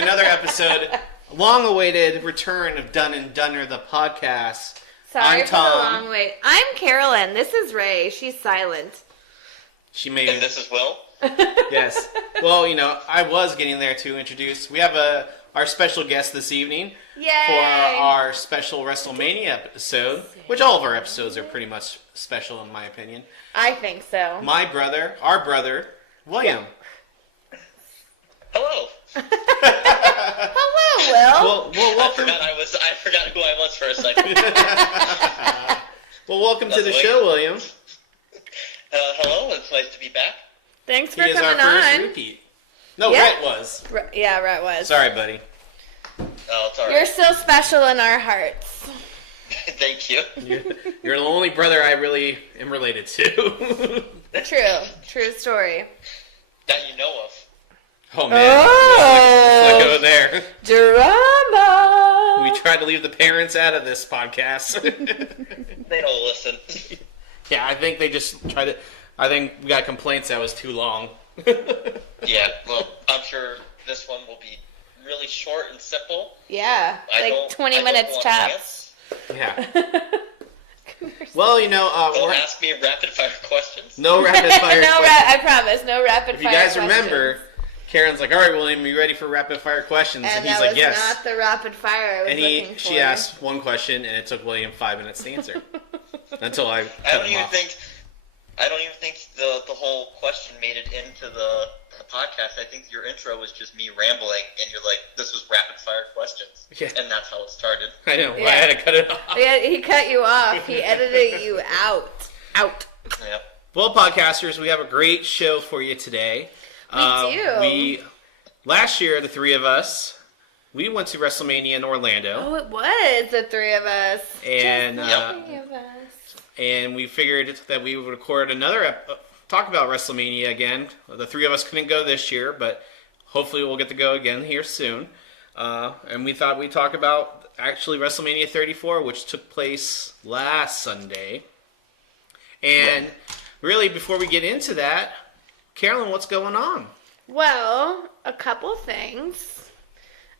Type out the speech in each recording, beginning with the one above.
to another episode, long-awaited return of Dunn and Dunner, the podcast. Sorry I'm for Tom. the long wait. I'm Carolyn. This is Ray. She's silent. She may. And this is Will. Yes. Well, I was getting there to introduce. We have our special guest this evening. Yay! For our special Wrestlemania episode, which all of our episodes are pretty much special in my opinion. I think so. Our brother, William. Hello. Hello, Will. Well, welcome. I forgot who I was for a second. Well, welcome to the show, William. Hello, it's nice to be back. Thanks for He is our coming first on. repeat. No, Yeah. Rhett was. Rhett was. Sorry, buddy. Oh, it's alright. You're still special in our hearts. Thank you. You're the only brother I really am related to. True story. That you know of. Oh man, let's not go there. Drama. We tried to leave the parents out of this podcast. They don't listen. Yeah, I think they just tried to. I think we got complaints that was too long. Yeah, well, I'm sure this one will be really short and simple. Yeah, like 20 minutes tops. Yeah. Well, Don't ask me rapid fire questions. No rapid fire questions. I promise, no rapid If fire you guys questions. remember, Karen's like, "All right, William, are you ready for rapid fire questions?" And he's that like, was "Yes." not the rapid fire I was looking for. She asked one question, and it took William 5 minutes to answer. Until I I cut don't him even off. think the whole question made it into the podcast. I think your intro was just me rambling, and you're like, "This was rapid fire questions," and that's how it started. I know. Yeah. I had to cut it off. Yeah, he cut you off. He edited you out. Yep. Well, podcasters, we have a great show for you today. We do. Last year, the three of us, we went to Wrestlemania in Orlando. Oh, it was the three of us. And Just the three of us. And we figured that we would record another talk about Wrestlemania again. The three of us couldn't go this year, but hopefully we'll get to go again here soon. And we thought we'd talk about actually WrestleMania 34, which took place last Sunday. And really, before we get into that, Carolyn, what's going on? Well, a couple things.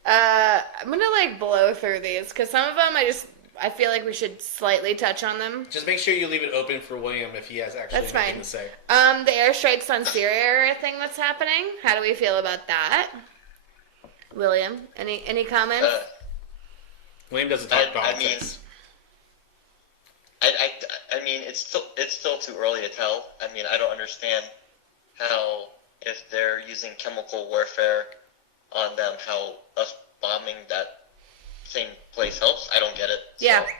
I'm going to blow through these because some of them I feel like we should slightly touch on them. Just make sure you leave it open for William if he has actually That's anything fine. to say. The airstrikes on Syria thing that's happening. How do we feel about that? William, any comments? William doesn't talk politics. I mean, it's still too early to tell. I mean, I don't understand how, if they're using chemical warfare on them, how us bombing that same place helps. I don't get it. Yeah, So.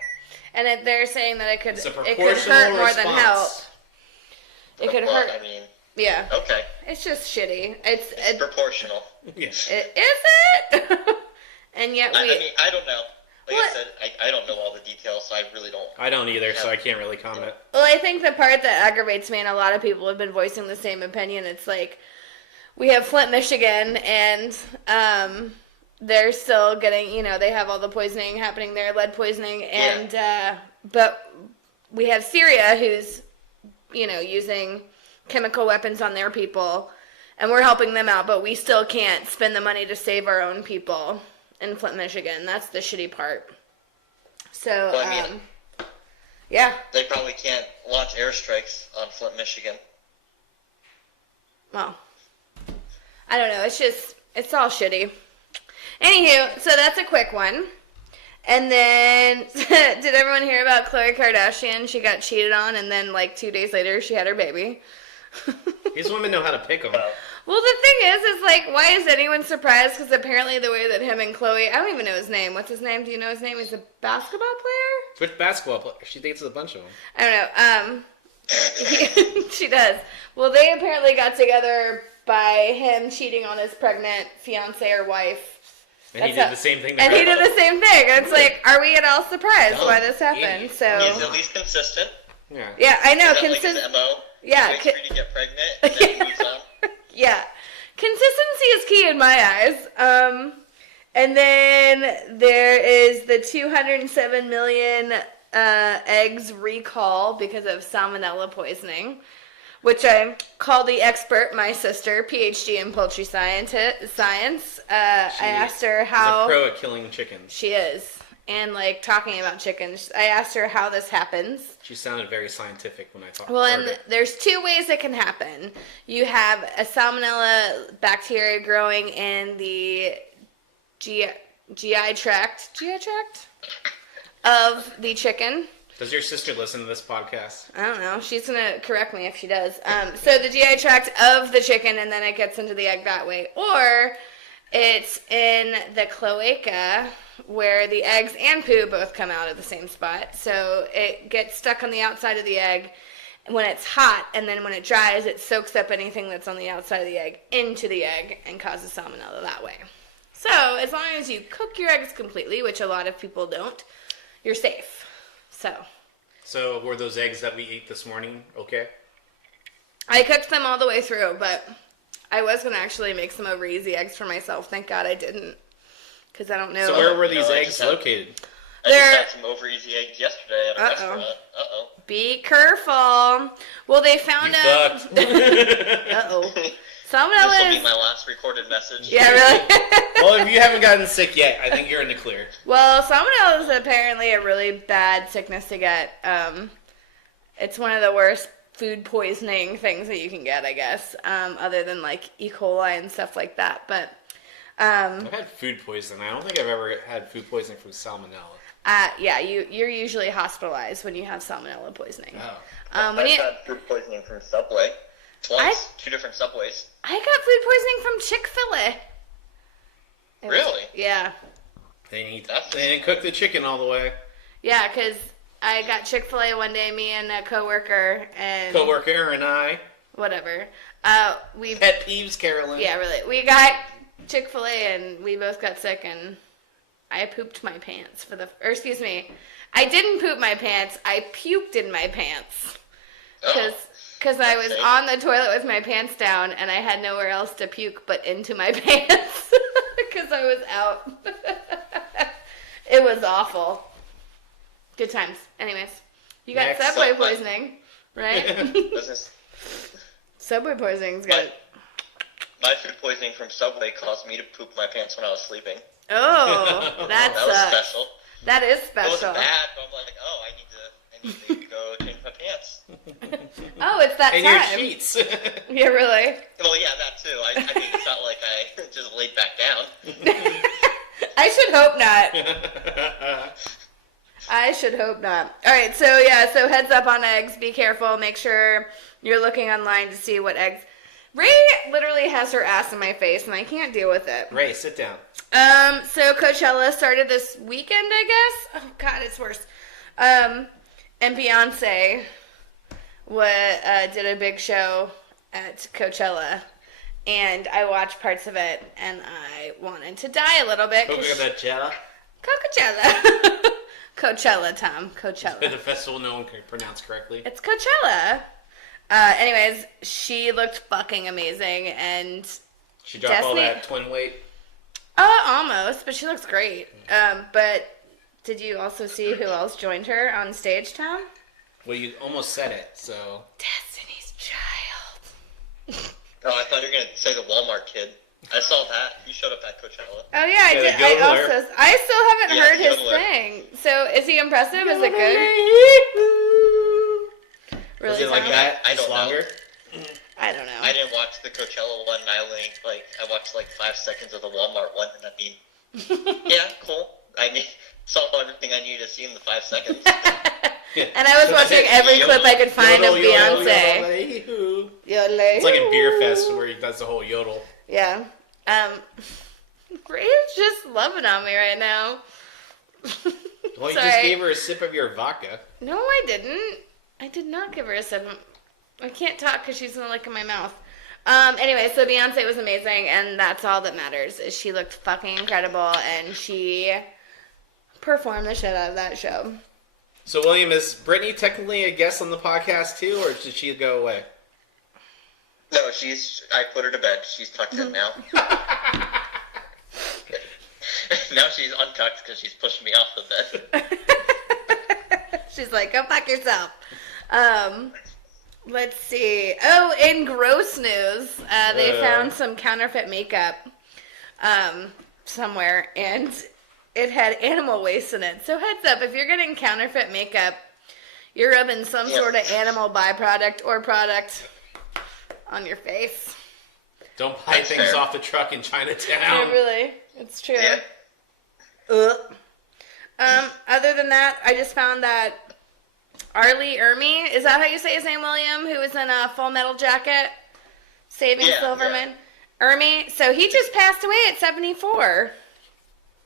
and they're saying that it could It's a hurt proportional more than help. response. It could Well, hurt. I mean, Yeah, okay, it's just shitty. it's proportional. Yeah. Is it? And yet I we. mean, I don't know. Like What? I said, I don't know all the details, so I really don't. I don't either, so I can't really comment. Well, I think the part that aggravates me, and a lot of people have been voicing the same opinion, it's like we have Flint, Michigan, and they're still getting, they have all the poisoning happening there, lead poisoning, and but we have Syria who's, using chemical weapons on their people, and we're helping them out, but we still can't spend the money to save our own people in Flint, Michigan. That's the shitty part. So, Well, I mean, yeah. They probably can't launch airstrikes on Flint, Michigan. Well, I don't know. It's all shitty. Anywho, so that's a quick one. And then, did everyone hear about Khloe Kardashian? She got cheated on, and then 2 days later, she had her baby. These women know how to pick them. Well, the thing is why is anyone surprised? Because apparently the way that him and Khloe, I don't even know his name. What's his name? Do you know his name? He's a basketball player? Which basketball player? She dates a bunch of them. I don't know. She does. Well, they apparently got together by him cheating on his pregnant fiance or wife. And he did the same thing to And her. he did the same thing. It's like, are we at all surprised why this happened? He's So at least consistent. Yeah. I know. Is that like his MO? Yeah, Waits for you to get pregnant, and then he moves on. Yeah. Consistency is key in my eyes. And then there is the 207 million eggs recall because of salmonella poisoning, which I call the expert, my sister, PhD in poultry science. I asked her how... She's a pro at killing chickens. She is. And, like, talking about chickens. I asked her how this happens. She sounded very scientific when I talked Well, to her. and there's 2 ways it can happen. You have a salmonella bacteria growing in the GI tract of the chicken. Does your sister listen to this podcast? I don't know. She's going to correct me if she does. So the GI tract of the chicken, and then it gets into the egg that way. Or it's in the cloaca, where the eggs and poo both come out of the same spot. So it gets stuck on the outside of the egg when it's hot, and then when it dries, it soaks up anything that's on the outside of the egg into the egg and causes salmonella that way. So as long as you cook your eggs completely, which a lot of people don't, you're safe. So were those eggs that we ate this morning okay? I cooked them all the way through, but I was going to actually make some over easy eggs for myself. Thank God I didn't, because I don't know. So where were these eggs located? I just had some over easy eggs yesterday at a restaurant. Be careful. Well, they found out. Uh-oh. Salmonella This will be my last recorded message. Yeah, really? Well, if you haven't gotten sick yet, I think you're in the clear. Well, salmonella is apparently a really bad sickness to get. It's one of the worst food poisoning things that you can get, I guess, other than like E. coli and stuff like that. But I've had food poisoning. I don't think I've ever had food poisoning from salmonella. Yeah, you're usually hospitalized when you have salmonella poisoning. Oh. I've had food poisoning from Subway. Twice. 2 different Subways. I got food poisoning from Chick-fil-A. Really? Yeah. They didn't cook the chicken all the way. Yeah, because I got Chick-fil-A one day, me and a coworker and I. Whatever. We Pet peeves, Carolyn. Yeah, really. We got Chick-fil-A and we both got sick, and I pooped my pants excuse me, I didn't poop my pants. I puked in my pants because I was on the toilet with my pants down, and I had nowhere else to puke but into my pants because I was out. It was awful. Good times. Anyways, you got Subway poisoning, right? Subway poisoning's good. My food poisoning from Subway caused me to poop my pants when I was sleeping. Oh, that was special. That is special. It wasn't bad, but I'm like, I need to go change my pants. Oh, it's that and time. And your sheets. Yeah, really? Well, yeah, that too. I mean, it's not like I just laid back down. I should hope not. I should hope not. All right, so heads up on eggs. Be careful. Make sure you're looking online to see what eggs. Ray literally has her ass in my face, and I can't deal with it. Ray, sit down. So Coachella started this weekend, I guess. Oh God, it's worse. And Beyonce did a big show at Coachella, and I watched parts of it, and I wanted to die a little bit. Coachella. Coachella, Tom. Coachella. The festival no one can pronounce correctly. It's Coachella. Anyways, she looked fucking amazing, and she dropped all that twin weight. Almost, but she looks great. But did you also see who else joined her on stage, Tom? Well, you almost said it, so. Destiny's Child. Oh, I thought you were gonna say the Walmart kid. I saw that. He showed up at Coachella. Oh yeah, I did. I still haven't heard his thing. So is he impressive? Is it good? Really? Is it like that? I don't know. I don't know. I didn't watch the Coachella one. I watched 5 seconds of the Walmart one, and I mean, yeah, cool. I saw everything I needed to see in the 5 seconds. And I was watching every clip I could find of Beyonce. It's like a beer fest where he does the whole yodel. Yeah. Ray's just loving on me right now. Well, you just gave her a sip of your vodka. No, I didn't. I did not give her a sip. I can't talk because she's going to lick in my mouth. Anyway, so Beyonce was amazing, and that's all that matters. Is she looked fucking incredible, and she performed the shit out of that show. So, William, is Brittany technically a guest on the podcast, too, or did she go away? No, I put her to bed. She's tucked in now. Now she's untucked because she's pushing me off the bed. She's like, go fuck yourself. Let's see. Oh, in gross news, they found some counterfeit makeup somewhere, and it had animal waste in it. So heads up, if you're getting counterfeit makeup, you're rubbing some sort of animal byproduct or product on your face. Don't buy things off the truck in Chinatown. Yeah, really. It's true. Yeah. Other than that, I just found that Arlie Ermy, is that how you say his name, William? Who was in a Full Metal Jacket, saving Silverman? Yeah. Ermy. So he just passed away at 74.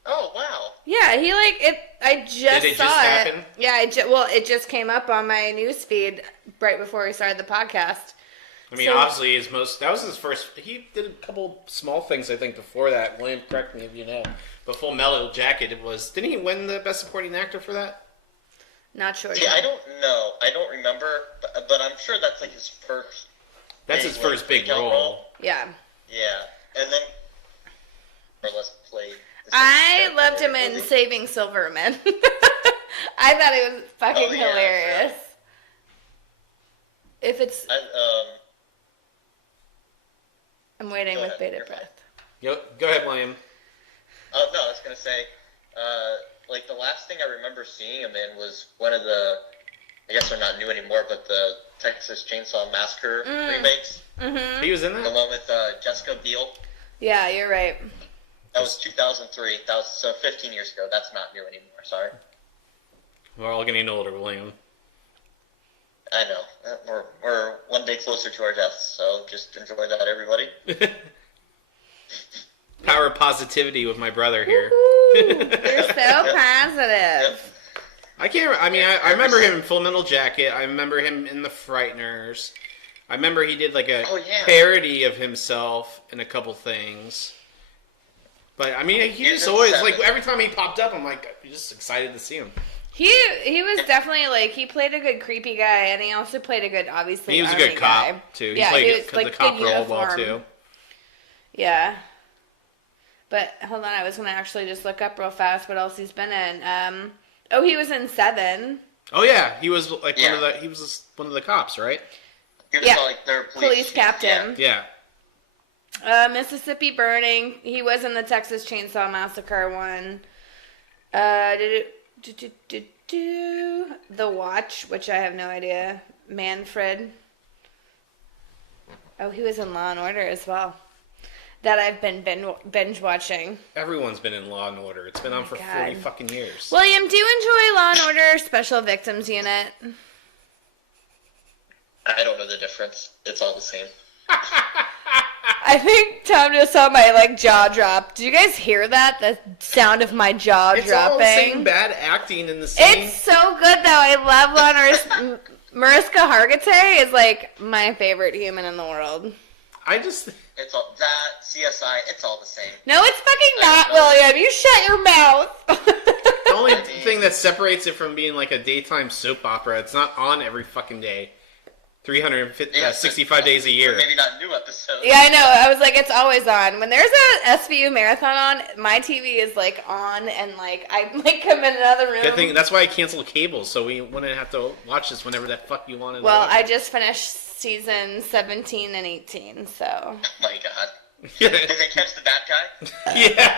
Oh, wow. Yeah, he I just Did it saw just it. happen? Yeah, it just came up on my news feed right before we started the podcast. I mean, obviously, that was his first. He did a couple small things, I think, before that. William, correct me if you know. But Full Metal Jacket, didn't he win the Best Supporting Actor for that? Not sure. See, I don't know. I don't remember, but I'm sure that's like his first. That's his first big role. Yeah. Yeah, and then more or less played. I loved him in Saving Silverman. I thought it was fucking hilarious. Yeah. If it's, I'm waiting with bated breath. Go ahead, William. Oh no, I was gonna say, like the last thing I remember seeing him in was one of the, I guess they're not new anymore, but the Texas Chainsaw Massacre remakes. Mm-hmm. He was in that? The one with Jessica Biel. Yeah, you're right. That was 2003. That was 15 years ago. That's not new anymore. Sorry. We're all getting older, William. I know. We're one day closer to our deaths, so just enjoy that, everybody. Power of positivity with my brother here. You're so positive. Yep. I remember him in Full Metal Jacket. I remember him in The Frighteners. I remember he did like a parody of himself in a couple things. But I mean, he just always every time he popped up, I'm like, just excited to see him. He was definitely he played a good creepy guy, and he also played a good He was a good cop guy. too. He played the cop role well too. Yeah. But hold on, I was gonna actually just look up real fast what else he's been in. He was in Seven. Oh yeah, he was one of the cops, right? He was like their police captain. Yeah. Mississippi Burning. He was in the Texas Chainsaw Massacre one. The Watch, which I have no idea. Manfred. Oh, he was in Law and Order as well. That I've been binge watching. Everyone's been in Law and Order. It's been on for 40 fucking years. William, do you enjoy Law and Order Special Victims Unit? I don't know the difference. It's all the same. I think Tom just saw my jaw drop. Did you guys hear that? The sound of my jaw dropping. It's all the same bad acting in the scene. It's so good though. I love Law and Order. Mariska Hargitay is my favorite human in the world. It's all that CSI. It's all the same. No, it's fucking not, William. You shut your mouth. The only thing that separates it from being like a daytime soap opera, it's not on every fucking day. 365 days a year. Maybe not new episodes. Yeah, I know. I was like, it's always on. When there's a SVU marathon on, my TV is on, and I come in another room. Good thing. That's why I canceled cable, so we wouldn't have to watch this whenever the fuck you wanted. Well, I just finished season 17 and 18, so. Oh my god. Did they catch the bad guy? Yeah.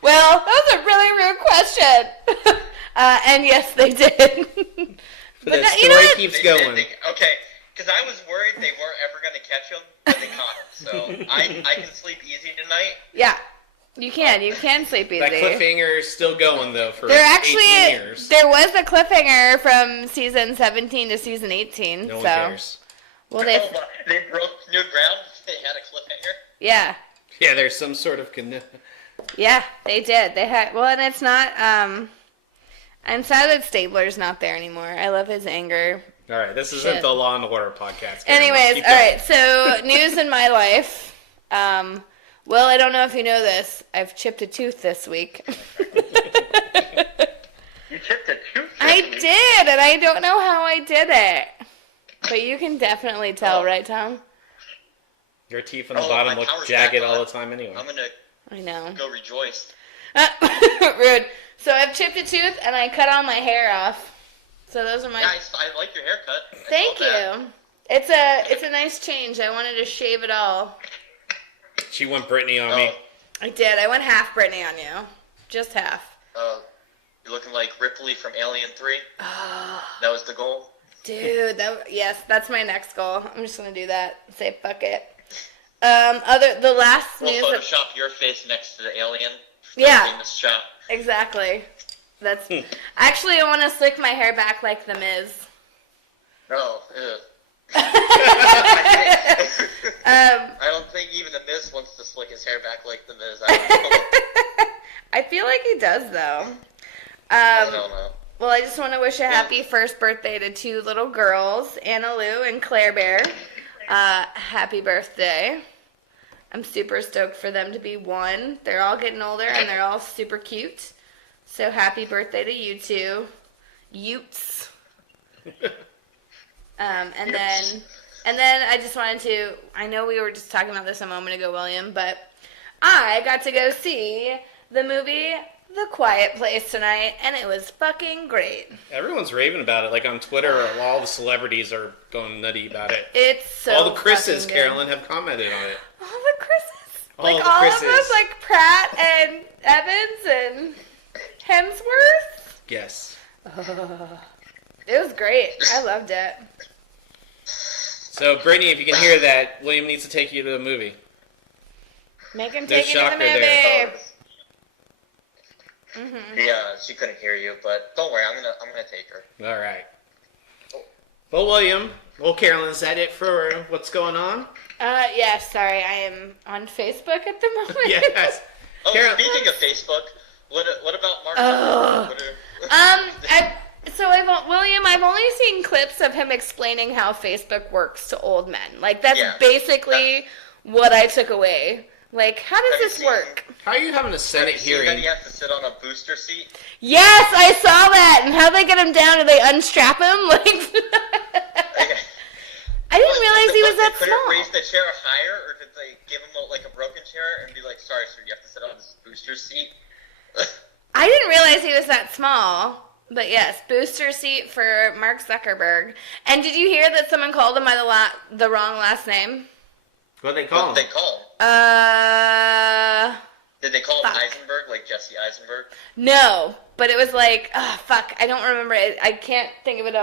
Well, that was a really rude question. And yes, they did. But the story keeps going. Okay, because I was worried they weren't ever going to catch him, but they caught him. So I can sleep easy tonight. Yeah, you can. You can sleep easy. That cliffhanger is still going, though, for 18 years. There was a cliffhanger from season 17 to season 18. No one cares. Well, they broke new ground. They had a cliffhanger. Yeah. Yeah, there's some sort of... Yeah, they did. They had... Well, and it's not... I'm sad that Stabler's not there anymore. I love his anger. All right, this isn't the Law and Order podcast. Anyways, all right, so news in my life. Well, I don't know if you know this. I've chipped a tooth this week. You chipped a tooth? I did, and I don't know how I did it. But you can definitely tell, right, Tom? Your teeth on the bottom look jagged all the time anyway. I'm going to go rejoice. Rude. So I've chipped a tooth, and I cut all my hair off. So those are my... Yeah, I like your haircut. Thank you. It's a nice change. I wanted to shave it all. She went Brittany on me. I did. I went half Brittany on you. Just half. You're looking like Ripley from Alien 3. That was the goal? Dude, yes, that's my next goal. I'm just going to do that. Say fuck it. The last We'll news... Photoshop your face next to the alien. Yeah. Famous shot. Exactly. That's... Actually, I want to slick my hair back like The Miz. Oh, ew. I I don't think even the Miz wants to slick his hair back like the Miz. I don't know. I feel like he does, though. I don't know. Well, I just want to wish a happy first birthday to 2 little girls, Anna Lou and Claire Bear. Happy birthday. I'm super stoked for them to be 1. They're all getting older, and they're all super cute. So happy birthday to you 2. Utes. And then I just wanted to, I know we were just talking about this a moment ago, William, but I got to go see the movie The Quiet Place tonight, and it was fucking great. Everyone's raving about it. Like on Twitter, all the celebrities are going nutty about it. It's so all the Chris's, fucking good. Carolyn, have commented on it. All the Chris's? All Like the all Chris's. of us, like Pratt and Evans and Hemsworth? Yes. It was great. I loved it. So, Brittany, if you can hear that, William needs to take you to the movie. Make him No take you to the shocker movie. there. Yeah, she couldn't hear you, but don't worry, I'm gonna take her. All right. Well, William, Carolyn, is that it for what's going on? Yes, sorry, I am on Facebook at the moment. Yes. Oh, Carol- speaking of Facebook, what about Mark? Ugh. Zuckerberg? William, I've only seen clips of him explaining how Facebook works to old men. Like, that's Yeah. basically what I took away. Like, how does Have you this seen- work? How are you having a Senate Have you seen that hearing? he has to sit on a booster seat? Yes, I saw that. And how they get him down? Do they unstrap him? Like, I didn't realize he was that Could it small. raise the chair higher, or did they give him a broken chair and be like, "Sorry, sir, you have to sit on this booster seat"? I didn't realize he was that small. But yes, booster seat for Mark Zuckerberg. And did you hear that someone called him by the wrong last name? What they call What did him? they call him? Did they call him fuck. Eisenberg, like Jesse Eisenberg? No, but it was like, fuck, I don't remember it. I can't think of it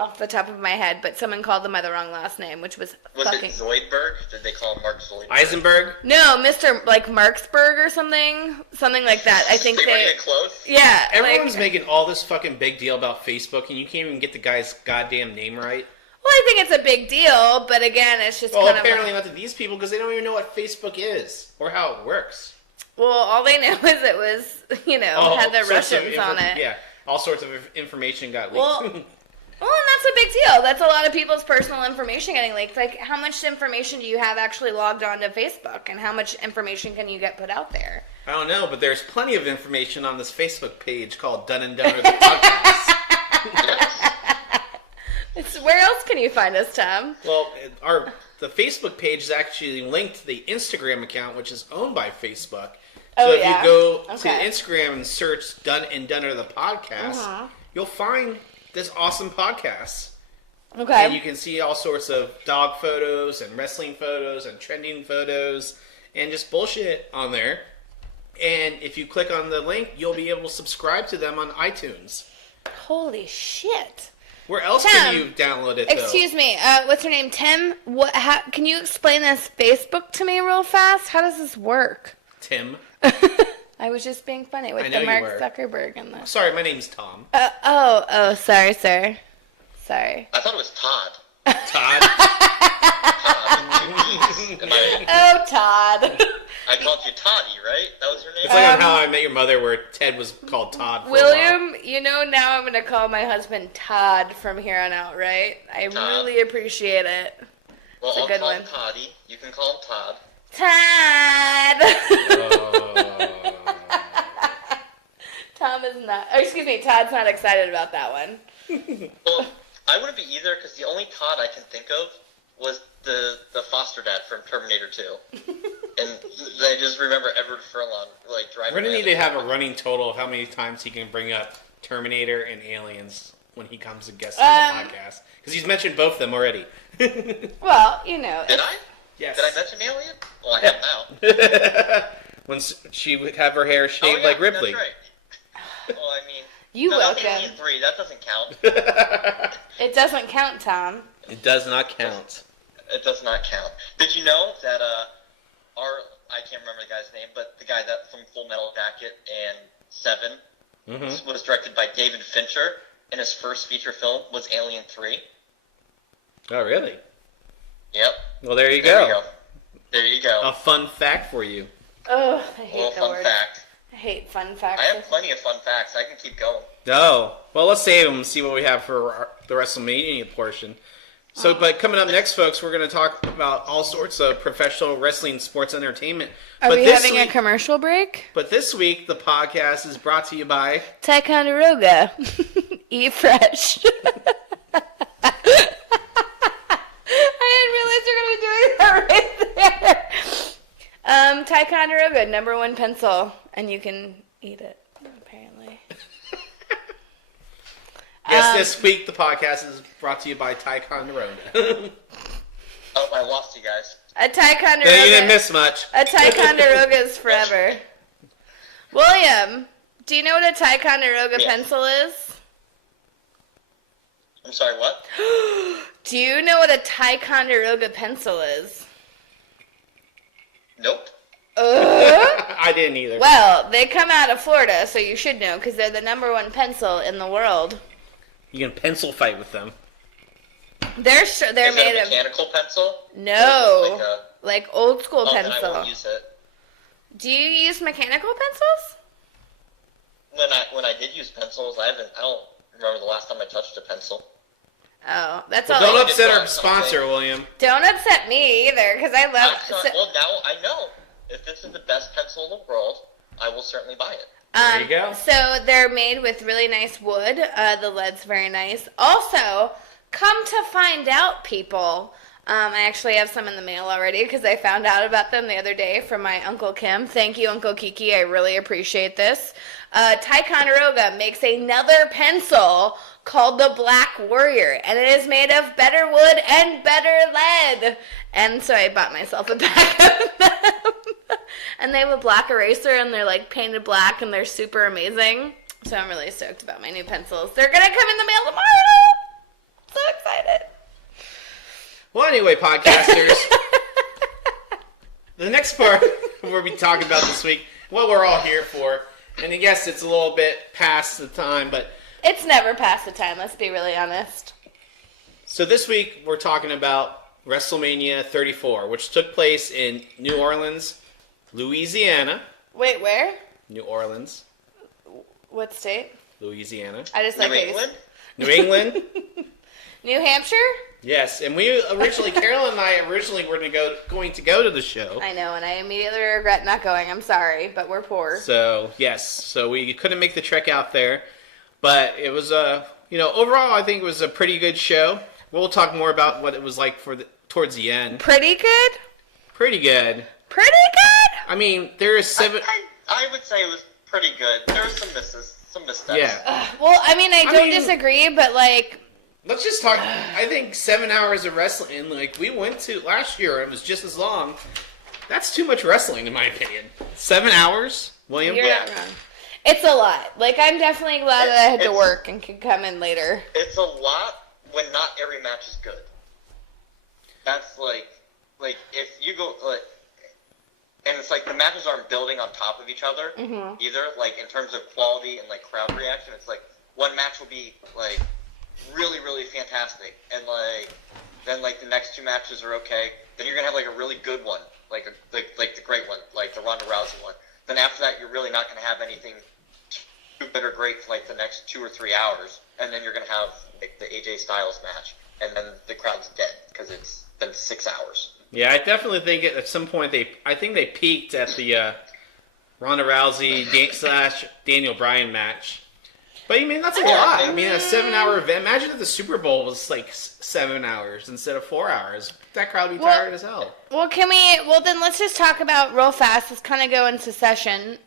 off the top of my head, but someone called him by the wrong last name, which was Was fucking... it Zoidberg? Did they call him Mark Zoidberg? Eisenberg? No, Mr. like Marksburg or something like that. I think they weren't even close. Yeah, Everyone's like, making all this fucking big deal about Facebook, and you can't even get the guy's goddamn name right. well, I think it's a big deal, but again, it's just Well, kind apparently of... not to these people, because they don't even know what Facebook is, or how it works. Well, all they know is it was, had the sorts of Russians on it. Yeah, all sorts of information got leaked. Well, and that's a big deal. That's a lot of people's personal information getting leaked. Like, how much information do you have actually logged onto Facebook, and how much information can you get put out there? I don't know, but there's plenty of information on this Facebook page called Dunn and Dunn, the podcast. Where else can you find us, Tom? Well, the Facebook page is actually linked to the Instagram account, which is owned by Facebook. So if you go to Instagram and search Dunn and Dunner the podcast, you'll find this awesome podcast. Okay. And you can see all sorts of dog photos and wrestling photos and trending photos and just bullshit on there. And if you click on the link, you'll be able to subscribe to them on iTunes. Holy shit. Where else Tim, can you download it, though? Excuse me. What's your name? Tim? Can you explain this Facebook to me real fast? How does this work? Tim. I was just being funny with I know the you Mark were. Zuckerberg and the... Sorry, my name's Tom. Sorry, sir. Sorry. I thought it was Todd. Todd? Oh, Todd. I called you Toddy, right? That was your name? It's like on How I Met Your Mother, where Ted was called Todd for a while. William, now I'm going to call my husband Todd from here on out, right? I Todd. really appreciate it. Well, It's a I'll good call one. him Toddy. You can call him Todd. Todd! Oh. Tom is not... Oh, excuse me, Todd's not excited about that one. Well, I wouldn't be either, because the only Todd I can think of was the foster dad from Terminator 2. And I just remember Edward Furlong, driving We're going to around need to have a running total of how many times he can bring up Terminator and Aliens when he comes and guests on the podcast? Because he's mentioned both of them already. Well, you know. Did I? Yes. Did I mention Alien? Well, I have now. When she would have her hair shaved like Ripley. That's right. Well, I mean... You no, welcome. Alien 3, that doesn't count. It doesn't count, Tom. It does not count. It does not count. Did you know that I can't remember the guy's name, but the guy that from Full Metal Jacket and Seven was directed by David Fincher, and his first feature film was Alien 3. Oh, really? Yep. Well, there you There go. There you go. A fun fact for you. Oh, I A hate little the fun word. fact. I hate fun facts. I have plenty of fun facts. I can keep going. Oh, well, let's save them and see what we have for the WrestleMania portion. So, but coming up next, folks, we're going to talk about all sorts of professional wrestling sports entertainment. Are but we this having a week, commercial break? But this week, the podcast is brought to you by... Ticonderoga. Eat fresh. I didn't realize you were going to be doing that right there. Ticonderoga, #1 pencil, and you can eat it, apparently. Yes, this week, the podcast is brought to you by Ticonderoga. Oh, I lost you guys. A Ticonderoga. You didn't miss much. A Ticonderoga is forever. William, do you know what a Ticonderoga Yeah. pencil is? I'm sorry, what? Do you know what a Ticonderoga pencil is? Nope. I didn't either. Well, they come out of Florida, so you should know, because they're the #1 pencil in the world. You can pencil fight with them. They're Is made it a of mechanical pencil? no, Or is like old school then I pencil. won't use it. Do you use mechanical pencils? When I did use pencils, I don't remember the last time I touched a pencil. Oh, that's Well, all. don't I upset our Just want sponsor, something. William. Don't upset me either, because I love. Well, now I know. If this is the best pencil in the world, I will certainly buy it. There you go. So they're made with really nice wood. The lead's very nice. Also, come to find out, people, I actually have some in the mail already because I found out about them the other day from my Uncle Kim. Thank you, Uncle Kiki. I really appreciate this. Ticonderoga makes another pencil called the Black Warrior, and it is made of better wood and better lead. And so I bought myself a pack of them. And they have a black eraser, and they're like painted black, and they're super amazing. So I'm really stoked about my new pencils. They're gonna come in the mail tomorrow. So excited. Well, anyway, podcasters, the next part we'll be talking about this week, what we're all here for, and yes, it's a little bit past the time, but... It's never past the time, let's be really honest. So this week, we're talking about WrestleMania 34, which took place in New Orleans, Louisiana. Wait, where? New Orleans, What state? Louisiana. I just like New how you England? New England? New Hampshire? Yes, and we originally, Carol and I originally were going to go to the show. I know, and I immediately regret not going. I'm sorry, but we're poor. So, yes, so we couldn't make the trek out there. But it was overall, I think it was a pretty good show. We'll talk more about what it was like towards the end. Pretty good? Pretty good. Pretty good? I mean, there is seven... I would say it was pretty good. There were some misses, some missteps. Yeah. Well, I mean, I don't disagree, but like... Let's just talk... I think 7 hours of wrestling, like we went to last year, and it was just as long. That's too much wrestling, in my opinion. 7 hours, William? You're not wrong. It's a lot. Like, I'm definitely glad that I had to work and could come in later. It's a lot when not every match is good. That's like if you go and it's like the matches aren't building on top of each other either. Like in terms of quality and like crowd reaction, it's like one match will be like really really fantastic, and then the next 2 matches are okay. Then you're gonna have like a really good one, like the great one, like the Ronda Rousey one. Then after that, you're really not gonna have anything too good or great for like the next 2 or 3 hours, and then you're gonna have like the AJ Styles match, and then the crowd's dead because it's been 6 hours. Yeah, I definitely think at some point they peaked at the Ronda Rousey / Daniel Bryan match. But I mean, that's a lot. I mean, a 7-hour event. Imagine if the Super Bowl was like 7 hours instead of 4 hours. That crowd would be tired as hell. Well, then let's just talk about real fast. Let's kind of go into session.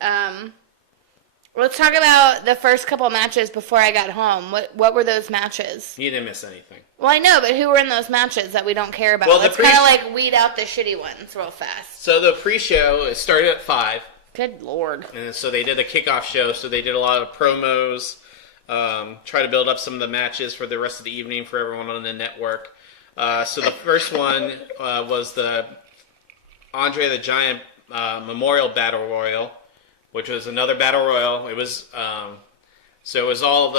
Let's talk about the first couple matches before I got home. What were those matches? You didn't miss anything. Well, I know, but who were in those matches that we don't care about? Well, Let's kind of like weed out the shitty ones real fast. So the pre-show, it started at 5. Good Lord. And so they did a kickoff show, so they did a lot of promos, try to build up some of the matches for the rest of the evening for everyone on the network. So the first one was the Andre the Giant Memorial Battle Royal, which was another Battle Royal. It was so it was all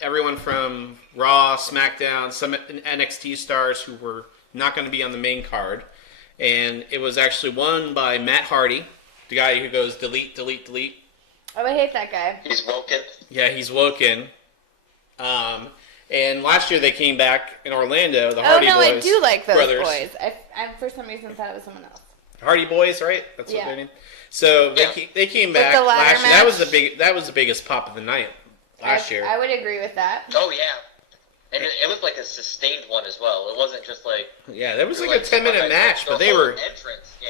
everyone from Raw, SmackDown, some NXT stars who were not going to be on the main card. And it was actually won by Matt Hardy, the guy who goes delete, delete, delete. Oh, I hate that guy. He's woken. Yeah, he's woken. And last year they came back in Orlando, the Hardy Boys. Oh, no, I do like those brothers. boys. I for some reason thought it was someone else. Hardy Boys, right? That's what Yeah. their name. So they came back the ladder last year. That was match? that was the biggest pop of the night last year. I would agree with that. Oh yeah, and it was like a sustained one as well. It wasn't just like Yeah, that was like a 10-minute match, the but they whole were entrance. Yeah,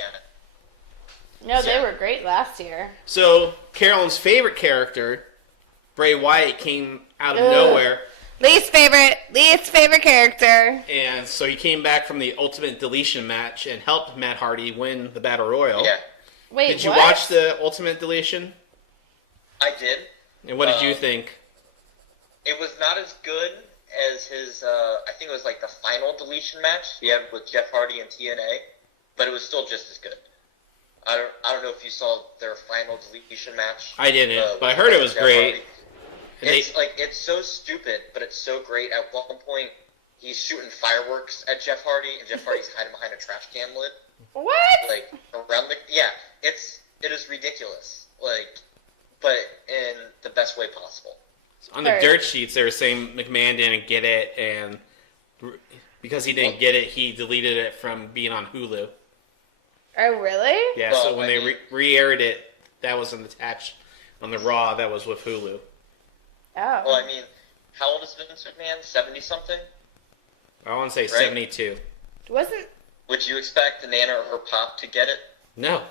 No, they Yeah. were great last year. so Carolyn's favorite character, Bray Wyatt, came out of Ugh. nowhere. Least favorite character. And so he came back from the Ultimate Deletion match and helped Matt Hardy win the Battle Royal. yeah, Wait, Did you what? watch the Ultimate Deletion? I did. And what did you think? It was not as good as his. I think it was like the final deletion match he had with Jeff Hardy and TNA, but it was still just as good. I don't know if you saw their final deletion match. I didn't, but I with heard it was Jeff great. Hardy. And It's so stupid, but it's so great. At one point, he's shooting fireworks at Jeff Hardy, and Jeff Hardy's hiding behind a trash can lid. What? Like around the it is ridiculous. Like, but in the best way possible. On the Heard. dirt sheets, they were saying McMahon didn't get it, and because he didn't get it, he deleted it from being on Hulu. Oh, really? Yeah, Well, so when I they mean- re-aired it, that wasn't attached on the Raw. That was with Hulu. Oh. Well, I mean, how old is Vince McMahon? 70-something? I want to say Right. 72. Wasn't... Would you expect Nana or her pop to get it? No.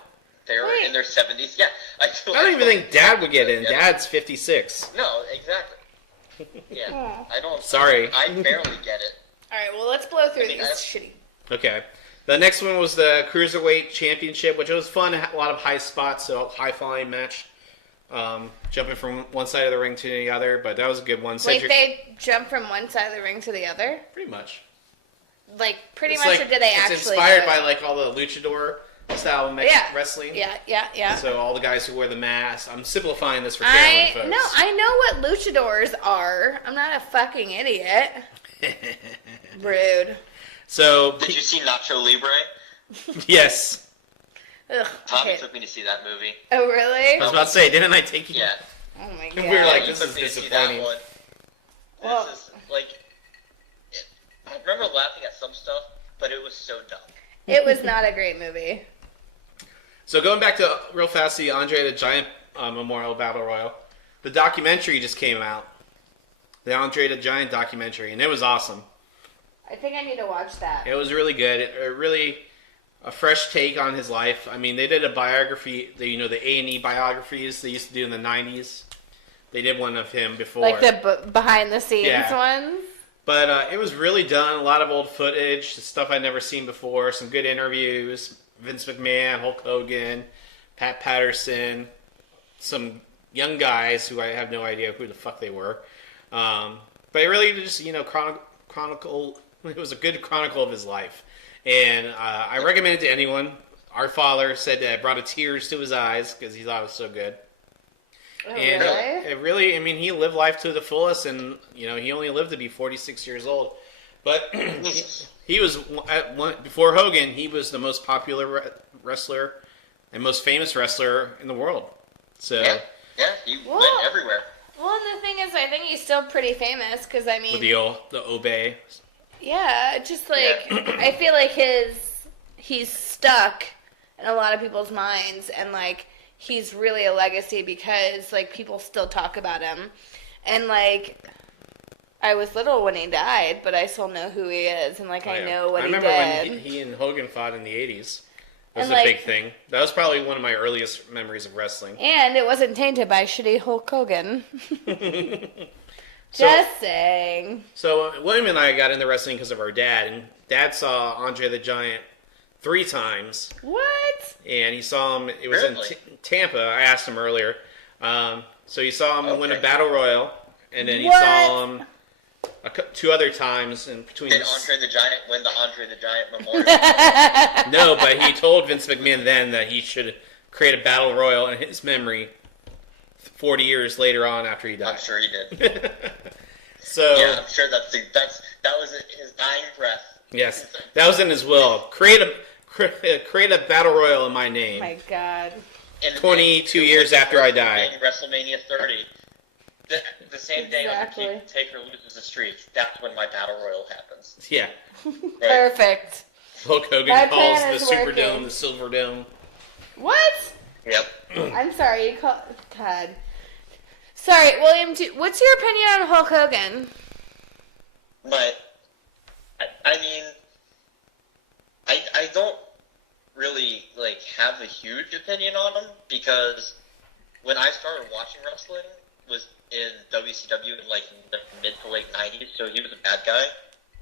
They were Wait. in their 70s? Yeah. I I don't even think Dad would get in. Yeah. Dad's 56. No, exactly. Yeah. Oh. I don't... Sorry. I barely get it. All right, well, let's blow through I mean, these I- shitty... Okay. The next one was the Cruiserweight Championship, which was fun. A lot of high spots, so high-flying match. Jumping from one side of the ring to the other, but that was a good one. Wait, Cedric- they jump from one side of the ring to the other? Pretty much. Like, pretty It's much, like- or did they it's actually inspired do by it? like all the luchador style wrestling. Yeah. So all the guys who wear the mask. I'm simplifying this for Carolyn folks. No, I know what luchadors are. I'm not a fucking idiot. Rude. So Did you see Nacho Libre? yes, Ugh. Tommy okay. took me to see that movie. Oh, really? I was about to say, didn't I take you? Yeah. Oh, my We God. were like, He this took is me to see disappointing. that one. Well- This is, like... I remember laughing at some stuff, but it was so dumb. It was not a great movie. So going back to real fast, the Andre the Giant Memorial Battle Royal, the documentary just came out. The Andre the Giant documentary, and it was awesome. I think I need to watch that. It was really good. It really a fresh take on his life. I mean, they did a biography. The A&E biographies they used to do in the '90s. They did one of him before. Like the behind the scenes Yeah. ones? But it was really done. A lot of old footage, stuff I'd never seen before. Some good interviews. Vince McMahon, Hulk Hogan, Pat Patterson, some young guys who I have no idea who the fuck they were. But it really just, chronicle. It was a good chronicle of his life. And I recommend it to anyone. Our father said that it brought tears to his eyes because he thought it was so good. Oh, And really? it really, I mean, he lived life to the fullest, and he only lived to be 46 years old. But he was before Hogan. He was the most popular wrestler and most famous wrestler in the world. So Yeah, he Whoa. went everywhere. Well, and the thing is, I think he's still pretty famous because, I mean, with the Obey. yeah, just like, I feel like he's stuck in a lot of people's minds, and like, he's really a legacy because, like, people still talk about him. And, like, I was little when he died, but I still know who he is, and, like, I know what I he remember did. when he and Hogan fought in the 80s. It was And, a big thing. That was probably one of my earliest memories of wrestling. And it wasn't tainted by shitty Hulk Hogan. So- Just saying. So William and I got into wrestling because of our dad, and Dad saw Andre the Giant 3 times, What? and he saw him. It was Really? in Tampa. I asked him earlier. So he saw him win a Okay. battle royal, and then he What? saw him 2 other times in between. Did Andre the Giant win the Andre the Giant Memorial? No, but he told Vince McMahon then that he should create a battle royal in his memory 40 years later on after he died. I'm sure he did. So Yeah, I'm sure that was his dying breath. yes, that was in his will. Create a battle royal in my name. My God. And 22 it was years like after I died. WrestleMania 30. The same day Exactly. Undertaker loses the streak, that's when my battle royal happens. Yeah. Right? Perfect. Hulk Hogan My calls plan the is Superdome working. the Silver Dome. What? Yep. I'm sorry, you call... God. Sorry, William, what's your opinion on Hulk Hogan? But I mean, I don't really have a huge opinion on him because when I started watching wrestling was in WCW in the mid to late '90s, so he was a bad guy,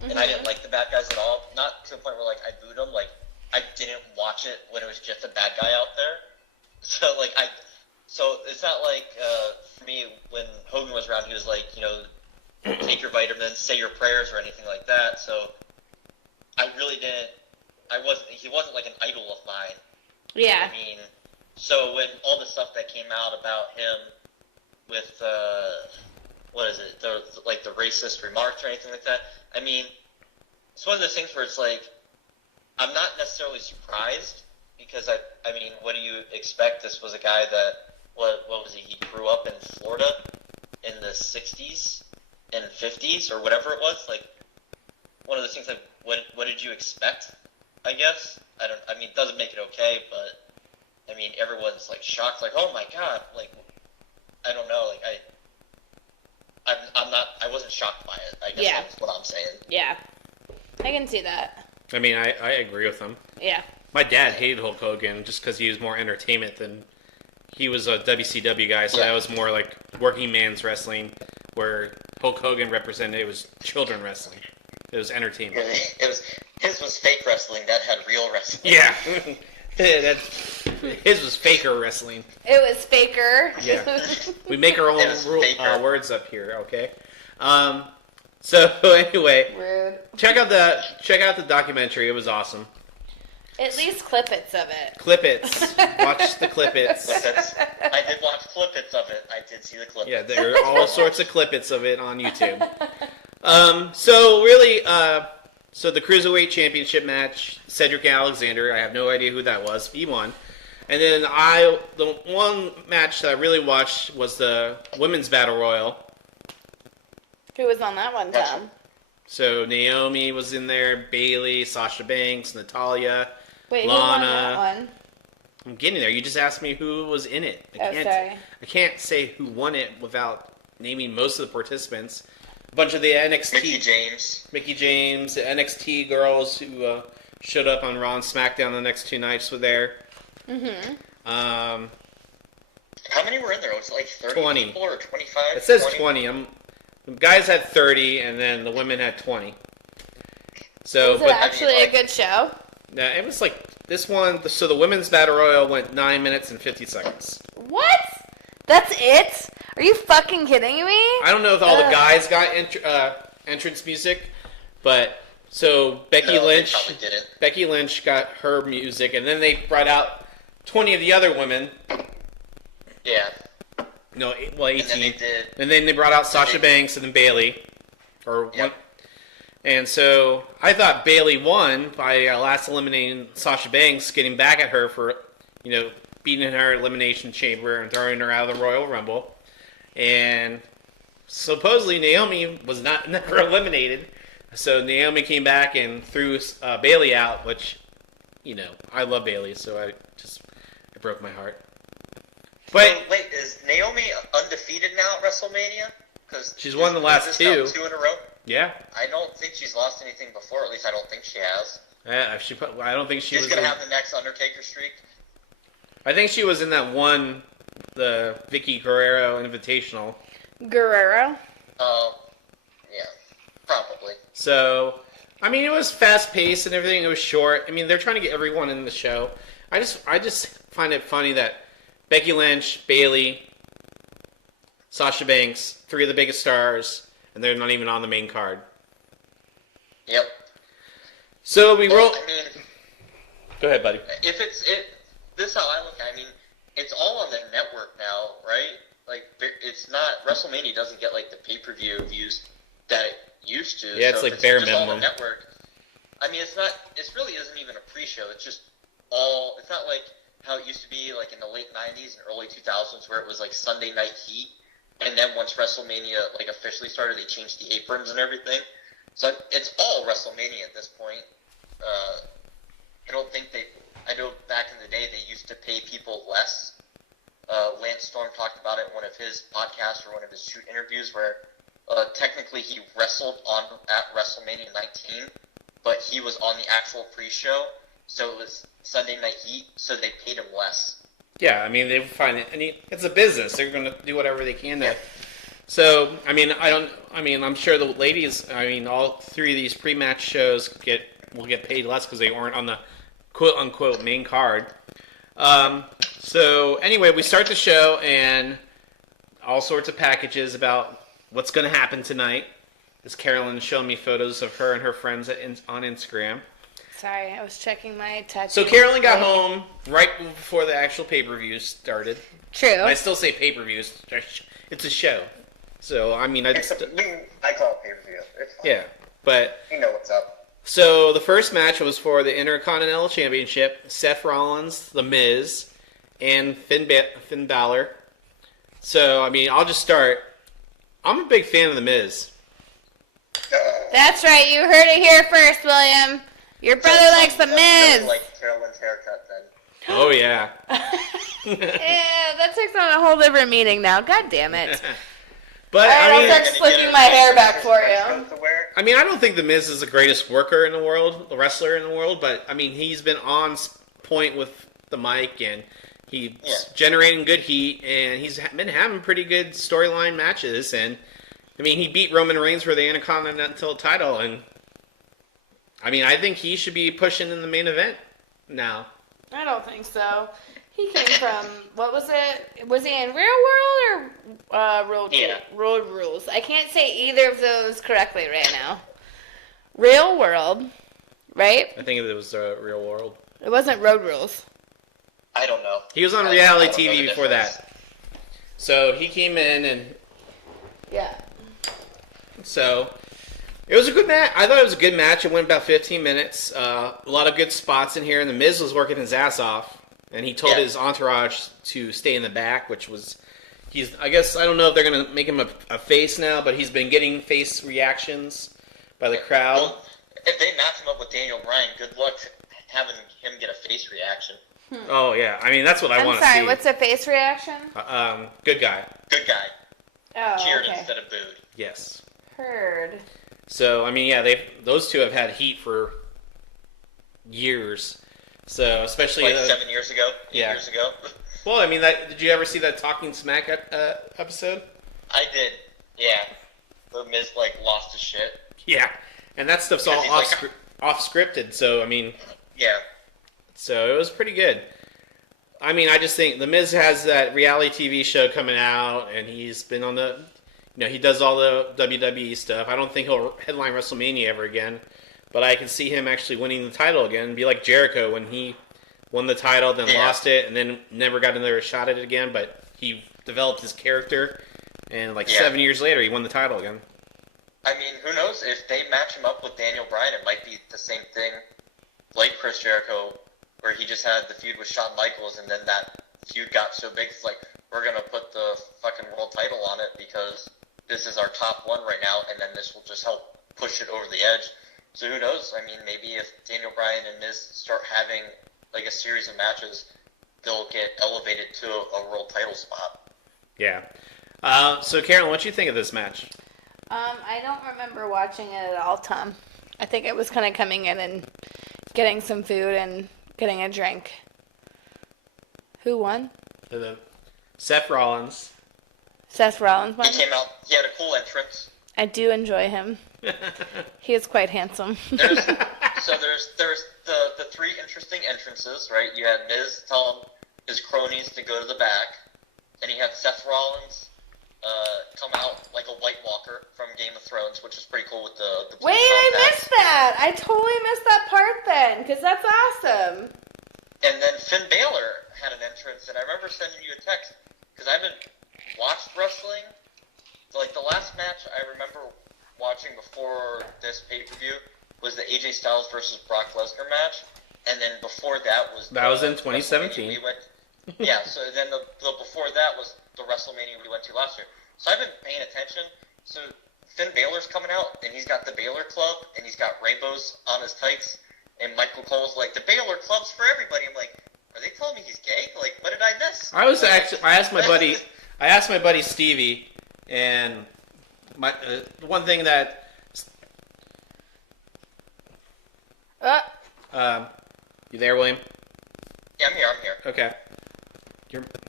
and I didn't like the bad guys at all. Not to the point where I booed him. I didn't watch it when it was just a bad guy out there. So it's not for me when Hogan was around, he was take your vitamins, say your prayers, or anything like that. So I really didn't. He wasn't an idol of mine. Yeah. I mean, so when all the stuff that came out about him with what is it, the racist remarks or anything like that, I mean, it's one of those things where it's I'm not necessarily surprised because I mean, what do you expect? This was a guy that what was he? He grew up in Florida in the '60s and '50s or whatever it was. One of those things what did you expect? I guess I mean, it doesn't make it okay, but I mean, everyone's shocked, oh my God, I don't know, I wasn't shocked by it. I guess Yeah. that's what I'm saying. Yeah. I can see that. I mean, I agree with him. Yeah. My dad hated Hulk Hogan just because he was more entertainment than he was a WCW guy, so Yeah. that was more working man's wrestling, where Hulk Hogan represented it was children wrestling. It was entertainment. His was fake wrestling. That had real wrestling. Yeah, his was faker wrestling. It was faker. Yeah, we make our own It was faker. words up here. Okay. So anyway, Rude. check out the documentary. It was awesome. At least clippets of it. Clippets. Watch the clippets. I did watch clippets of it. I did see the clippets. Yeah, there are all sorts of clippets of it on YouTube. So really, so the Cruiserweight Championship match, Cedric Alexander, I have no idea who that was. He won. And then the one match that I really watched was the Women's Battle Royal. Who was on that one, Tom? So Naomi was in there, Bayley, Sasha Banks, Natalya, Wait, Lana. who won that one? I'm getting there. You just asked me who was in it. Sorry. I can't say who won it without naming most of the participants. A bunch of the NXT... Mickey James, the NXT girls who showed up on Raw and SmackDown the next 2 nights were there. Mm-hmm. Um, How many were in there? Was it 30 20. people or 25? it says 20. The guys had 30, and then the women had 20. So, Was it actually a good show? yeah, it was this one. So the Women's Battle Royal went 9 minutes and 50 seconds. What? That's it? Are you fucking kidding me? I don't know if all the guys got entrance music, but so Becky No, they Lynch. probably didn't. Becky Lynch got her music, and then they brought out 20 of the other women. Yeah. No, well, 18. And then they did. And then they brought out Sasha Banks and then Bayley. Yep. And so I thought Bayley won by last eliminating Sasha Banks, getting back at her for, beating her Elimination Chamber and throwing her out of the Royal Rumble. And supposedly Naomi was never eliminated. So Naomi came back and threw Bayley out, which, I love Bayley, so it broke my heart. But So, wait, is Naomi undefeated now at WrestleMania? Because she's won the last 2. 2 in a row. Yeah. I don't think she's lost anything before. At least I don't think she has. Yeah, I don't think she She's was. gonna have the next Undertaker streak. I think she was in that one, the Vicky Guerrero Invitational. Guerrero? Yeah, probably. So, I mean, it was fast paced and everything. It was short. I mean, they're trying to get everyone in the show. I just find it funny that Becky Lynch, Bayley, Sasha Banks, three of the biggest stars, and they're not even on the main card. Yep. So we roll. I mean, go ahead, buddy. if this is how I look at it. I mean, it's all on the network now, right? Like, it's not, WrestleMania doesn't get, like, the pay-per-view views that it used to. Yeah, it's so like if bare just all minimum. on the network, I mean, it really isn't even a pre-show. It's just all, it's not like how it used to be, like, in the late 90s and early 2000s where it was, like, Sunday Night Heat. And then once WrestleMania, like, officially started, they changed the aprons and everything. So it's all WrestleMania at this point. I know back in the day they used to pay people less. Lance Storm talked about it in one of his podcasts or one of his shoot interviews where technically he wrestled at WrestleMania 19, but he was on the actual pre-show, so it was Sunday Night Heat, so they paid him less. Yeah, I mean, they find it, and it's a business. They're going to do whatever they can to. So, I mean, I'm sure the ladies, all three of these pre-match shows will get paid less because they weren't on the quote-unquote main card. So, anyway, we start the show, and all sorts of packages about what's going to happen tonight. As Carolyn showing me photos of her and her friends on Instagram. Sorry, I was checking my tattoo. So, Carolyn got home right before the actual pay-per-view started. True. And I still say pay-per-views. It's a show. So, I mean, I call it pay-per-view. It's fine. Yeah, but You know what's up. so the first match was for the Intercontinental Championship. Seth Rollins, The Miz, and Finn Balor. So, I mean, I'll just start. I'm a big fan of The Miz. That's right, you heard it here first, William. Your brother likes The Miz. Like Carolyn's haircut then. Oh, yeah. Yeah, that takes on a whole different meaning now. God damn it. But, Alright, I I'll mean, start slicking my hair back for you. I mean, I don't think The Miz is the greatest worker in the world, the wrestler in the world, but, I mean, he's been on point with the mic, and he's generating good heat, and he's been having pretty good storyline matches, and, I mean, he beat Roman Reigns for the Intercontinental title, and, I mean, I think he should be pushing in the main event now. I don't think so. He came from, what was it? Was he in Real World or Road Rules? I can't say either of those correctly right now. Real World, right? I think it was Real World. It wasn't Road Rules. I don't know. He was on reality TV before that. So he came in and... Yeah. So it was a good match. I thought it was a good match. It went about 15 minutes. A lot of good spots in here. And The Miz was working his ass off. And he told his entourage to stay in the back, which was... I guess, I don't know if they're going to make him a face now, but he's been getting face reactions by the crowd. Well, if they match him up with Daniel Bryan, good luck having him get a face reaction. Oh, yeah. I mean, that's what I want to see. I'm sorry, what's a face reaction? Good guy. Good guy. Oh, Cheered okay. instead of booed. Yes. Heard. So, I mean, yeah, those two have had heat for years. So, especially... Like 7 years ago? 8 years ago? Well, I mean, did you ever see that Talking Smack episode? I did, yeah. The Miz, lost his shit. Yeah. And that stuff's all off-scripted, so, I mean... Yeah. So, it was pretty good. I mean, I just think The Miz has that reality TV show coming out, and he's been on the... he does all the WWE stuff. I don't think he'll headline WrestleMania ever again, but I can see him actually winning the title again and be like Jericho when he won the title, then lost it, and then never got another shot at it again, but he developed his character, and 7 years later, he won the title again. I mean, who knows? If they match him up with Daniel Bryan, it might be the same thing like Chris Jericho, where he just had the feud with Shawn Michaels, and then that feud got so big, it's like, we're going to put the fucking world title on it because this is our top one right now, and then this will just help push it over the edge. So who knows? I mean, maybe if Daniel Bryan and Miz start having a series of matches, they'll get elevated to a world title spot. Yeah. So Carolyn, what do you think of this match? I don't remember watching it at all, Tom. I think it was kind of coming in and getting some food and getting a drink. Who won? Seth Rollins. Seth Rollins won. He came out. He had a cool entrance. I do enjoy him. He is quite handsome. There's the three interesting entrances, right? You had Miz telling his cronies to go to the back, and he had Seth Rollins come out like a White Walker from Game of Thrones, which is pretty cool with the blue Wait, I contacts. missed that. I totally missed that part then, because that's awesome. And then Finn Balor had an entrance, and I remember sending you a text because I haven't watched wrestling. Like the last match I remember watching before this pay-per-view was the AJ Styles versus Brock Lesnar match, and then before that was in 2017. We went, yeah. So then the before that was the WrestleMania we went to last year. So I've been paying attention. So Finn Balor's coming out, and he's got the Balor Club, and he's got rainbows on his tights. And Michael Cole's like, the Balor Club's for everybody. I'm like, are they telling me he's gay? Like, what did I miss? I asked my buddy Stevie, and the one thing that you there, William? Yeah, I'm here. Okay.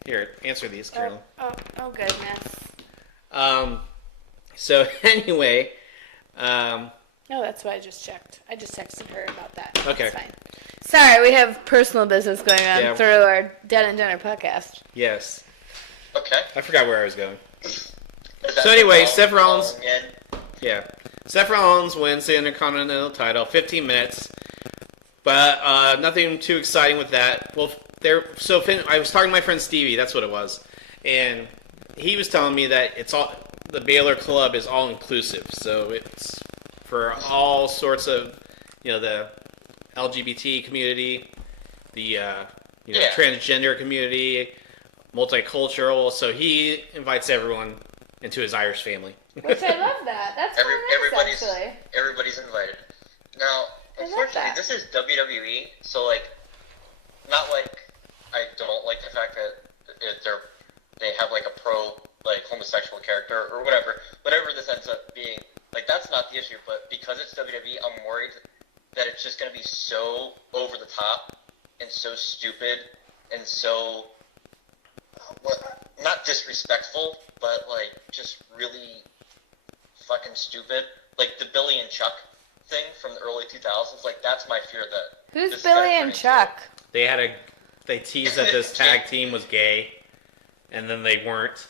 Here, answer these, Carolyn. Oh, goodness. So anyway, No, that's what I just checked. I just texted her about that. Okay. It's fine. Sorry, we have personal business going on through our Dead and Dinner podcast. Yes. Okay. I forgot where I was going. So anyway, Seth Rollins. Yeah. Seth Rollins wins the Intercontinental title, 15 minutes. But nothing too exciting with that. Well, I was talking to my friend Stevie, that's what it was. And he was telling me that the Balor Club is all inclusive. So it's for all sorts of, the LGBT community, the transgender community, multicultural. So he invites everyone into his Irish family. Which I love that. That's everybody's actually. everybody's invited. Now, unfortunately, this is WWE, so not I don't like the fact that they have a pro homosexual character or whatever this ends up being. That's not the issue, but because it's WWE, I'm worried that it's just going to be so over the top and so stupid and so not disrespectful, but just really fucking stupid. The Billy and Chuck thing from the early 2000s. That's my fear that Who's Billy and Chuck? They teased that this tag team was gay, and then they weren't.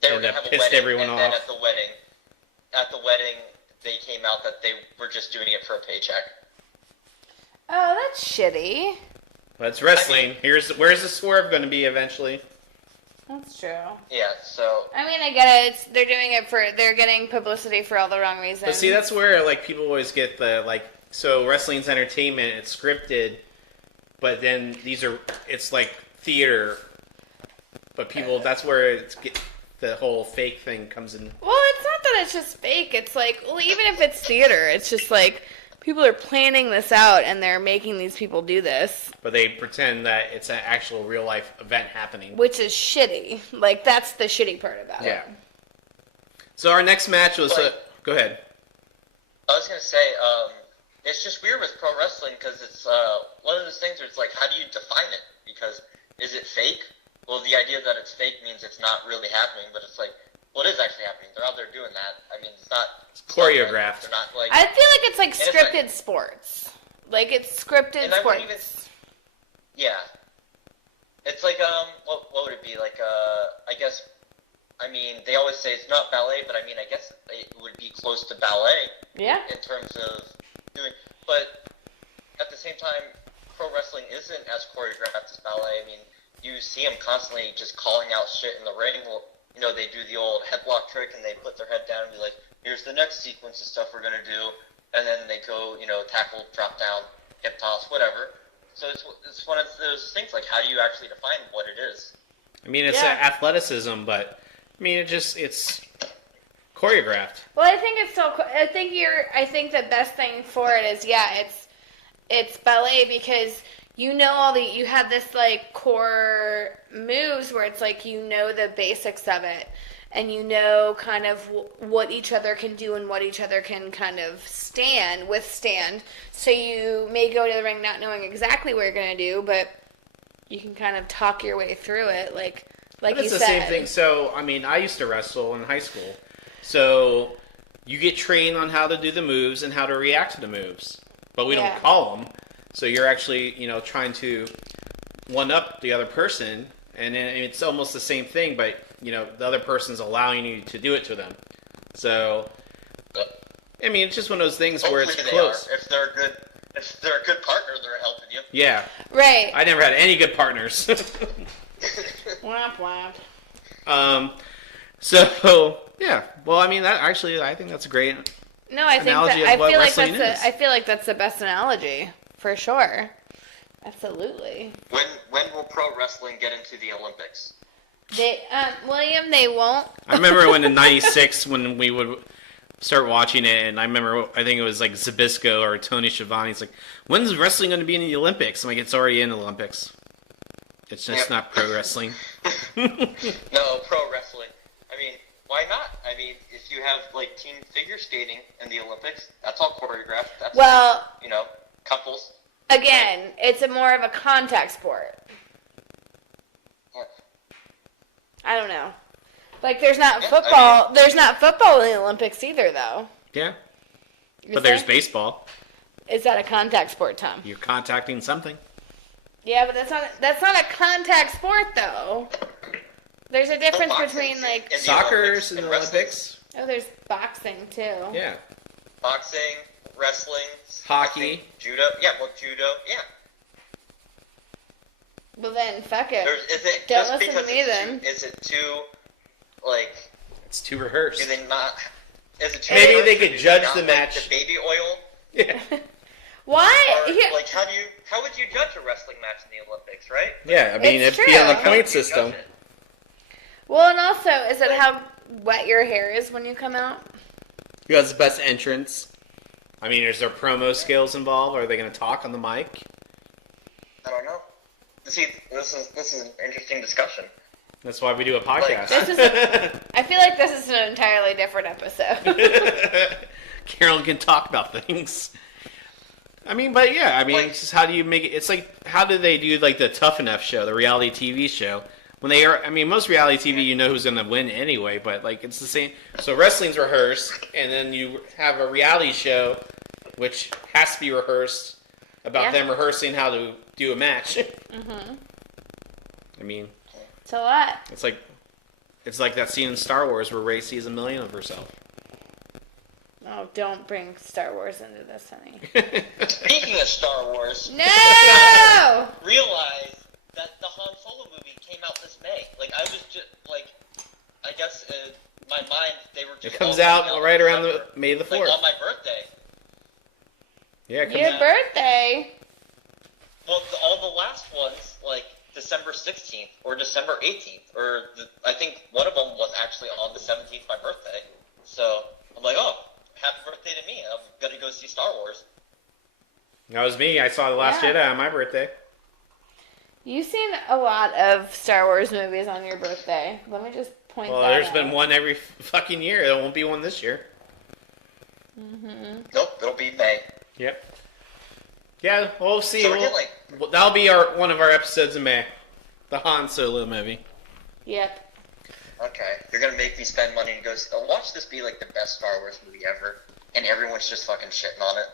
They were going to have a pissed wedding, everyone and off. then at the wedding, they came out that they were just doing it for a paycheck. Oh, that's shitty. That's wrestling. Where's the swerve going to be eventually? That's true. Yeah, so I mean, I get it. They're getting publicity for all the wrong reasons. But see, that's where people always get so wrestling's entertainment, it's scripted, but then it's like theater. But that's where the whole fake thing comes in. Well, it's not that it's just fake. It's even if it's theater, it's just people are planning this out and they're making these people do this. But they pretend that it's an actual real life event happening. Which is shitty. That's the shitty part about it. Yeah. So our next match was... go ahead. I was going to say, it's just weird with pro wrestling because it's one of those things where it's how do you define it? Because is it fake? Well, the idea that it's fake means it's not really happening, but it's well, it is actually happening. They're out there doing that. I mean, it's not... It's choreographed. They're not I feel it's scripted sports. It's scripted and sports. Yeah. It's what would it be? I guess, they always say it's not ballet, but I guess it would be close to ballet. Yeah. In terms of doing... But at the same time, pro wrestling isn't as choreographed as ballet. You see them constantly just calling out shit in the ring. Well, they do the old headlock trick and they put their head down and be like, here's the next sequence of stuff we're going to do. And then they go, tackle, drop down, hip toss, whatever. So it's one of those things, how do you actually define what it is? It's athleticism, but, it's choreographed. Well, I think it's still... I think the best thing for it is, it's ballet because... you have this core moves where it's the basics of it, and you know kind of what each other can do and what each other can kind of withstand. So you may go to the ring not knowing exactly what you're going to do, but you can kind of talk your way through it, like you said. It's the same thing. So, I mean, I used to wrestle in high school. So you get trained on how to do the moves and how to react to the moves. But we don't call them. So you're actually, trying to one-up the other person. And then it's almost the same thing, but, the other person's allowing you to do it to them. So, I mean, it's just one of those things where it's close. If they're a good partner, they're helping you. Yeah. Right. I never had any good partners. Womp womp. So, yeah. Well, I mean, I think that's a great analogy of what wrestling is. I feel like that's the best analogy, for sure. Absolutely. When will pro wrestling get into the Olympics? William, they won't. I remember when in '96 when we would start watching it, and I think it was like Zbyszko or Tony Schiavone's like, when's wrestling going to be in the Olympics? I'm like, it's already in the Olympics. It's just not pro wrestling. No, pro wrestling. I mean, why not? I mean, if you have like team figure skating in the Olympics, that's all choreographed. That's couples. Again, it's more of a contact sport. Yeah. I don't know. Like, there's not football. There's not football in the Olympics either, though. Yeah. But there's baseball. Is that a contact sport, Tom? You're contacting something. Yeah, but that's not a contact sport, though. There's a difference between, like... Soccer's in the Olympics. Oh, there's boxing, too. Yeah. Boxing, wrestling. Hockey. Judo. Yeah, judo. Yeah. Well, then, fuck it. Don't listen to me, then. Is it too, like... It's too rehearsed. Do they not... Is it too Maybe rehearsed? they could judge the match. Like the baby oil? Yeah. What? Or, like, how would you judge a wrestling match in the Olympics, right? Yeah, I mean, It's it'd be on the true. point system. Well, and also, is it how wet your hair is when you come out? Who has the best entrance? I mean, is there promo skills involved? Are they going to talk on the mic? I don't know. See, this is an interesting discussion. That's why we do a podcast. I feel like this is an entirely different episode. Carolyn can talk about things. I mean, but yeah, I mean, it's just how do you make it? It's like, how do they do like the Tough Enough show, the reality TV show? When they are, I mean, most reality TV, you know who's going to win anyway, but like it's the same. So wrestling's rehearsed, and then you have a reality show, which has to be rehearsed about them rehearsing how to do a match. Mm-hmm. I mean, it's a lot. It's like that scene in Star Wars where Rey sees a million of herself. Oh, don't bring Star Wars into this, honey. Speaking of Star Wars, No! realize that the Han Solo movie came out this May. Like, I was just, like, I guess in my mind, they were just... It comes out right around May the 4th. Like, on my birthday. Yeah, it comes Your out. birthday? Well, all the last ones, like, December 16th or December 18th, or I think one of them was actually on the 17th, my birthday. So, I'm like, oh, happy birthday to me. I'm going to go see Star Wars. That was me. I saw The Last Jedi on my birthday. You've seen a lot of Star Wars movies on your birthday. Let me just point that out. Well, there's been one every fucking year. There won't be one this year. Mm-hmm. Nope, it'll be May. Yep. Yeah, we'll see. So That'll be one of our episodes in May. The Han Solo movie. Yep. Okay, you're going to make me spend money to go watch this be like the best Star Wars movie ever, and everyone's just fucking shitting on it.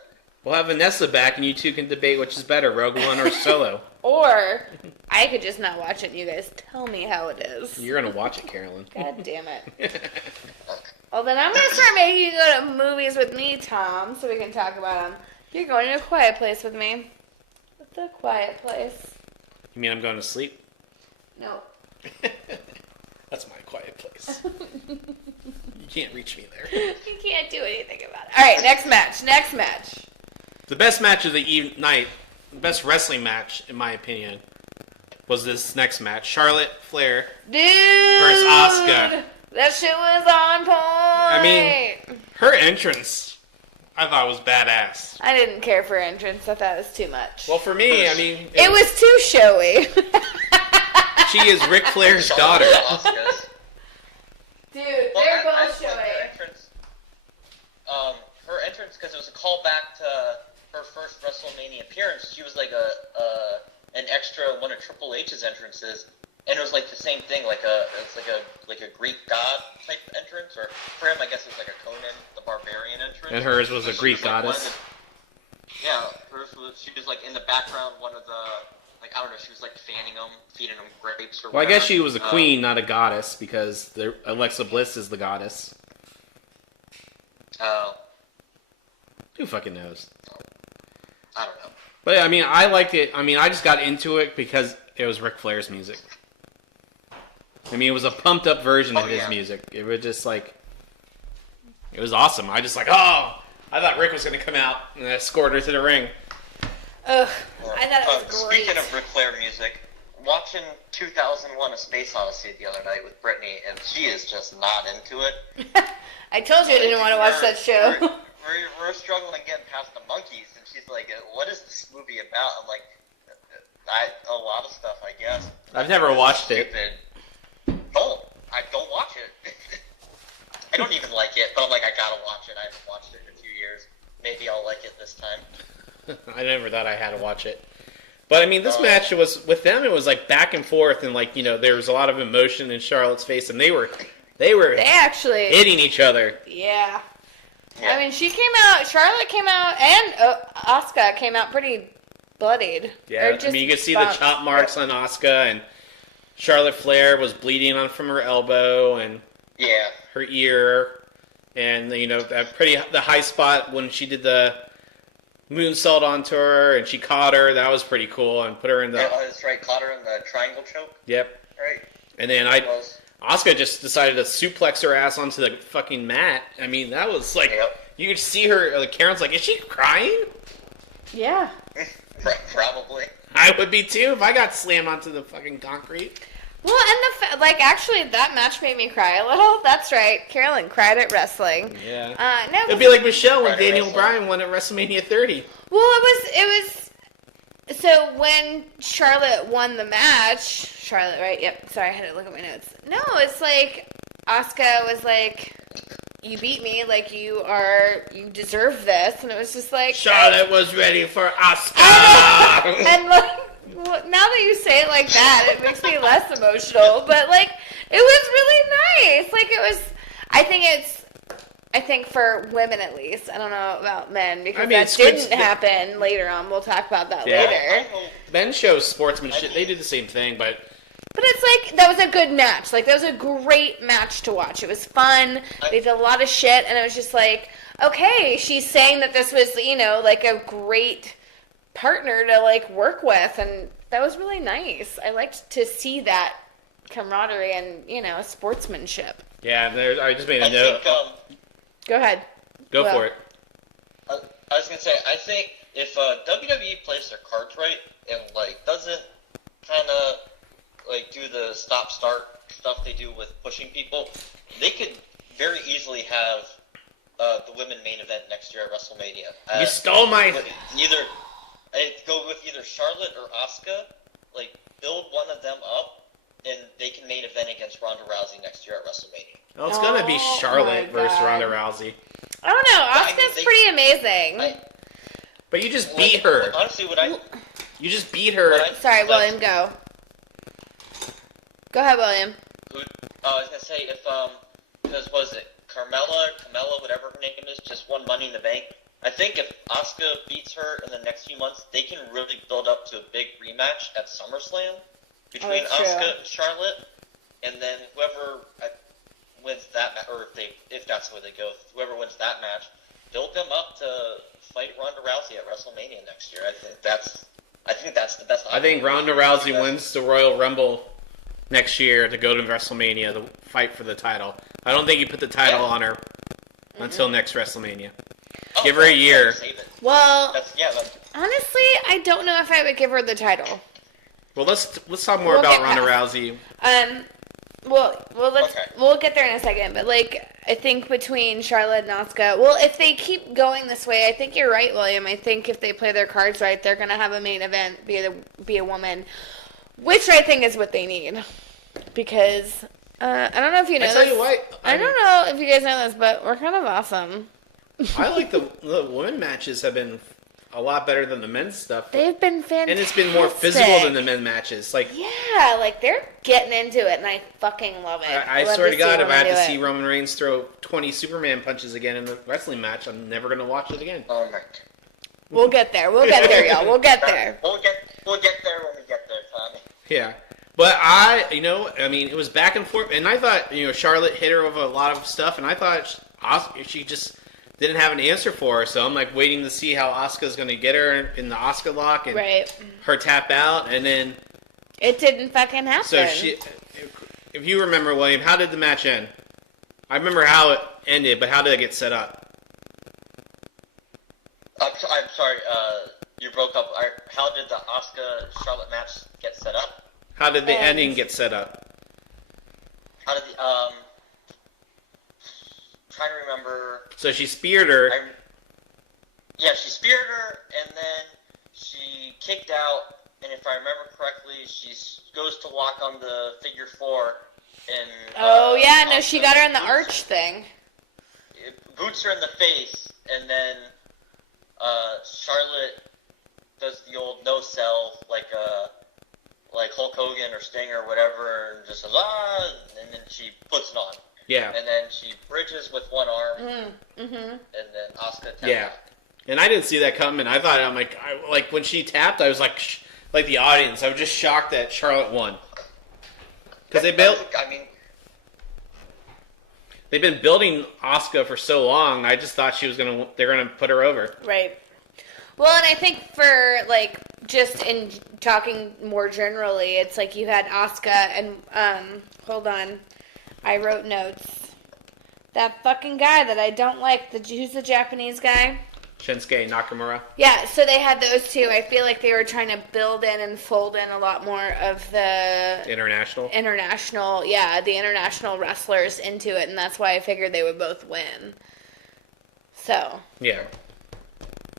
We'll have Vanessa back, and you two can debate which is better, Rogue One or Solo. Or I could just not watch it and you guys tell me how it is. You're going to watch it, Carolyn. God damn it. Well, then I'm going to start making you go to movies with me, Tom, so we can talk about them. You're going to A Quiet Place with me. What's A Quiet Place? You mean I'm going to sleep? No. That's my quiet place. You can't reach me there. You can't do anything about it. All right, next match. The best match of the night, the best wrestling match, in my opinion, was this next match. Charlotte Flair versus Asuka. That shit was on point. I mean, her entrance, I thought was badass. I didn't care for her entrance. I thought it was too much. Well, for me, I mean... It was too showy. She is Ric Flair's daughter. Dude, Dude, Well, they're I both just like showing. her entrance, because it was a callback to her first WrestleMania appearance. She was like an extra one of Triple H's entrances, and it was like the same thing, it's like a Greek god type entrance, or for him, I guess it was like a Conan the Barbarian entrance. And hers was a She Greek was, like, goddess. She was like in the background, one of the, like, I don't know, she was like fanning them, feeding them grapes or Well, I whatever. guess she was a queen, not a goddess, because Alexa Bliss is the goddess. Oh. Who fucking knows? I don't know. But I mean, I liked it. I mean, I just got into it because it was Ric Flair's music. I mean, it was a pumped up version of his music. It was just like, it was awesome. I just like, I thought Rick was going to come out and escort her to the ring. Ugh, I thought it was great. Speaking of Ric Flair music, watching 2001: A Space Odyssey the other night with Brittany, and she is just not into it. I told you I didn't want to watch that show. We're struggling getting past the monkeys, and she's like, "What is this movie about?" I'm like, a lot of stuff, I guess. I've never watched it. Don't watch it. I don't even like it, but I'm like, I gotta watch it. I haven't watched it in a few years. Maybe I'll like it this time. I never thought I had to watch it. But I mean, this match was, with them, it was like back and forth, and like, there was a lot of emotion in Charlotte's face, and they actually hitting each other. Yeah. I mean, Charlotte came out, and Asuka came out pretty bloodied. Yeah, I mean, you could see the chop marks on Asuka, and Charlotte Flair was bleeding from her elbow and her ear, and the high spot when she did the moonsault onto her and she caught her. That was pretty cool, and put her in the. Yeah, that's right. Caught her in the triangle choke. Yep. Right. And then Asuka just decided to suplex her ass onto the fucking mat. I mean, that was like, you could see her. Like, Karen's like, is she crying? Yeah. Probably. I would be too if I got slammed onto the fucking concrete. Well, and actually, that match made me cry a little. That's right. Carolyn cried at wrestling. Yeah. No, it'd be like Michelle when Daniel Bryan won at WrestleMania 30. Well, it was. So when Charlotte won the match, Charlotte, right? Yep. Sorry, I had to look at my notes. No, it's like Asuka was like, "You beat me. Like you deserve this," and it was just like Charlotte was ready for Asuka. And like. Well, now that you say it like that, it makes me less emotional. But like, it was really nice. Like it was. I think for women at least. I don't know about men because that didn't happen later on. We'll talk about that later. Men show sportsmanship. They do the same thing, but it's like that was a good match. Like that was a great match to watch. It was fun. They did a lot of shit, and it was just like, okay, she's saying that this was like a great partner to like work with, and that was really nice. I liked to see that camaraderie and sportsmanship. Yeah, I just made a note. Go ahead. Go for it. I was gonna say, I think if WWE plays their cards right and like doesn't kind of like do the stop-start stuff they do with pushing people, they could very easily have the women main event next year at WrestleMania. You stole my. I'd go with either Charlotte or Asuka, like, build one of them up, and they can main event against Ronda Rousey next year at WrestleMania. Well, it's going to be Charlotte versus Ronda Rousey. I don't know. Asuka's pretty amazing. But you just beat her. Honestly, You just beat her. Sorry, William, go. Go ahead, William. I was going to say, because was it Carmella, whatever her name is, just won Money in the Bank. I think if Asuka beats her in the next few months, they can really build up to a big rematch at SummerSlam between Asuka and Charlotte, and then whoever wins that match, or if that's the way they go, whoever wins that match, build them up to fight Ronda Rousey at WrestleMania next year. I think that's the best. I think Ronda Rousey wins the Royal Rumble next year to go to WrestleMania to fight for the title. I don't think you put the title on her until next WrestleMania. Give her a year. Well, honestly, I don't know if I would give her the title. Well, let's talk more about Ronda Rousey. We'll get there in a second. But like, I think between Charlotte and Asuka, well, if they keep going this way, I think you're right, William. I think if they play their cards right, they're gonna have a main event be a woman, which I think is what they need, because I don't know if you know I tell this. you what, I don't know if you guys know this, but we're kind of awesome. I like the women matches have been a lot better than the men's stuff. They've been fantastic. And it's been more physical than the men matches. Like, yeah, like they're getting into it, and I fucking love it. I swear to God, if I had to see Roman Reigns throw 20 Superman punches again in the wrestling match, I'm never going to watch it again. Oh my. We'll get there. We'll get there, y'all. We'll get there. We'll get there when we get there, Tommy. Yeah. But it was back and forth, and I thought, Charlotte hit her with a lot of stuff, and I thought she just didn't have an answer for her, so I'm like waiting to see how Asuka's going to get her in the Asuka lock and her tap out, and then it didn't fucking happen. So if you remember, William, how did the match end? I remember how it ended, but how did it get set up? I'm sorry, you broke up. How did the Asuka-Charlotte match get set up? How did the ending get set up? How did trying to remember. So she speared her. She speared her, and then she kicked out, and if I remember correctly, she goes to walk on the figure 4, and... she got her in the arch thing. It boots her in the face, and then Charlotte does the old no-sell, like Hulk Hogan or Sting or whatever, and just says, and then she puts it on. Yeah. And then she bridges with one arm, and then Asuka taps. Yeah. And I didn't see that coming. I thought, when she tapped, I was like the audience. I was just shocked that Charlotte won. Because they've been building Asuka for so long. I just thought they're gonna put her over. Right. Well, and I think for just in talking more generally, it's like you had Asuka and hold on. I wrote notes. That fucking guy that I don't like, who's the Japanese guy? Shinsuke Nakamura. Yeah, so they had those two. I feel like they were trying to build in and fold in a lot more of the... the international wrestlers into it, and that's why I figured they would both win. So. Yeah.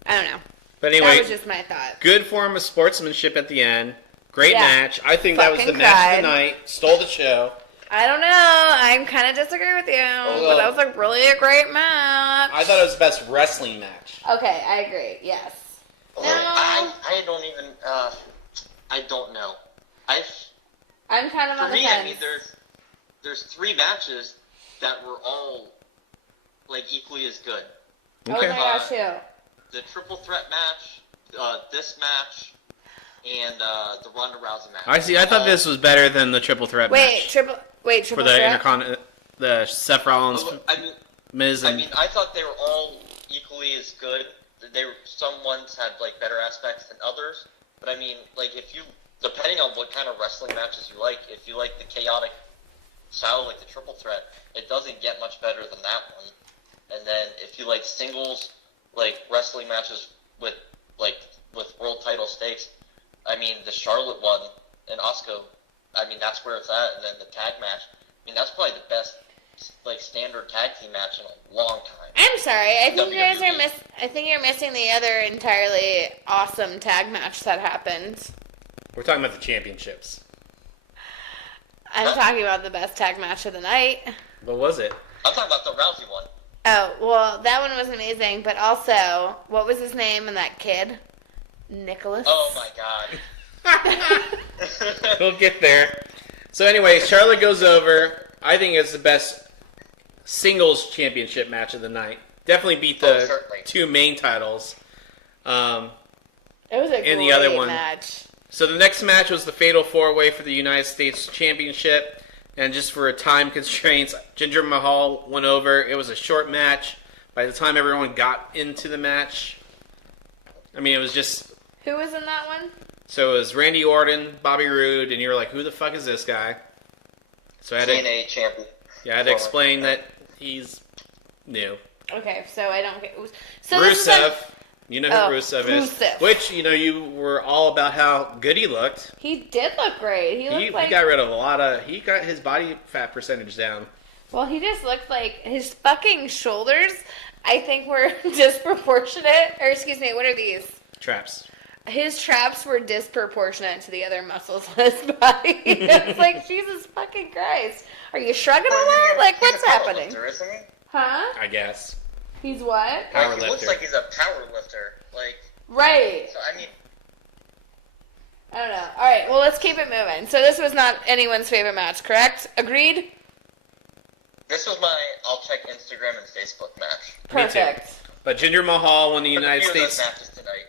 I don't know. But anyway. That was just my thought. Good form of sportsmanship at the end. Great match. I think that was the match of the night. Stole the show. I don't know. I kind of disagree with you. But that was really a great match. I thought it was the best wrestling match. Okay, I agree. Yes. No. I don't even... I don't know. I'm kind of on the fence. For me, there's 3 matches that were all, equally as good. Okay. Oh my gosh, too. The triple threat match, this match, and the Ronda Rousey match. I see. I thought this was better than the triple threat match. Triple for the the Seth Rollins, Miz. I thought they were all equally as good. Some ones had better aspects than others, but if you, depending on what kind of wrestling matches you like, if you like the chaotic style like the triple threat, it doesn't get much better than that one. And then if you like singles wrestling matches with world title stakes, the Charlotte one and Asuka, that's where it's at. And then the tag match, that's probably the best standard tag team match in a long time. I'm sorry, I think you guys are I think you're missing the other entirely awesome tag match that happened. We're talking about the championships. I'm talking about the best tag match of the night. What was it? I'm talking about the Rousey one. Oh, well, that one was amazing, but also, what was his name and that kid? Nicholas? Oh my god. We'll get there. So anyway, Charlotte goes over. I think it's the best singles championship match of the night. Definitely beat the 2 main titles. It was a great other one. match. So the next match was the Fatal 4-Way for the United States Championship. And just for time constraints, Jinder Mahal went over. It was a short match. By the time everyone got into the match, it was just... Who was in that one? So it was Randy Orton, Bobby Roode, and you were like, who the fuck is this guy? So I had TNA champion. Yeah, I had to explain that he's new. Okay, so I don't get... So Rusev. You know who Rusev is. Which, you were all about how good he looked. He did look great. He got rid of a lot of... He got his body fat percentage down. Well, he just looked like his fucking shoulders, I think, were disproportionate. Or, excuse me, what are these? Traps. his traps were disproportionate to the other muscles on his body. It's like, Jesus fucking Christ. Are you shrugging a lot? Like, what's happening? Lifter, isn't he? Huh? I guess. He's what? Power He looks lifter. like he's a power lifter. Like, Right. so, I mean, I don't know. All right, well, let's keep it moving. So this was not anyone's favorite match, correct? Agreed? this was my I'll check Instagram and Facebook match. Perfect. But Jinder Mahal won the But United a few of States. those matches tonight.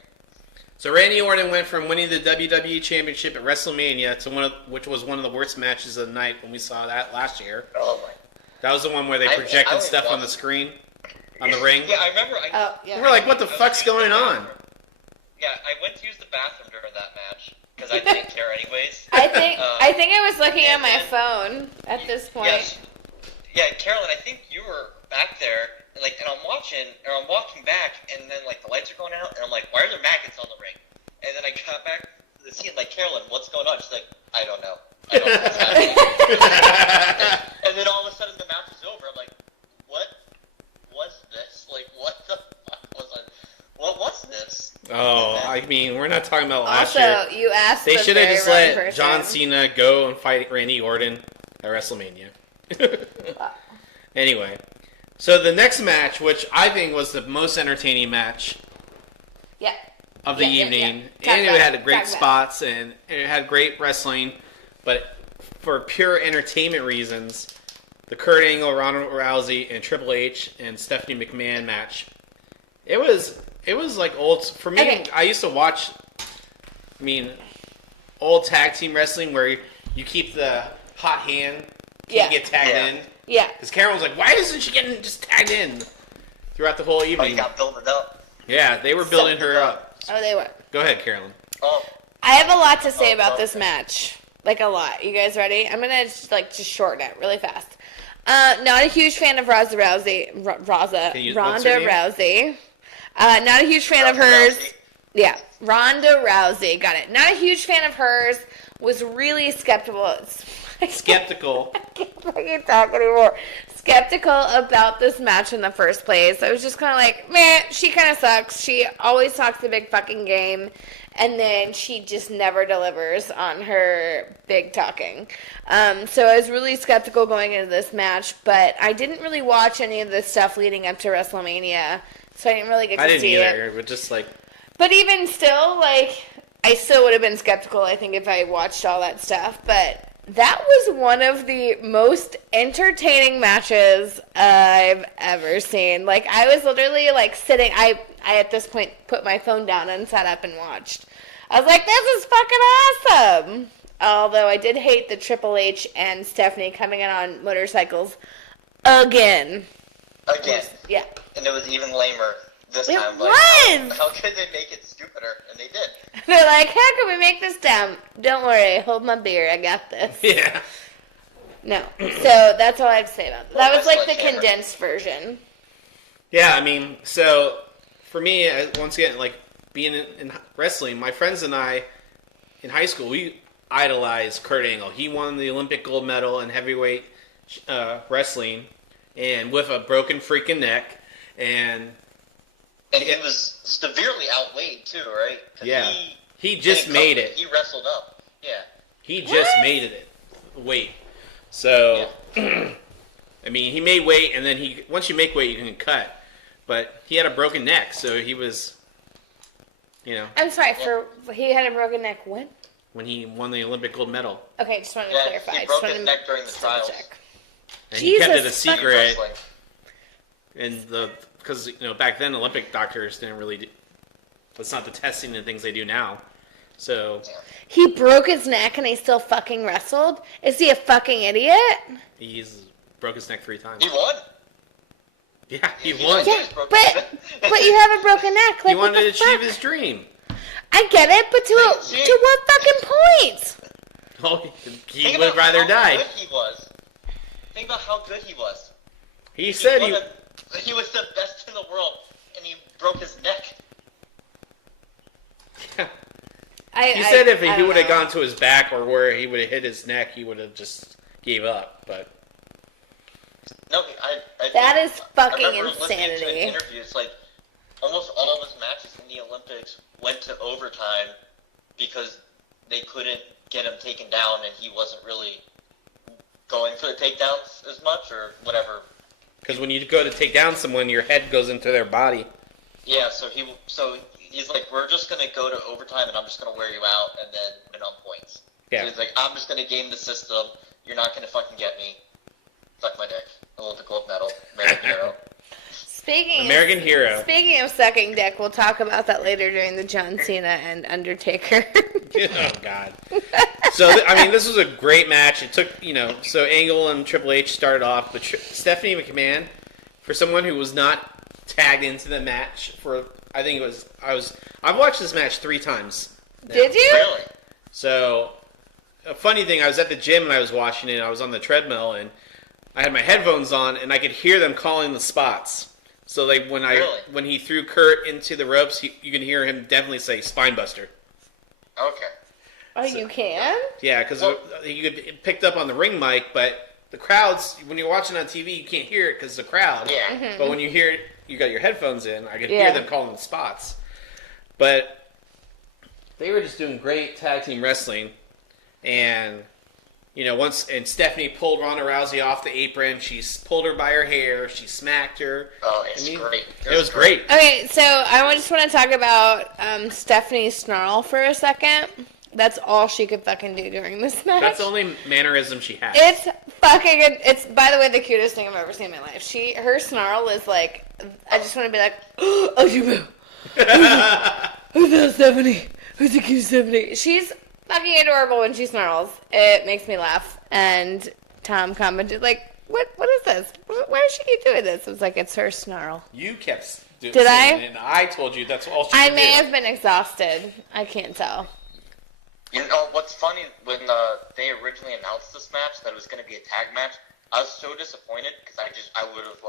So Randy Orton went from winning the WWE Championship at WrestleMania to which was one of the worst matches of the night when we saw that last year. Oh my. That was the one where they I projected was stuff on the watching- screen, on the ring. Yeah, I remember. Oh, yeah. We're like, what the fuck's going on? Yeah, I went to use the bathroom during that match because I didn't care anyways. I think I was looking at and my then- phone at this point. Yes. Yeah, Carolyn, I think you were back there, and I'm walking back, and then like the lights are going out, and I'm like, why are there magnets on the ring? And then I got back to the scene, like, Carolyn, what's going on? She's like, I don't know. I don't know what's happening. and then all of a sudden the match is over. I'm like, what was this? Like, what the fuck was I? What was this? Oh, I mean, we're not talking about last Also, year. you asked They the should have very just wrong let person. John Cena go and fight Randy Orton at WrestleMania. Anyway, so the next match, which I think was the most entertaining match Yeah. of the Yeah, evening, Talk and about it had it. great Talk about spots and it had great wrestling, but for pure entertainment reasons, the Kurt Angle, Ronda Rousey, and Triple H and Stephanie McMahon match. It was like old for me. Okay. I used to watch. I mean, old tag team wrestling where you keep the hot hand, Yeah. can't get tagged Yeah. in. Yeah. Because Karen was like, "Why isn't she getting just tagged in throughout the whole Oh, you evening?" got building up. Yeah, they were building her up. Oh, they were. Go ahead, Carolyn. Oh, I have a lot to say Oh, about this okay. match. Like, a lot. You guys ready? I'm gonna just shorten it really fast. Not a huge fan of Ronda Rousey. What's her Ronda name? Rousey. Not a huge fan of Ronda hers. Rousey. Yeah, Ronda Rousey. Got it. Not a huge fan of hers. Was really skeptical. Skeptical. I can't fucking talk anymore. Skeptical about this match in the first place. I was just kind of like, man, she kind of sucks. She always talks a big fucking game, and then she just never delivers on her big talking. So I was really skeptical going into this match, but I didn't really watch any of this stuff leading up to WrestleMania, so I didn't really get to I didn't see either. it. But just like, But even still, like, I still would have been skeptical, I think, if I watched all that stuff. But that was one of the most entertaining matches I've ever seen. Like, I was literally, like, sitting. I at this point, put my phone down and sat up and watched. I was like, this is fucking awesome. Although I did hate the Triple H and Stephanie coming in on motorcycles again. again. Yeah. And it was even lamer this It time. was! How could they make it stupider? And they did. They're like, how can we make this dumb? Don't worry, hold my beer, I got this. yeah. No. So that's all I have to say about that. That was like the Sledgehammer. condensed version. Yeah, I mean, so for me, once again, like being in wrestling, my friends and I in high school, we idolized Kurt Angle. He won the Olympic gold medal in heavyweight wrestling, and with a broken freaking neck, and And he was severely outweighed too, right? 'Cause yeah, he just made it. He wrestled up. Yeah. He just made it weight. So, I mean, he made weight, and then once you make weight, you can cut. But he had a broken neck, so he was, I'm sorry, he had a broken neck when? when he won the Olympic gold medal. Okay, just wanted to Yeah, clarify. he I just broke wanted his to neck during the just double trials. check. And he kept it a Jesus secret, Wrestling. and because back then Olympic doctors didn't really do, it's not the testing and things they do now. So He broke his neck and he still fucking wrestled? Is he a fucking idiot? he's broke his neck 3 times. He won. Yeah, he He won. won. Yeah, but you have a broken neck. Like, He what wanted to the achieve fuck? his dream. I get it, but to what fucking point? Oh, he Think would have about rather how died. good he was. Think about how good he was. He said he. He was the best in the world, and he broke his neck. He said if I he don't would have know. gone to his back or where he would have hit his neck, he would have just gave up. But No, I That think- is fucking I remember listening to insanity. interviews, like almost all of his matches, and the Olympics went to overtime because they couldn't get him taken down and he wasn't really going for the takedowns as much or whatever. Because when you go to take down someone, your head goes into their body. Yeah, so he's like, we're just going to go to overtime and I'm just going to wear you out and then win on points. Yeah. So he's like, I'm just going to game the system. You're not going to fucking get me. Suck my dick. Olympic gold medal. American hero. Speaking of sucking dick, we'll talk about that later during the John Cena and Undertaker. Oh, God. So, I mean, this was a great match. It took, so Angle and Triple H started off, but Stephanie McMahon, for someone who was not tagged into the match I've watched this match 3 times now. Did you? Really? So, a funny thing, I was at the gym and I was watching it, and I was on the treadmill, and I had my headphones on, and I could hear them calling the spots. So, like, when he threw Kurt into the ropes, you can hear him definitely say, Spinebuster. Okay. Oh, you can? Yeah, because it picked up on the ring mic, but the crowds, when you're watching on TV, you can't hear it because the crowd. Yeah. Mm-hmm. But when you hear it, you got your headphones in, I could hear them calling the spots. But they were just doing great tag team wrestling. And, and Stephanie pulled Ronda Rousey off the apron. She pulled her by her hair. She smacked her. Oh, it's great. It was great. Okay, so I just want to talk about Stephanie's snarl for a second. That's all she could fucking do during this match. That's the only mannerism she has. It's it's, by the way, the cutest thing I've ever seen in my life. Her snarl is like, I just want to be like, oh, you boo. Who's that Stephanie? Who's the cute Stephanie? She's fucking adorable when she snarls. It makes me laugh. And Tom commented, like, what is this? Why does she keep doing this? I was like, it's her snarl. You kept doing Did I? And I told you that's all she I could may do. have been exhausted. I can't tell. You know, what's funny, when they originally announced this match, that it was going to be a tag match, I was so disappointed, because I would have,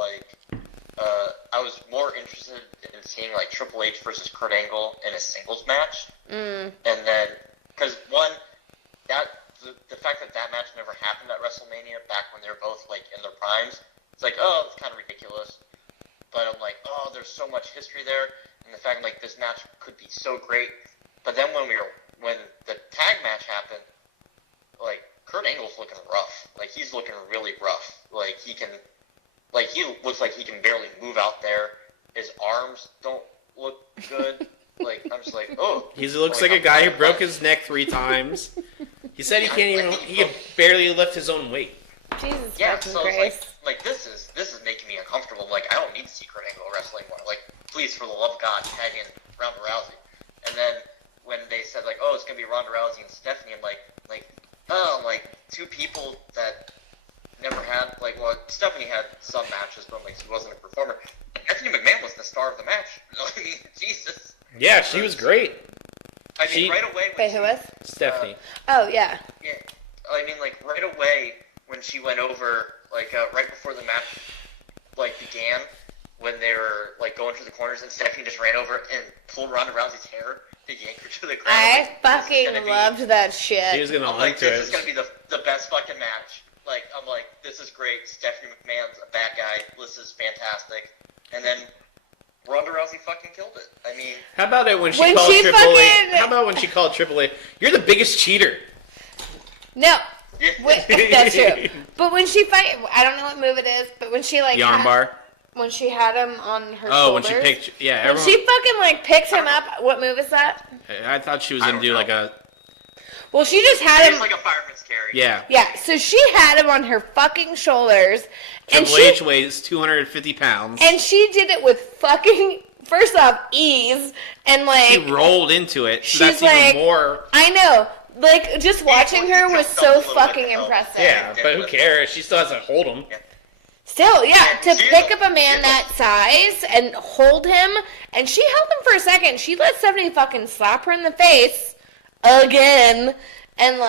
I was more interested in seeing, Triple H versus Kurt Angle in a singles match. And then, because the fact that match never happened at WrestleMania, back when they were both, in their primes, it's like, oh, it's kind of ridiculous. But I'm like, oh, there's so much history there, and the fact, this match could be so great. But then when the tag match happened, Kurt Angle's looking rough. He's looking really rough. He looks like he can barely move out there. His arms don't look good. I'm just like, oh. He looks like a guy who broke his neck 3 times. He said he can barely lift his own weight. Jesus so Christ. It's this is making me uncomfortable. I don't need to see Kurt Angle wrestle anymore. Please, for the love of God, tag in Ronda Rousey. And then when they said, oh, it's going to be Ronda Rousey and Stephanie, I'm like, 2 people that never had, Stephanie had some matches, but, she wasn't a performer. Stephanie McMahon was the star of the match. I mean, Jesus. Yeah, she was great. I mean, right away... Wait, who was? Stephanie. Oh, yeah. Yeah. I mean, right away, when she went over, right before the match, began, when they were, going through the corners, and Stephanie just ran over and pulled Ronda Rousey's hair to yank her to the ground. I fucking loved that shit. He was going to link to it. This is going to be the best fucking match. I'm like, this is great. Stephanie McMahon's a bad guy. This is fantastic. And then Ronda Rousey fucking killed it. I mean... How about it when she called Triple H? How about when she called Triple H, you're the biggest cheater. No. That's true. But when she I don't know what move it is, but when she the armbar. When she had him on her shoulders. Oh, when she picked... Yeah, everyone... When she fucking, picked him up, what move is that? I thought she was going to do, a... Well, she just had him... It's like a fireman's carry. Yeah. Yeah, so she had him on her fucking shoulders. Triple H weighs 250 pounds. And she did it with fucking, first off, ease. And, She rolled into it. So that's even more... I know. Just watching her was so fucking impressive. Yeah, but who cares? She still has to hold him. Yeah. Still, yeah, to pick up a man that size and hold him, and she held him for a second. She let Stephanie fucking slap her in the face again, and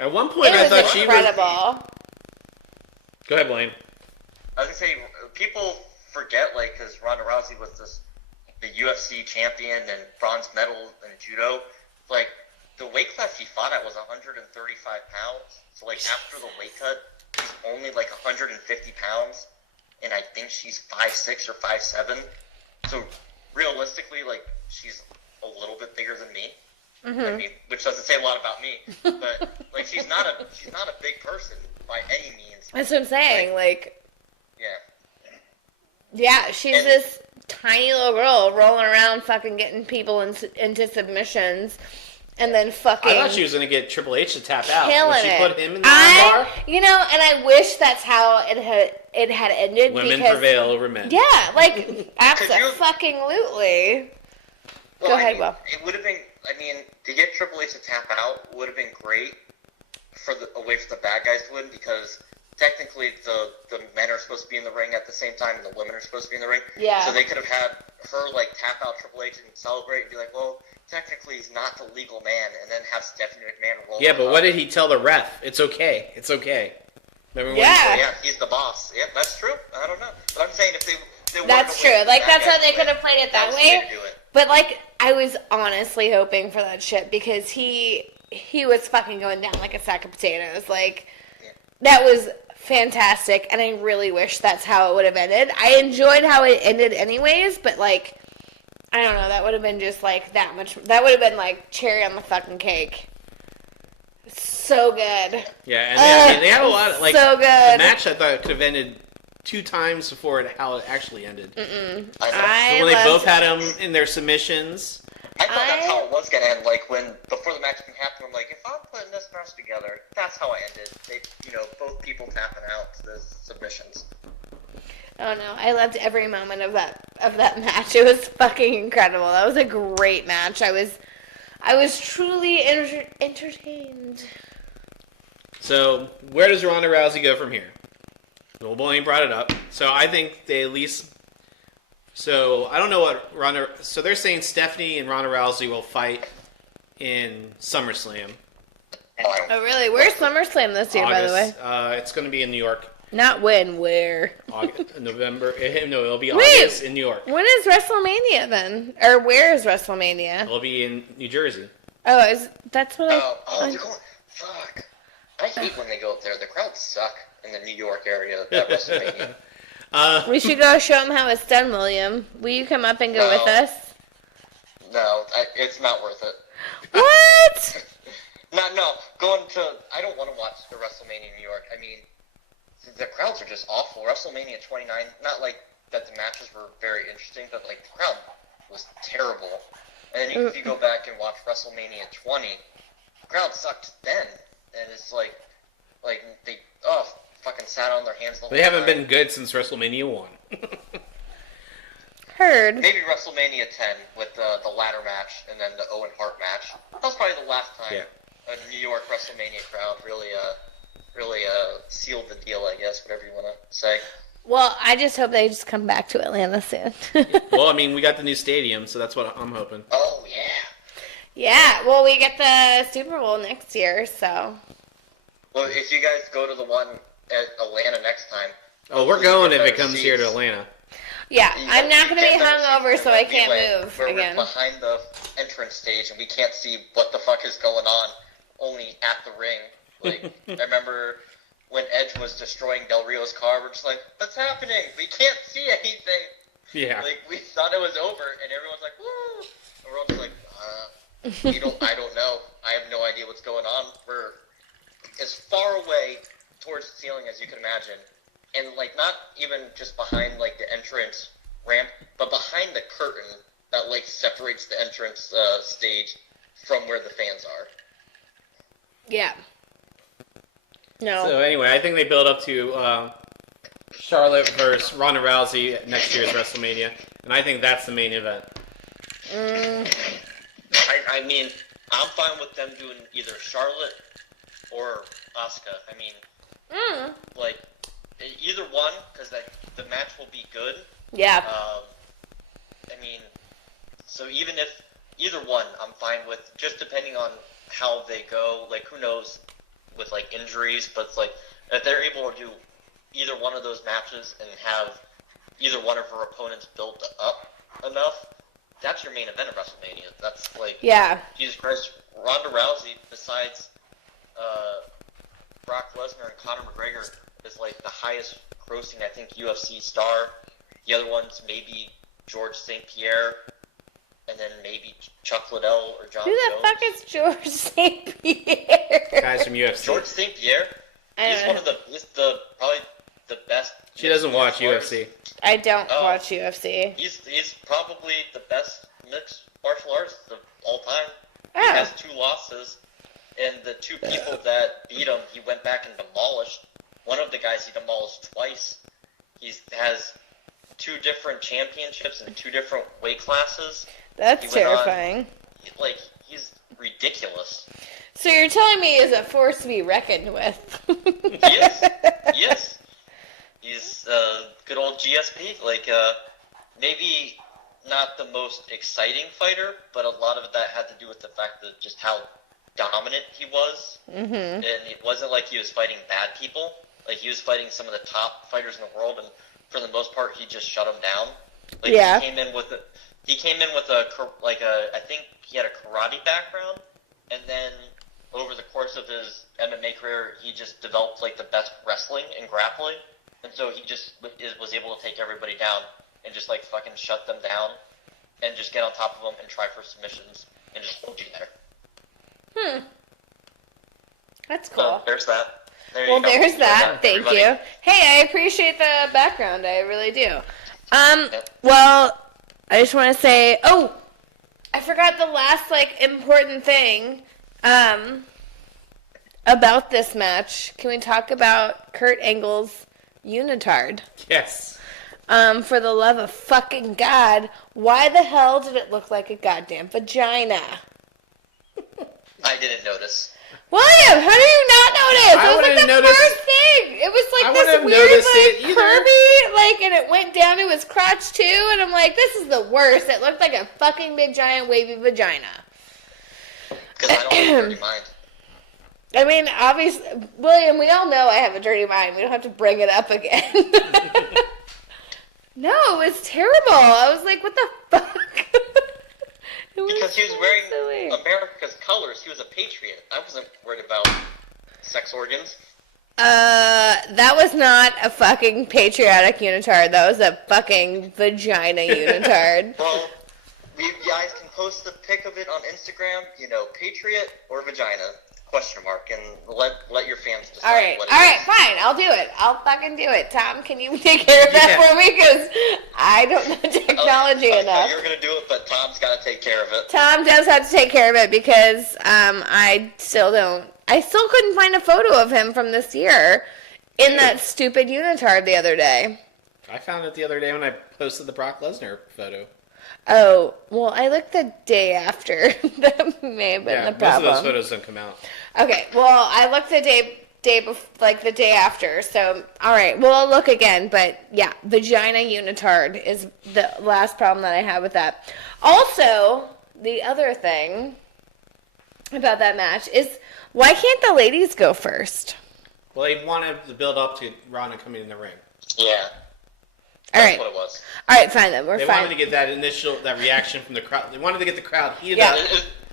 at one point I thought she was incredible. Go ahead, Blaine. I was gonna say, people forget, because Ronda Rousey was the UFC champion and bronze medal in judo. The weight class she fought at was 135 pounds. So, after the weight cut, she's only 150 pounds, and I think she's 5'6" or 5'7". So realistically, she's a little bit bigger than me. Mm-hmm. I mean, which doesn't say a lot about me, but like she's not a big person by any means. That's what I'm saying. Like, yeah, she's this tiny little girl rolling around, fucking getting people into submissions, and then fucking. I thought she was gonna get Triple H to tap out when she it. put him in the armbar. And I wish that's how it had ended. Women because, prevail over men. Yeah, like absolutely. Well, Go ahead, Will. It would have been. I mean, to get Triple H to tap out would have been great away for the bad guys to win, because technically the men are supposed to be in the ring at the same time and the women are supposed to be in the ring. Yeah. So they could have had her like tap out Triple H and celebrate and be like, well, technically he's not the legal man, and then have Stephanie McMahon roll. Yeah, but what did he tell the ref? It's okay. It's okay. Remember when Yeah, he's the boss. Yeah, that's true. I don't know, but I'm saying if they that's true. Like, that's how they could have played it that way. But, like, I was honestly hoping for that shit, because he was fucking going down like a sack of potatoes. Like, that was fantastic, and I really wish that's how it would have ended. I enjoyed how it ended anyways, but, like, I don't know, that would have been just, like, that would have been, like, cherry on the fucking cake. So good. Yeah, and they had a lot of, like, so good. The match I thought could have ended 2 times before how it actually ended. Mm-mm. So when they both had them in their submissions. I thought that's how it was going to end. Like, before the match even happened, I'm like, if I'm putting this match together, that's how I ended. They, both people tapping out to the submissions. Oh no, I loved every moment of that match. It was fucking incredible. That was a great match. I was truly entertained. So, where does Ronda Rousey go from here? Well, Blaine brought it up. So, I think they at least... So, I don't know what Ronda... So, they're saying Stephanie and Ronda Rousey will fight in SummerSlam. Oh, really? Where's SummerSlam this year, August. by the way? It's going to be in New York. Not when, where? November. No, it'll be August in New York. When is WrestleMania then? Or where is WrestleMania? It'll be in New Jersey. Oh, that's what they're going... Fuck. I hate when they go up there. The crowds suck in the New York area at WrestleMania. We should go show them how it's done, William. Will you come up and go with us? No, it's not worth it. What? No, I don't want to watch the WrestleMania in New York. I mean, the crowds are just awful. WrestleMania 29, not like that the matches were very interesting, but like the crowd was terrible. And then if you go back and watch WrestleMania 20, the crowd sucked then. And it's like they fucking sat on their hands the whole time. They haven't been good since WrestleMania 1. Heard. Maybe WrestleMania 10 with the ladder match and then the Owen Hart match. That was probably the last time a New York WrestleMania crowd really sealed the deal, I guess, whatever you want to say. Well, I just hope they just come back to Atlanta soon. Well, I mean, we got the new stadium, so that's what I'm hoping. Oh, yeah. Yeah, well, we get the Super Bowl next year, so. Well, if you guys go to the one at Atlanta next time. Oh, we're going if it comes here to Atlanta. Yeah, I'm not going to be hungover, so I can't move again. We're behind the entrance stage, and we can't see what the fuck is going on, only at the ring. Like, I remember when Edge was destroying Del Rio's car, we're just like, what's happening? We can't see anything. Yeah. Like, we thought it was over, and everyone's like, woo! And we're all just like, I don't know. I have no idea what's going on. We're as far away towards the ceiling as you can imagine. And, like, not even just behind, like, the entrance ramp, but behind the curtain that, like, separates the entrance stage from where the fans are. Yeah. No. So, anyway, I think they build up to Charlotte versus Ronda Rousey at next year's WrestleMania, and I think that's the main event. I mean, I'm fine with them doing either Charlotte or Asuka. I mean, like, either one, because the match will be good. Yeah. I mean, so even if either one, I'm fine with, just depending on how they go. Like, who knows with, like, injuries, but it's like, if they're able to do either one of those matches and have either one of her opponents built up enough, that's your main event of WrestleMania. That's like, Jesus Christ, Ronda Rousey, besides Brock Lesnar and Conor McGregor, is like the highest grossing, I think, UFC star. The other ones, maybe George St. Pierre. and then maybe Chuck Liddell or John Who the Jones. fuck is George St. Pierre? Guys from UFC. George St. Pierre? He's probably the best. She doesn't watch mixed martial UFC. I don't watch UFC. He's probably the best mixed martial artist of all time. Oh. He has 2 losses, and the 2 people that beat him, he went back and demolished. One of the guys he demolished twice. He has 2 different championships in 2 different weight classes. That's terrifying. He's ridiculous. So you're telling me he's a force to be reckoned with? He is. He's good old GSP. Maybe not the most exciting fighter, but a lot of that had to do with the fact that just how dominant he was. Mm-hmm. And it wasn't like he was fighting bad people. Like, he was fighting some of the top fighters in the world, and for the most part, he just shut them down. Like, yeah. He came in with I think he had a karate background, and then over the course of his MMA career, he just developed, the best wrestling and grappling, and so he just was able to take everybody down and just, fucking shut them down and just get on top of them and try for submissions and just hold you there. That's cool. So, there's that. There's that. Thank you. Hey, I appreciate the background. I really do. Well, I just want to say, I forgot the last, important thing, about this match. Can we talk about Kurt Angle's unitard? Yes. For the love of fucking God, why the hell did it look like a goddamn vagina? I didn't notice. William, how do you not notice? I It was wouldn't the notice. first thing. It was I this wouldn't weird, notice it either. curvy, and it went down to his crotch too. And I'm like, this is the worst. It looked like a fucking big giant wavy vagina. Because I don't have a dirty mind. I mean, obviously, William, we all know I have a dirty mind. We don't have to bring it up again. No, it was terrible. I was like, what the fuck? Because he was so wearing silly. America's colors. He was a patriot. I wasn't worried about sex organs. That was not a fucking patriotic unitard. That was a fucking vagina unitard. Well, you guys can post the pic of it on Instagram. Patriot or vagina? Question mark, and let your fans decide. All right, what fine. I'll do it. I'll fucking do it. Tom, can you take care of that for me? Because I don't know technology enough. You're gonna do it, but Tom's got to take care of it. Tom does have to take care of it because I still couldn't find a photo of him from this year in that stupid unitard the other day. I found it the other day when I posted the Brock Lesnar photo. Oh, well, I looked the day after. That may have been the problem. Most of those photos don't come out. Okay, well, I looked the day before, the day after. So, all right, well, I'll look again. But yeah, vagina unitard is the last problem that I have with that. Also, the other thing about that match is why can't the ladies go first? Well, they wanted to build up to Ronda coming in the ring. Yeah. All That's right. what it was. All right, fine then. They fine. wanted to get that reaction from the crowd. They wanted to get the crowd heated Yeah. up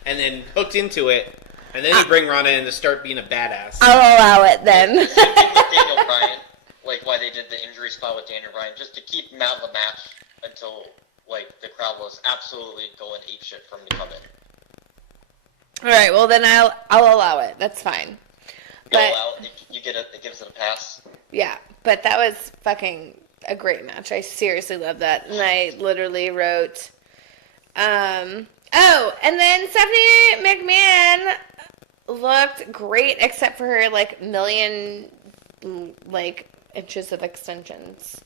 and then hooked into it. And then you bring Ronda in to start being a badass. I'll allow it then. Same thing with Daniel Bryan, why they did the injury spot with Daniel Bryan, just to keep him out of the match until the crowd was absolutely going apeshit for him to come in. All right, well then I'll allow it. That's fine. But You get it. It gives it a pass. yeah, but that was fucking a great match. I seriously love that, and I literally wrote, and then Stephanie McMahon looked great except for her million inches of extensions.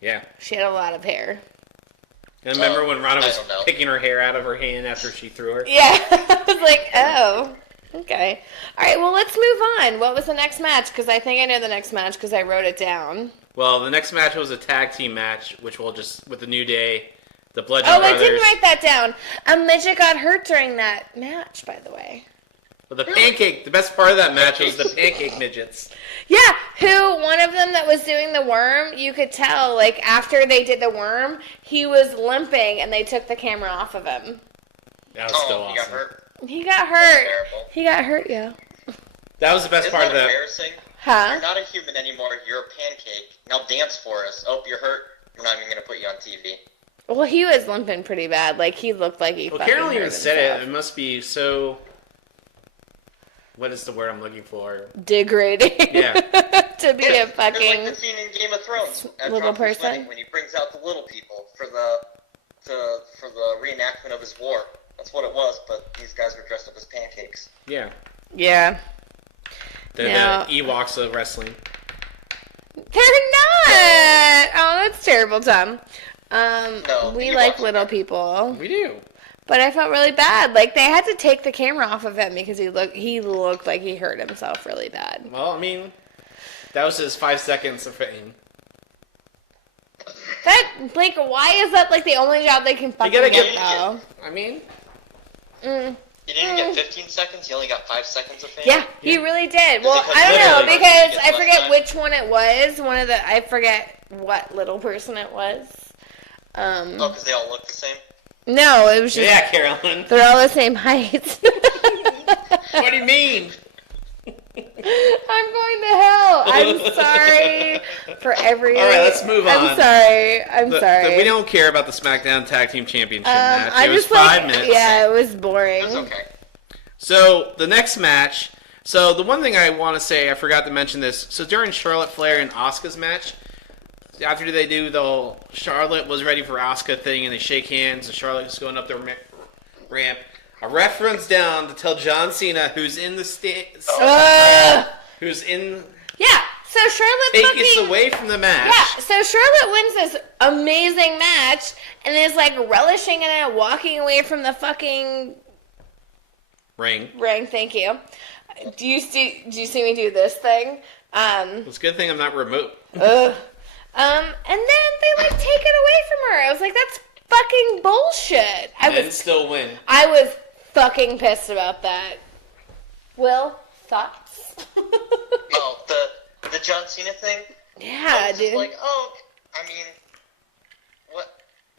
Yeah. She had a lot of hair. And remember when Ronda was I don't know. picking her hair out of her hand after she threw her? Yeah, I was like, oh, okay. All right, well, let's move on. What was the next match? Because I think I know the next match because I wrote it down. Well, the next match was a tag team match, which we'll just, with the New Day, the Bludgeon Oh, Brothers. I didn't write that down. A midget got hurt during that match, by the way. Well, the best part of that match was the pancake midgets. Yeah, one of them that was doing the worm, you could tell, after they did the worm, he was limping, and they took the camera off of him. That was still he awesome. got hurt. He got hurt. Terrible. He got hurt, yeah. That was the best Isn't part of that that. embarrassing? Huh? You're not a human anymore. You're a pancake. Now dance for us. Oh, you're hurt. We're not even going to put you on TV. Well, he was limping pretty bad. Like, he looked like he Well, fucking Carol hurt even said it. himself. It must be so... What is the word I'm looking for? Degrading. Yeah. To be a It's fucking... like the scene in Game of Thrones at little Joffrey's person? wedding when he brings out the little people for the reenactment of his war. That's what it was, but these guys were dressed up as pancakes. Yeah. Yeah. The No. Ewoks of wrestling. They're not! Oh, that's terrible, Tom. No, we you like watch little it. people. We do. But I felt really bad. Like, they had to take the camera off of him because he looked like he hurt himself really bad. Well, I mean, that was his 5 seconds of fame. Like, why is that, like, the only job they can fucking gotta get, get- though? I mean, He didn't get 15 seconds, he only got 5 seconds of fame. Yeah, he really did. Well, Because I don't know, literally, because he gets I less forget time. which one it was. I forget what little person it was. Oh, because they all look the same? No, it was just, yeah, Carolyn. they're all the same height. What do you mean? I'm going to hell. I'm sorry for every... All right, let's move on. I'm sorry. I'm sorry. We don't care about the SmackDown Tag Team Championship match. I It was just like, 5 minutes. yeah, it was boring. It was okay. So, the next match. So, the one thing I want to say, I forgot to mention this. So, during Charlotte Flair and Asuka's match, after they do the whole Charlotte was ready for Asuka thing and they shake hands and Charlotte's going up the ramp, a ref runs down to tell John Cena, who's in the who's in... Yeah, so Charlotte Take fucking... us away from the match. Yeah, so Charlotte wins this amazing match and is like relishing in it, walking away from the fucking Ring. Thank you. Do you see me do this thing? It's a good thing I'm not remote. Ugh. And then they like take it away from her. I was like, that's fucking bullshit. And still win. I was fucking pissed about that. Will, thoughts? Oh, the John Cena thing? Yeah, I was just dude. like, oh, I mean,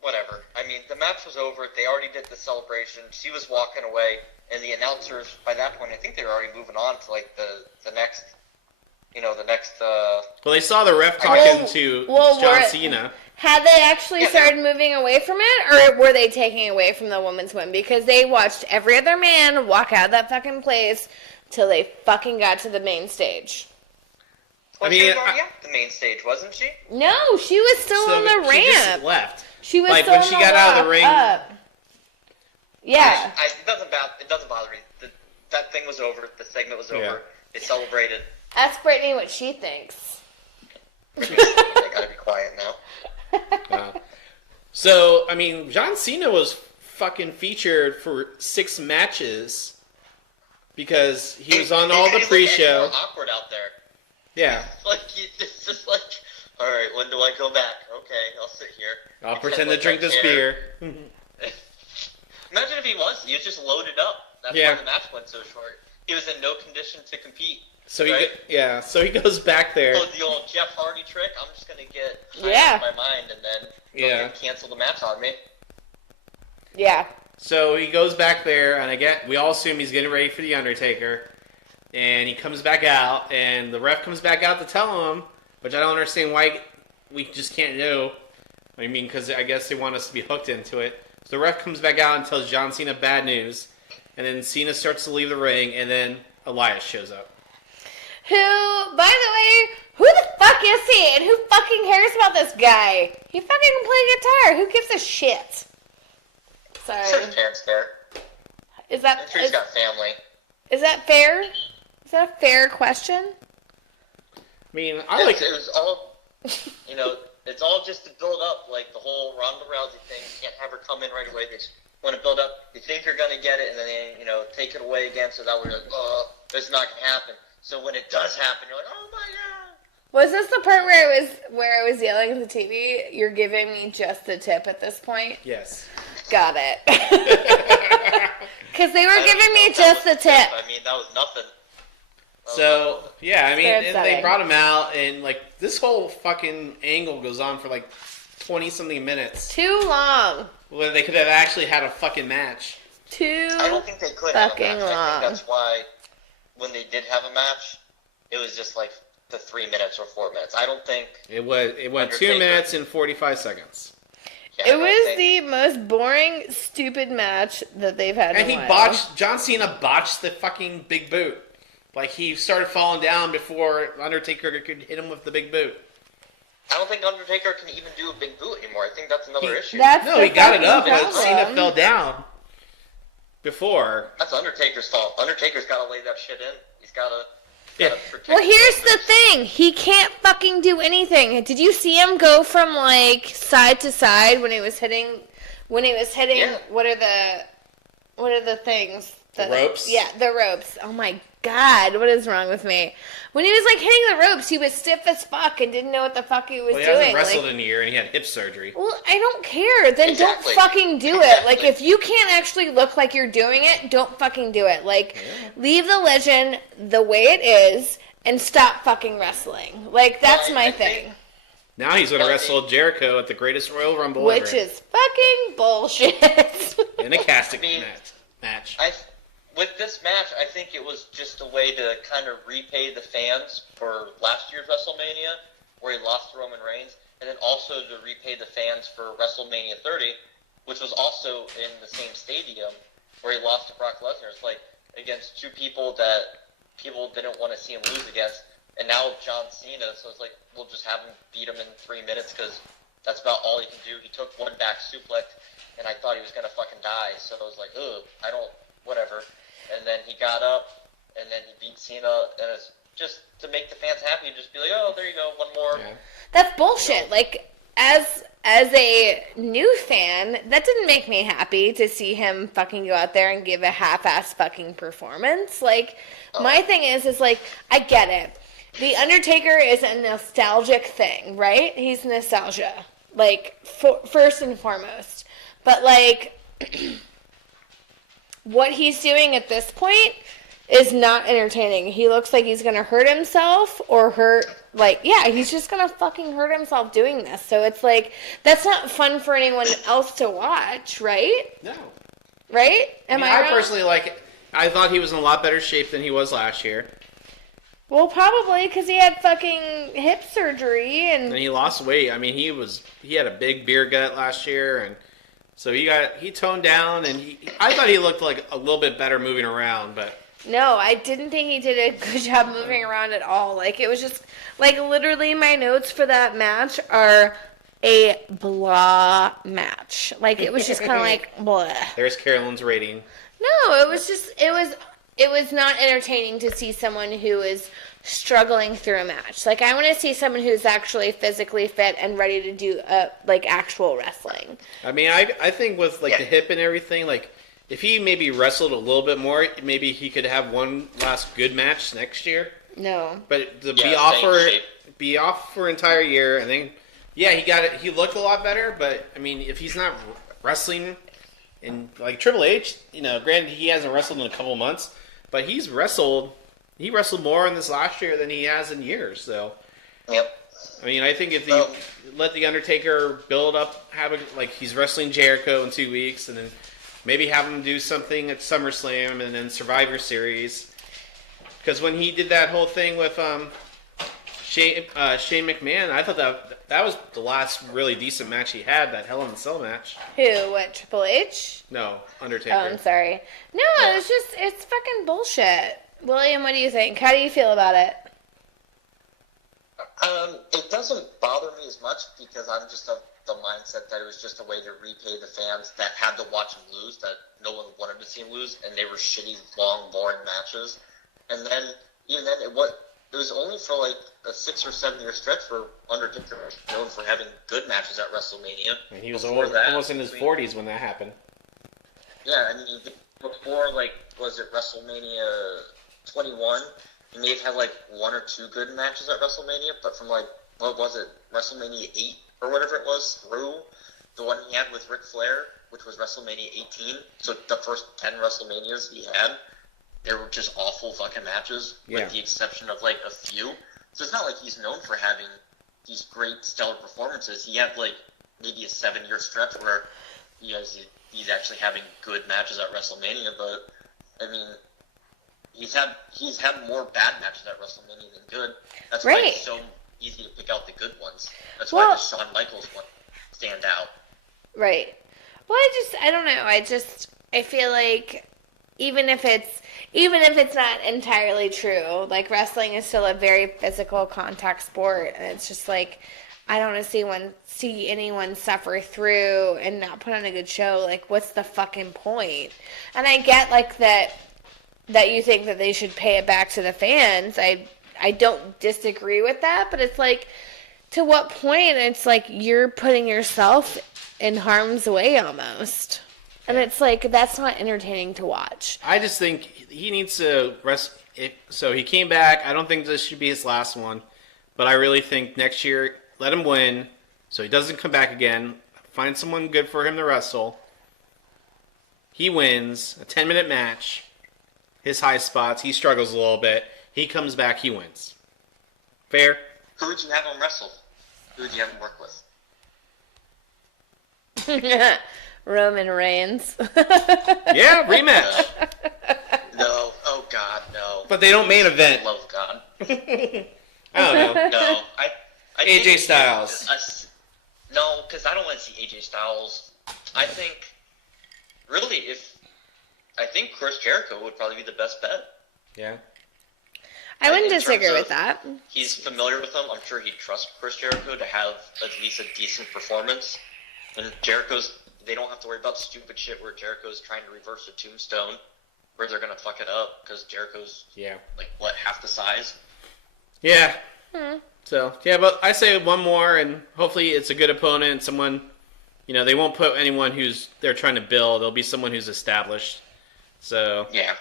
whatever. I mean, the match was over. They already did the celebration. She was walking away, and the announcers, by that point, I think they were already moving on to, like, the next, Well, they saw the ref talking to John Cena. Had they actually Yeah, started moving away from it, or were they taking away from the woman's win? Because they watched every other man walk out of that fucking place till they fucking got to the main stage. Well, I mean, she was already at the main stage, wasn't she? No, she was still on the She just ramp. left. She was like still when on she the got out of the walk ring. up. Yeah. It doesn't bother me. That thing was over. The segment was over. Yeah. They celebrated. Ask Brittany what she thinks. I gotta be quiet now. So, I mean, John Cena was fucking featured for 6 matches because he was on all the It looked pre-show. more awkward out there. Yeah. Like it's just like, all right, when do I go back? Okay, I'll sit here. I'll pretend to like drink I this care. beer. Imagine if he was just loaded up. That's Yeah. why the match went so short. He was in no condition to compete. So right? so he goes back there. Oh, the old Jeff Hardy trick. I'm just gonna get high Yeah. out of my mind and then cancel the match on me. Yeah. So he goes back there, and again, we all assume he's getting ready for the Undertaker. And he comes back out, and the ref comes back out to tell him, which I don't understand why we just can't do. I mean, because I guess they want us to be hooked into it. So the ref comes back out and tells John Cena bad news, and then Cena starts to leave the ring, and then Elias shows up. Who, by the way, who the fuck is he? And who fucking cares about this guy? He fucking can play guitar. Who gives a shit? I'm sure Sorry. his parents care. Is that I'm sure he's got family. is that fair? Is that a fair question? I mean, I like It was all, it's all just to build up, like the whole Ronda Rousey thing. You can't have her come in right away. They just want to build up. You think you're going to get it, and then they, take it away again, so that we're like, oh, it's not going to happen. So when it does happen, you're like, oh my god. Was this the part where I was yelling at the TV? You're giving me just the tip at this point? yes. Got it. Because they were I don't giving even know me if that just was the tip. I mean, that was nothing. So, yeah, I mean, Very and they upsetting. brought him out, and, like, this whole fucking angle goes on for, like, 20-something minutes. Too long. Where they could have actually had a fucking match. Too I don't think they could have a fucking match. I long. think that's why when they did have a match, it was just like the 3 minutes or 4 minutes. I don't think. It went 2 Undertaker. minutes and 45 seconds. It was the most boring, stupid match that they've had in a while. John Cena botched the fucking big boot. Like, he started falling down before Undertaker could hit him with the big boot. I don't think Undertaker can even do a big boot anymore. I think that's another issue. He got it up, but Cena fell down before. That's Undertaker's fault. Undertaker's got to lay that shit in. He's got to... Yeah. Well, here's the thing. He can't fucking do anything. Did you see him go from, like, side to side when he was hitting... Yeah. What are the things? The ropes? Yeah, the ropes. Oh, my God. What is wrong with me? When he was, like, hitting the ropes, he was stiff as fuck and didn't know what the fuck he was doing. He hasn't wrestled in a year, and he had hip surgery. Well, I don't care. Then don't fucking do it. Like, if you can't actually look like you're doing it, don't fucking do it. Like, leave the legend the way it is and stop fucking wrestling. Like, that's my thing. Now he's going to wrestle Jericho at the greatest Royal Rumble ever. Which is fucking bullshit. In a casting match. With this match, I think it was just a way to kind of repay the fans for last year's WrestleMania, where he lost to Roman Reigns, and then also to repay the fans for WrestleMania 30, which was also in the same stadium, where he lost to Brock Lesnar. It's like, against two people that people didn't want to see him lose against, and now John Cena, so it's like, we'll just have him beat him in 3 minutes, because that's about all he can do. He took one back suplex, and I thought he was going to fucking die, so I was like, whatever. And then he got up, and then he beat Cena, and it's just to make the fans happy, just be like, oh, there you go, one more. Yeah. That's bullshit. You know? Like, as a new fan, that didn't make me happy to see him fucking go out there and give a half-ass fucking performance. Like, my thing is like, I get it. The Undertaker is a nostalgic thing, right? He's nostalgia. Like, first and foremost. But, like... what he's doing at this point is not entertaining. He looks like he's going to hurt himself or he's just going to fucking hurt himself doing this. So it's like, that's not fun for anyone else to watch, right? No. Right? I personally I thought he was in a lot better shape than he was last year. Well, probably because he had fucking hip surgery and he lost weight. I mean, he had a big beer gut last year, and so he toned down, and I thought he looked like a little bit better moving around, but... No, I didn't think he did a good job moving around at all. Like, it was just... Like, literally, my notes for that match are a blah match. Like, it was just kind of like, blah. There's Carolyn's rating. No, it was just... It was not entertaining to see someone who is struggling through a match. Like, I want to see someone who's actually physically fit and ready to do, actual wrestling. I mean, I think with, the hip and everything, if he maybe wrestled a little bit more, maybe he could have one last good match next year. No. But to be off for an entire year, and then, he looked a lot better, but, I mean, if he's not wrestling, and, Triple H, granted he hasn't wrestled in a couple of months, but he wrestled more in this last year than he has in years, so. Yep. I mean, I think if you let The Undertaker build up, he's wrestling Jericho in 2 weeks, and then maybe have him do something at SummerSlam and then Survivor Series. Because when he did that whole thing with Shane McMahon, I thought that was the last really decent match he had, that Hell in a Cell match. Who? What, Triple H? No, Undertaker. Oh, I'm sorry. No, it's fucking bullshit. William, what do you think? How do you feel about it? It doesn't bother me as much because I'm just of the mindset that it was just a way to repay the fans that had to watch him lose, that no one wanted to see him lose, and they were shitty, long, boring matches. And then, even then, it was only for a 6 or 7 year stretch where Undertaker was known for having good matches at WrestleMania. And he was almost in his 40s when that happened. Yeah, I mean, before, was it WrestleMania 21? He may have had 1 or 2 good matches at WrestleMania, but from what was it, WrestleMania 8 or whatever it was, through the one he had with Ric Flair, which was WrestleMania 18. So the first 10 WrestleManias he had, they were just awful fucking matches, with the exception of a few. So it's not like he's known for having these great stellar performances. He had maybe a 7 year stretch where he's actually having good matches at WrestleMania, but I mean, he's had more bad matches at WrestleMania than good. That's why it's so easy to pick out the good ones. That's why the Shawn Michaels one stand out. Right. Well, I don't know. I feel like even if it's not entirely true, like wrestling is still a very physical contact sport, and it's just like I don't want to see anyone suffer through and not put on a good show. Like, what's the fucking point? And I get like that you think that they should pay it back to the fans. I don't disagree with that, but it's like, to what point? It's like you're putting yourself in harm's way almost. And it's like, that's not entertaining to watch. I just think he needs to rest. So he came back. I don't think this should be his last one. But I really think next year, let him win so he doesn't come back again. Find someone good for him to wrestle. He wins a 10-minute match. His high spots. He struggles a little bit. He comes back. He wins. Fair? Who would you have him wrestle? Who would you have him work with? Roman Reigns. Yeah, rematch. No. Oh, God, no. But they don't main event. Love God. I don't know. No. I AJ think Styles. No, because I don't want to see AJ Styles. I think, really, I think Chris Jericho would probably be the best bet. Yeah. I wouldn't In terms disagree of- with that. He's familiar with them. I'm sure he'd trust Chris Jericho to have at least a decent performance. And they don't have to worry about stupid shit where Jericho's trying to reverse a tombstone, where they're going to fuck it up, because Jericho's, half the size? Yeah. So, yeah, but I say one more, and hopefully it's a good opponent, someone, they won't put anyone who's they're trying to build. There'll be someone who's established. So, Yeah.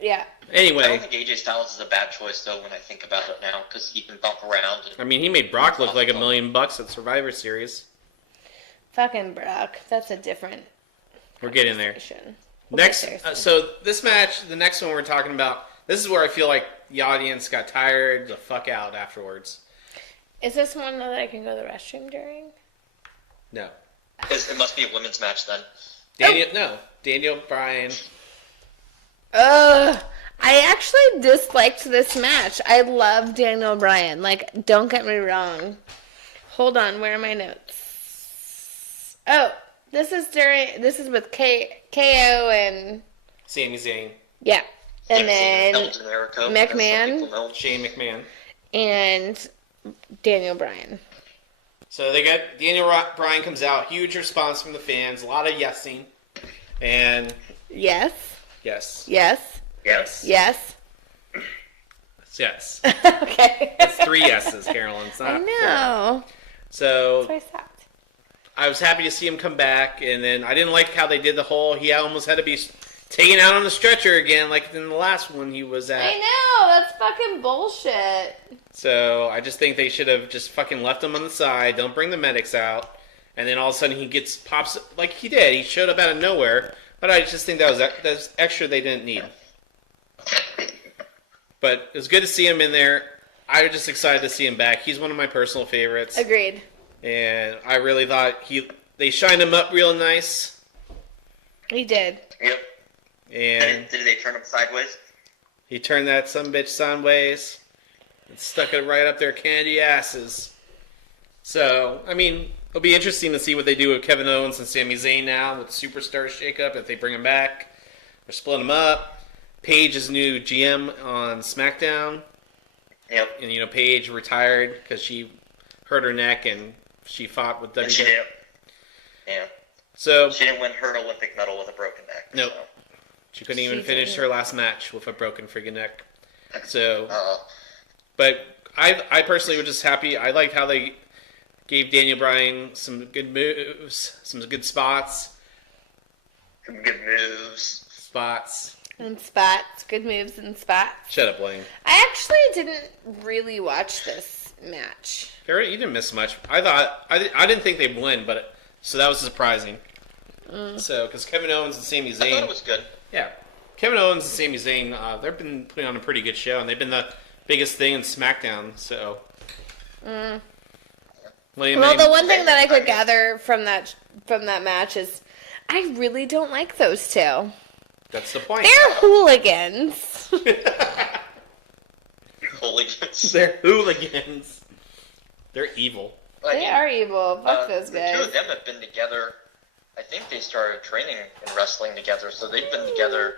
Yeah. I don't anyway, think AJ Styles is a bad choice, though, when I think about it now, because he can bump around. I mean, he made Brock look like $1 million at Survivor Series. Fucking Brock. That's a different We're getting there. conversation. Next, get there soon. so this match, the next one we're talking about, this is where I feel like the audience got tired the fuck out afterwards. Is this one that I can go to the restroom during? No. It must be a women's match, then. Daniel Bryan. Ugh. I actually disliked this match. I love Daniel Bryan. Like, don't get me wrong. Hold on, where are my notes? Oh, this is with KO and Sami Zayn. yeah. And El then Generico, as some McMahon. people know. Shane McMahon. and Daniel Bryan. So they got Daniel Bryan comes out, huge response from the fans, a lot of yesing, and Yes. yes, Yes. Yes. Yes. yes. Okay. It's 3 yeses, Carolyn. It's not I 4. know. So That's why I stopped. I was happy to see him come back, and then I didn't like how they did the whole. He almost had to be taken out on the stretcher again, like in the last one he was at. I know. That's fucking bullshit. So I just think they should have just fucking left him on the side. Don't bring the medics out, and then all of a sudden he pops like he did. He showed up out of nowhere, but I just think that's extra they didn't need. But it was good to see him in there. I was just excited to see him back. He's one of my personal favorites. Agreed. And I really thought they shined him up real nice. He did. Yep. And Did they turn him sideways? he turned that sumbitch sideways and stuck it right up their candy asses. So, I mean, it'll be interesting to see what they do with Kevin Owens and Sami Zayn now with the Superstar shakeup, if they bring him back or split them up. Paige is new GM on SmackDown. Yep. And, Paige retired because she hurt her neck and she fought with And she WWE. did. Yeah. So, She didn't win her Olympic medal with a broken neck. Nope. So. she couldn't even She finish didn't. her last match with a broken friggin' neck. So, Uh-oh. but I personally was just happy. I liked how they gave Daniel Bryan some good moves, some good spots. Some good moves. And spots. Good moves and spots. Shut up, Blaine. I actually didn't really watch this match. You didn't miss much. I didn't think they'd win, so that was surprising. So, because Kevin Owens and Sami I thought Zayn, it was good. yeah, Kevin Owens and Sami Zayn, they've been putting on a pretty good show, and they've been the biggest thing in SmackDown. So, Well, the one thing that I could gather from that match is I really don't like those two. that's the point. They're hooligans. Hooligans. They're hooligans. They're evil. I They mean, are evil. Fuck those The two guys. of them have been together I think they started training in wrestling together, so they've been together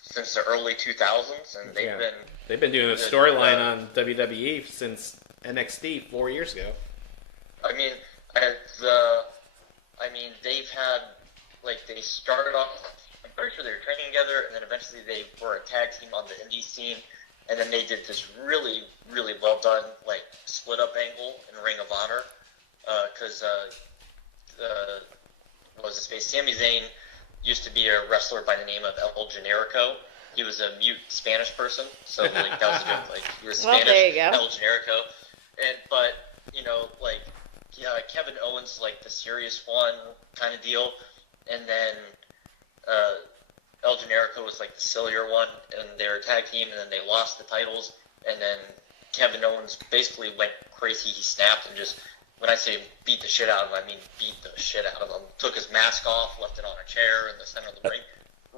since the early 2000s, and they've been doing a storyline on WWE since NXT 4 years ago. I mean, they've had, like, they started off, I'm pretty sure they were training together, and then eventually they were a tag team on the indie scene, and then they did this really, really well done, like, split up angle in Ring of Honor, because, what was his face? Sami Zayn used to be a wrestler by the name of El Generico. He was a mute Spanish person, so, like, that was a joke, like, he was Spanish, there you go. El Generico, but, you know, like, Kevin Owens, like, the serious one kind of deal, and then El Generico was, like, the sillier one, and they were a tag team, and then they lost the titles, and then Kevin Owens basically went crazy. He snapped and just, when I say beat the shit out of him, I mean beat the shit out of him. Took his mask off, left it on a chair in the center of the ring.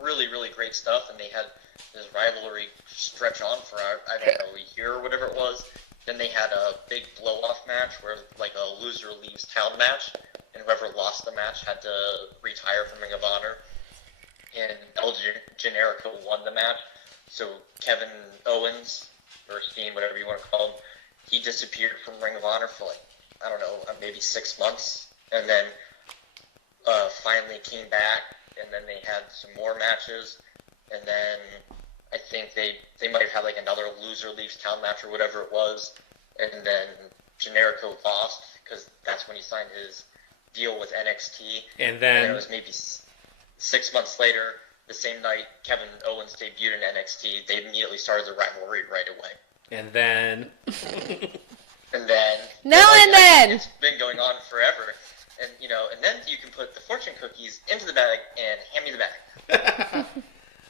Really, really great stuff, and they had this rivalry stretch on for, I don't know, a year or whatever it was. Then they had a big blow-off match where, like, a loser leaves town match, and whoever lost the match had to retire from Ring of Honor. And El Generico won the match. So Kevin Owens, or Steen, whatever you want to call him, he disappeared from Ring of Honor for, like, I don't know, maybe 6 months. And then finally came back, and then they had some more matches. And then I think they might have had, like, another loser leaves town match or whatever it was. And then Generico lost, because that's when he signed his deal with NXT. And then it was maybe 6 months later, the same night Kevin Owens debuted in NXT, they immediately started the rivalry right away. And then it's been going on forever. And, you know, and then you can put the fortune cookies into the bag and hand me the bag.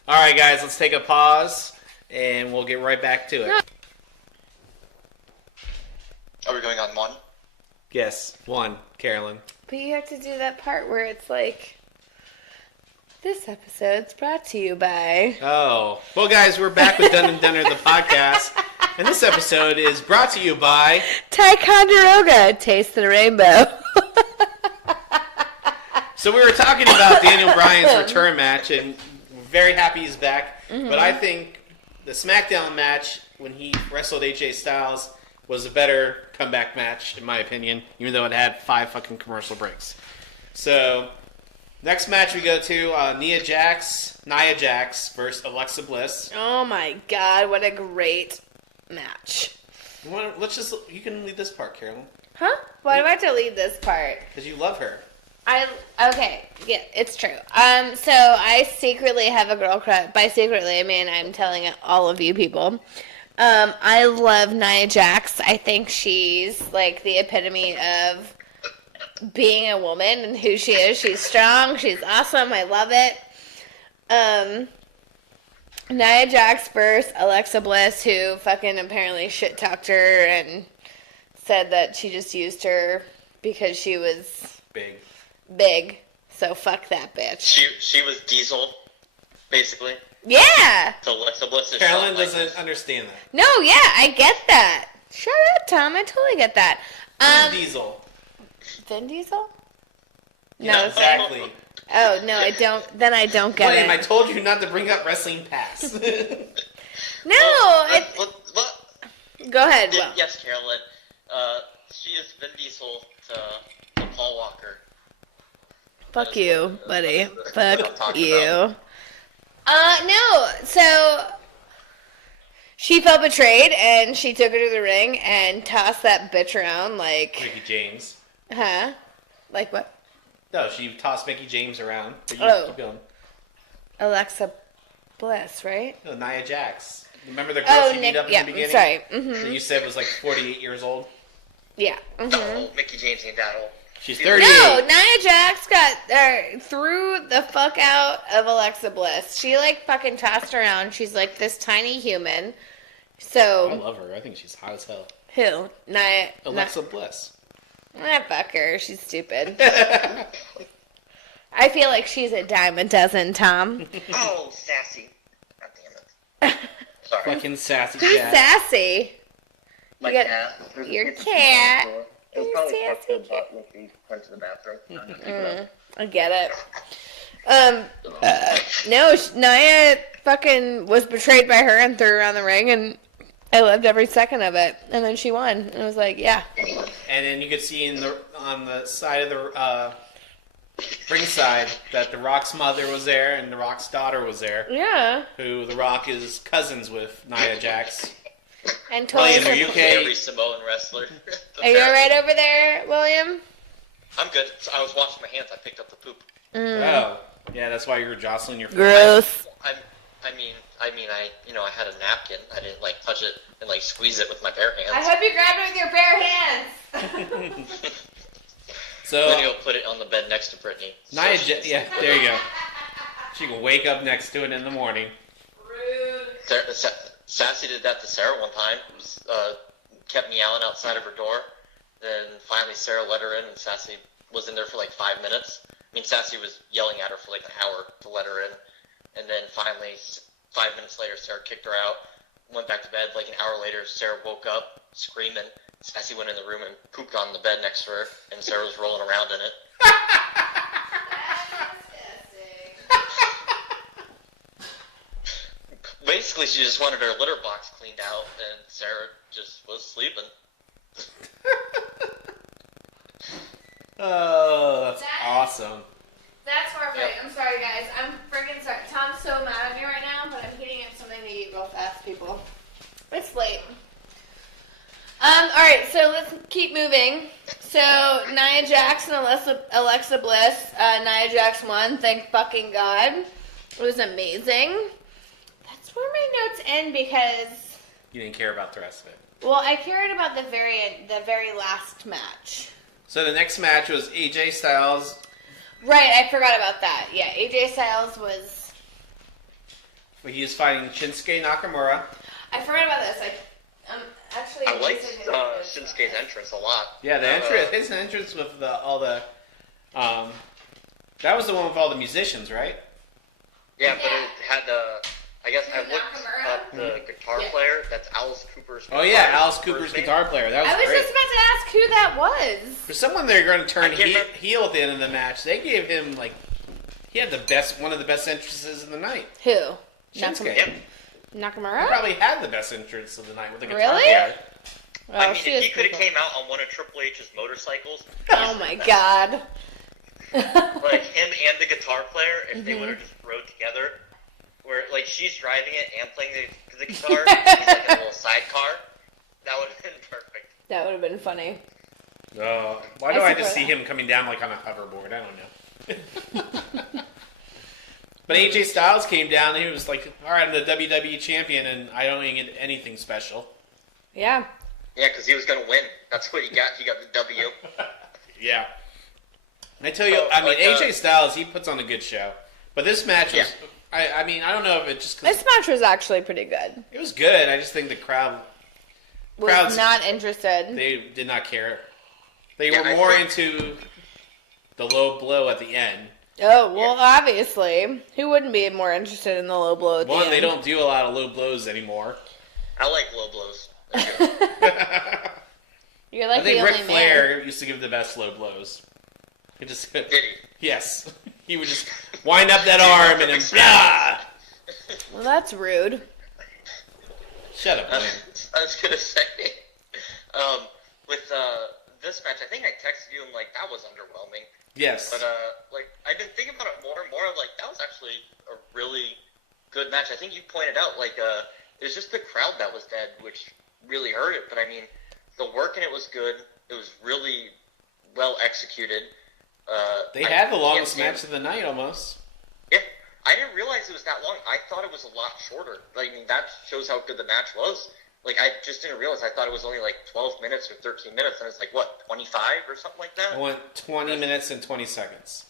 All right, guys, let's take a pause, and we'll get right back to it. Are we going on one? Yes, one, Carolyn. But you have to do that part where it's like, this episode's brought to you by... Oh. Well, guys, we're back with Dunn and Dunner, the podcast. And this episode is brought to you by... Ticonderoga. Taste the rainbow. So we were talking about Daniel Bryan's return match, and we're very happy he's back. Mm-hmm. But I think the SmackDown match, when he wrestled AJ Styles, was a better comeback match, in my opinion, even though it had 5 fucking commercial breaks. So... next match we go to Nia Jax versus Alexa Bliss. Oh my god, what a great match. You can lead this part, Carolyn. Huh? Why do I have to lead this part? Because you love her. Okay, yeah, it's true. So I secretly have a girl crush. By secretly, I mean I'm telling all of you people. I love Nia Jax. I think she's like the epitome of being a woman and who she is. She's strong. She's awesome. I love it. Nia Jax versus Alexa Bliss, who fucking apparently shit talked her and said that she just used her because she was big. So fuck that bitch. She was Diesel, basically. Yeah. So Alexa Bliss is Carolyn doesn't understand that. No, yeah, I get that. Shut up, Tom. I totally get that. Who's Diesel? Vin Diesel? No, Yeah, exactly. Oh, no, I don't. Then I don't get William, it. I told you not to bring up Wrestling Pass. No, go ahead. Will. Yes, Carolyn. She is Vin Diesel to Paul Walker. Fuck you, buddy. Fuck you. No, so she felt betrayed, and she took her to the ring and tossed that bitch around like... Mickey James. Huh? Like what? No, she tossed Mickey James around. Keep going. Alexa Bliss, right? No, Nia Jax. Remember the girl she beat up in the beginning? Sorry. Mm-hmm. That you said was like 48 years old? Yeah. Mm-hmm. No, Mickey James ain't that old. She's 38. No, Nia Jax threw the fuck out of Alexa Bliss. She like fucking tossed her around. She's like this tiny human. So I love her. I think she's hot as hell. Who? Alexa Bliss. Fuck her. She's stupid. I feel like she's a dime a dozen, Tom. Oh, sassy. God damn it. Sorry. Fucking sassy Who's cat. sassy? My You got- cat. Your cat. It was You're probably sassy fucked her butt when she went to the bathroom. I get it. No, Nia fucking was betrayed by her and threw her around the ring, and I loved every second of it. And then she won, and I was like, yeah. And then you could see on the side of the ringside that The Rock's mother was there and The Rock's daughter was there. Yeah. Who The Rock is cousins with Nia Jax. And totally. William, are you okay? Every Samoan wrestler. Are you alright over there, William? I'm good. I was washing my hands. I picked up the poop. Oh, yeah, that's why you were jostling your. Gross. I had a napkin. I didn't touch it and squeeze it with my bare hands. I hope you grabbed it with your bare hands. So then you'll put it on the bed next to Brittany. Nia, yeah, there you go. She can wake up next to it in the morning. Rude. Sassy did that to Sarah one time. Kept meowing outside of her door. Then finally Sarah let her in, and Sassy was in there for 5 minutes. I mean, Sassy was yelling at her for an hour to let her in. And then finally, 5 minutes later, Sarah kicked her out, went back to bed. An hour later, Sarah woke up screaming. Sassy went in the room and pooped on the bed next to her, and Sarah was rolling around in it. Basically, she just wanted her litter box cleaned out, and Sarah just was sleeping. Oh, that's awesome. That's horrifying. Yep. I'm sorry, guys. I'm freaking sorry. Tom's so mad at me right now, but I'm heating up something to eat real fast, people. It's late. Alright, so let's keep moving. So, Nia Jax and Alexa Bliss. Nia Jax won, thank fucking God. It was amazing. That's where my notes end because... You didn't care about the rest of it. Well, I cared about the very last match. So the next match was AJ Styles. Right, I forgot about that. Yeah, AJ Styles was... He was fighting Shinsuke Nakamura. I forgot about this. I liked Shinsuke's entrance a lot. Yeah, his entrance with all the that was the one with all the musicians, right? Yeah, but it had I guess I looked up the guitar player. That's Alice Cooper's guitar. Oh yeah, Alice Cooper's guitar player. That was great. just about to ask who that was. For someone they're going to turn heel at the end of the match, they gave him he had one of the best entrances of the night. Who? Shinsuke. Yep. Nakamura? He probably had the best entrance of the night with the guitar Really? player. Well, if he could have came out on one of Triple H's motorcycles. Oh my God. Him and the guitar player, if they would have just rode together, where she's driving it and playing the guitar, he's in a little sidecar, that would have been perfect. That would have been funny. Why do I just see him coming down on a hoverboard? I don't know. But AJ Styles came down and he was like, all right, I'm the WWE champion and I don't even get anything special. Yeah. Yeah, because he was going to win. That's what he got. He got the W. Yeah. And I tell you, AJ Styles, he puts on a good show. But this match was, I don't know if it just... This match was actually pretty good. It was good. I just think the crowd... Was not interested. They did not care. They were more into the low blow at the end. Oh, well, obviously. Who wouldn't be more interested in the low blow at the end? They don't do a lot of low blows anymore. I like low blows. You're like I think the Ric only Flair man. used to give the best low blows. He just Did he? Yes. He would just wind up that arm and then blah! Well, that's rude. Shut up, man. I was going to say, with this match, I think I texted you and that was underwhelming. Yes. But I've been thinking about it more and more. That was actually a really good match. I think you pointed out it was just the crowd that was dead, which really hurt it. But I mean, the work in it was good. It was really well executed. They had the longest match of the night almost. Yeah, I didn't realize it was that long. I thought it was a lot shorter. That shows how good the match was. I just didn't realize. I thought it was only 12 minutes or 13 minutes, and it's 25 or something like that? It went 20 minutes and 20 seconds.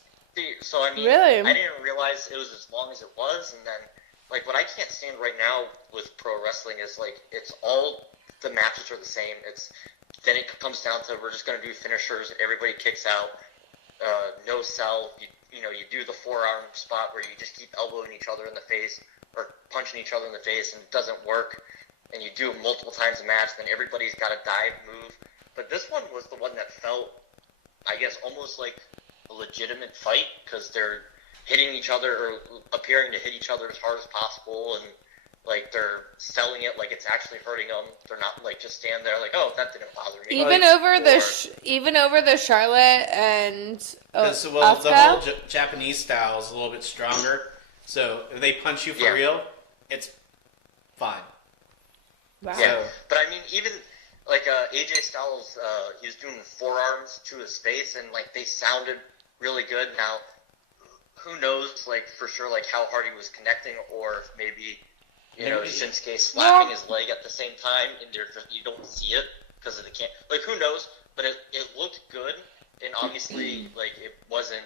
So, I mean, really? I didn't realize it was as long as it was, and then, what I can't stand right now with pro wrestling is, it's all, the matches are the same. Then it comes down to, we're just going to do finishers, everybody kicks out, no sell, you do the forearm spot where you just keep elbowing each other in the face, or punching each other in the face, and it doesn't work. And you do it multiple times a match, then everybody's got a dive move. But this one was the one that felt, I guess, almost like a a legitimate fight because they're hitting each other or appearing to hit each other as hard as possible, and like they're selling it like it's actually hurting them. They're not like just stand there like, oh, that didn't bother me. Even over the Charlotte and the Asuka? whole Japanese style is a little bit stronger. So if they punch you for real, it's fine. Wow. Yeah, but I mean, even like AJ Styles, he was doing forearms to his face, and like they sounded really good. Now, who knows, like for sure, like how hard he was connecting, or if maybe Shinsuke slapping his leg at the same time, and you don't see it because of the camera. Like who knows? But it looked good, and obviously, like it wasn't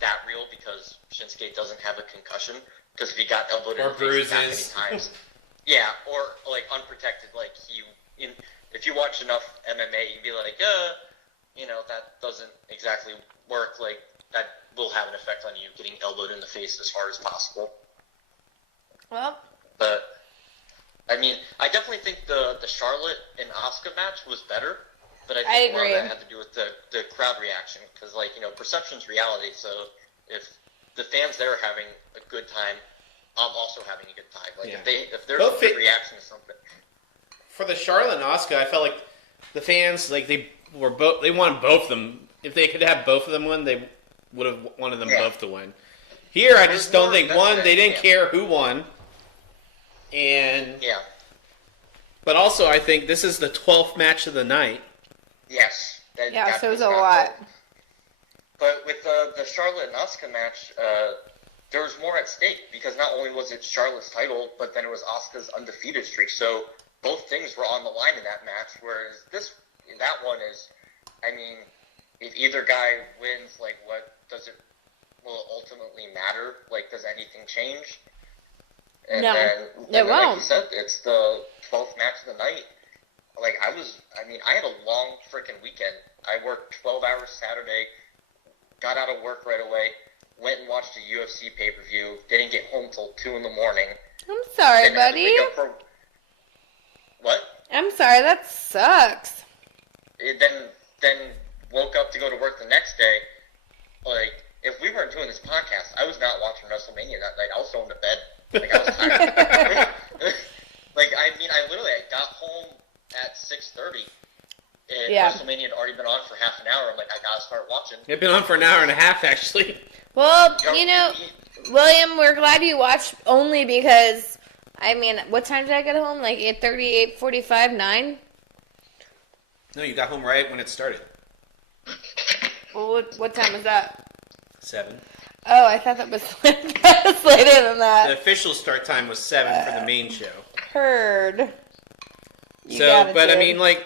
that real because Shinsuke doesn't have a concussion. Because if he got elbowed in the face that many times, yeah, or like unprotected, like if you watch enough MMA, you'd be like, that doesn't exactly work. Like that will have an effect on you getting elbowed in the face as hard as possible. Well, but I mean, I definitely think the Charlotte and Asuka match was better. But I think a lot of that had to do with the crowd reaction because, like, perception's reality. So if the fans there are having a good time, I'm also having a good time. Like if there's a good reaction to something. For the Charlotte and Asuka, I felt like the fans they wanted both of them. If they could have both of them win, they would have wanted them both to win. Here, I just don't think they didn't care who won, and but also I think this is the 12th match of the night. Yes. So it was a lot. But with the Charlotte and Asuka match, there was more at stake because not only was it Charlotte's title, but then it was Asuka's undefeated streak. So both things were on the line in that match. Whereas that one is, I mean, if either guy wins, like, will it ultimately matter? Like, does anything change? And no, then it won't. Like you said, it's the 12th match of the night. Like, I had a long freaking weekend. I worked 12 hours Saturday, got out of work right away, went and watched a UFC pay-per-view, didn't get home till 2 in the morning. I'm sorry, buddy. What? I'm sorry, that sucks. Then woke up to go to work the next day. Like, if we weren't doing this podcast, I was not watching WrestleMania that night. I was going to bed. Like, I was tired. Like, I got home at 6:30, and WrestleMania had already been on for half an hour. I'm like, I gotta start watching. It's been on for an hour and a half, actually. Well, William, we're glad you watched only because, I mean, what time did I get home? Like 8:30, 8:45, 9? No, you got home right when it started. Well, what time was that? 7. Oh, I thought that was later than that. The official start time was 7 for the main show. Heard. I mean, like,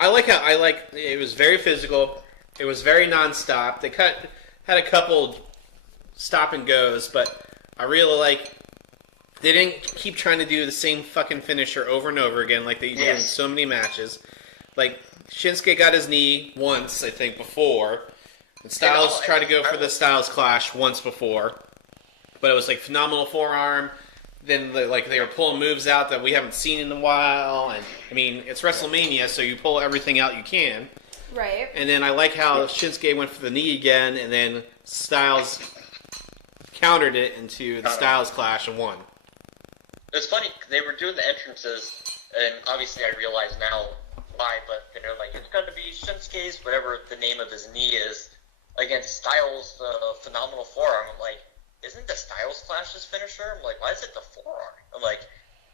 it was very physical. It was very nonstop. They had a couple stop and goes, but I really they didn't keep trying to do the same fucking finisher over and over again like they do in so many matches. Like, Shinsuke got his knee once, I think, before. And Styles tried to go for the Styles Clash once before. But it was like phenomenal forearm. Then they were pulling moves out that we haven't seen in a while. And I mean, it's WrestleMania, so you pull everything out you can. Right. And then I like how Shinsuke went for the knee again, and then Styles countered it into the Styles Clash and won. It's funny, they were doing the entrances, and obviously I realize now why, but they're like, it's going to be Shinsuke's, whatever the name of his knee is, against Styles' phenomenal forearm. I'm like, isn't the Styles Clash his finisher? I'm like, why is it the forearm? I'm like,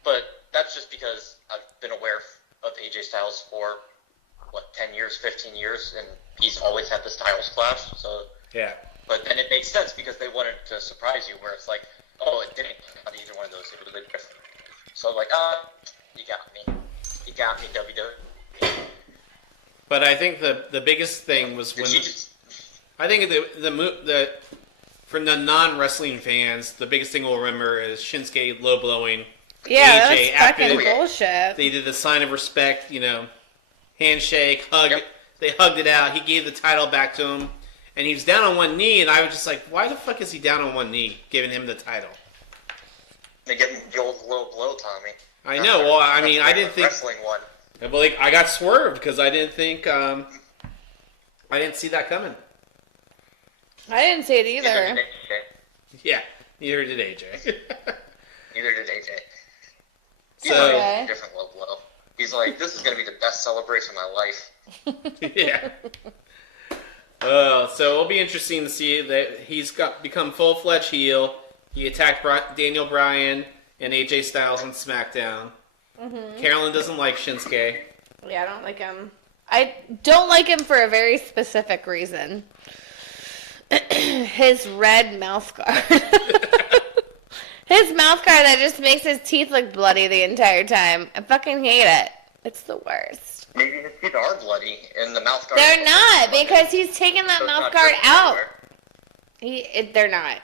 but that's just because I've been aware of AJ Styles for, 10 years, 15 years, and he's always had the Styles Clash, so... Yeah. But then it makes sense because they wanted to surprise you, where it's like, oh, it didn't on either one of those, it was a bit different. So I'm like, you got me. You got me, WWE. But I think the biggest thing was when... I think the from the non-wrestling fans, the biggest thing we'll remember is Shinsuke low-blowing AJ. That's fucking bullshit. They did the sign of respect, handshake, hug. Yep. They hugged it out. He gave the title back to him. And he was down on one knee, and I was just like, why the fuck is he down on one knee, giving him the title? They give him the old low blow, Tommy. I know. Well, I mean, I didn't think... Wrestling one. But I got swerved because I didn't think... I didn't see that coming. I didn't see it either. Neither did AJ. Yeah, neither did AJ. Neither did AJ. He's So- on a different level, though. He's like, this is going to be the best celebration of my life. Yeah. So it'll be interesting to see that he's become full-fledged heel. He attacked Daniel Bryan and AJ Styles on SmackDown. Mm-hmm. Carolyn doesn't like Shinsuke. Yeah, I don't like him. I don't like him for a very specific reason. His red mouth guard. His mouth guard that just makes his teeth look bloody the entire time. I fucking hate it. It's the worst. Maybe his teeth are bloody, and the mouth guard... They're not, because he's taken that So it's mouth not guard good out. anywhere. They're not.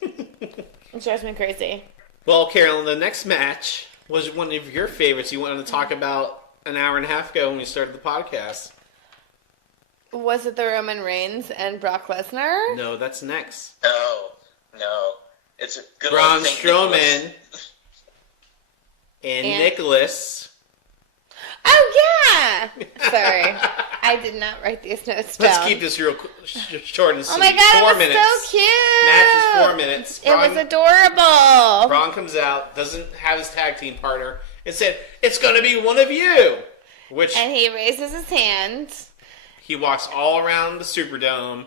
It drives me crazy. Well, Carolyn, the next match was one of your favorites you wanted to talk about an hour and a half ago when we started the podcast. Was it the Roman Reigns and Brock Lesnar? No, that's next. No. It's a good Braun old St. Strowman Nicholas. and And- Nicholas. Oh, yeah! Sorry. I did not write these notes down. Let's keep this real short and sweet. Oh my god, 4 it was minutes. so cute! Match is 4 minutes. It was adorable. Braun comes out, doesn't have his tag team partner, and said, "It's going to be one of you." Which And he raises his hand. he walks all around the Superdome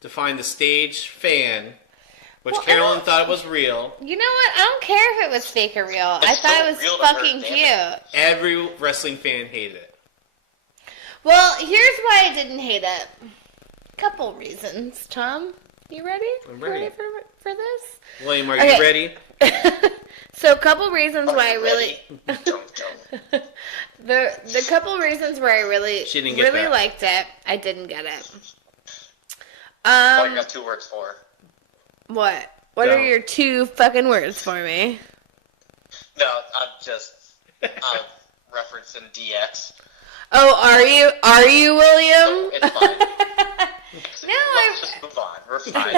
to find the stage fan, which Well, Carolyn thought was real. You know what? I don't care if it was fake or real. I It's thought so it was real to her, fucking damn cute. Every wrestling fan hated it. Well, here's why I didn't hate it. Couple reasons, Tom. You ready? I'm You ready. for this? William, are Okay. you ready? So, couple reasons Are why I you really ready? Don't. the couple reasons where I really She didn't get that. liked it. I didn't get it. All you got 2 words for. What? What No. are your 2 fucking words for me? No, I'm just referencing DX. Oh, are you, William? It's fine. No, Let's just move on. We're fine.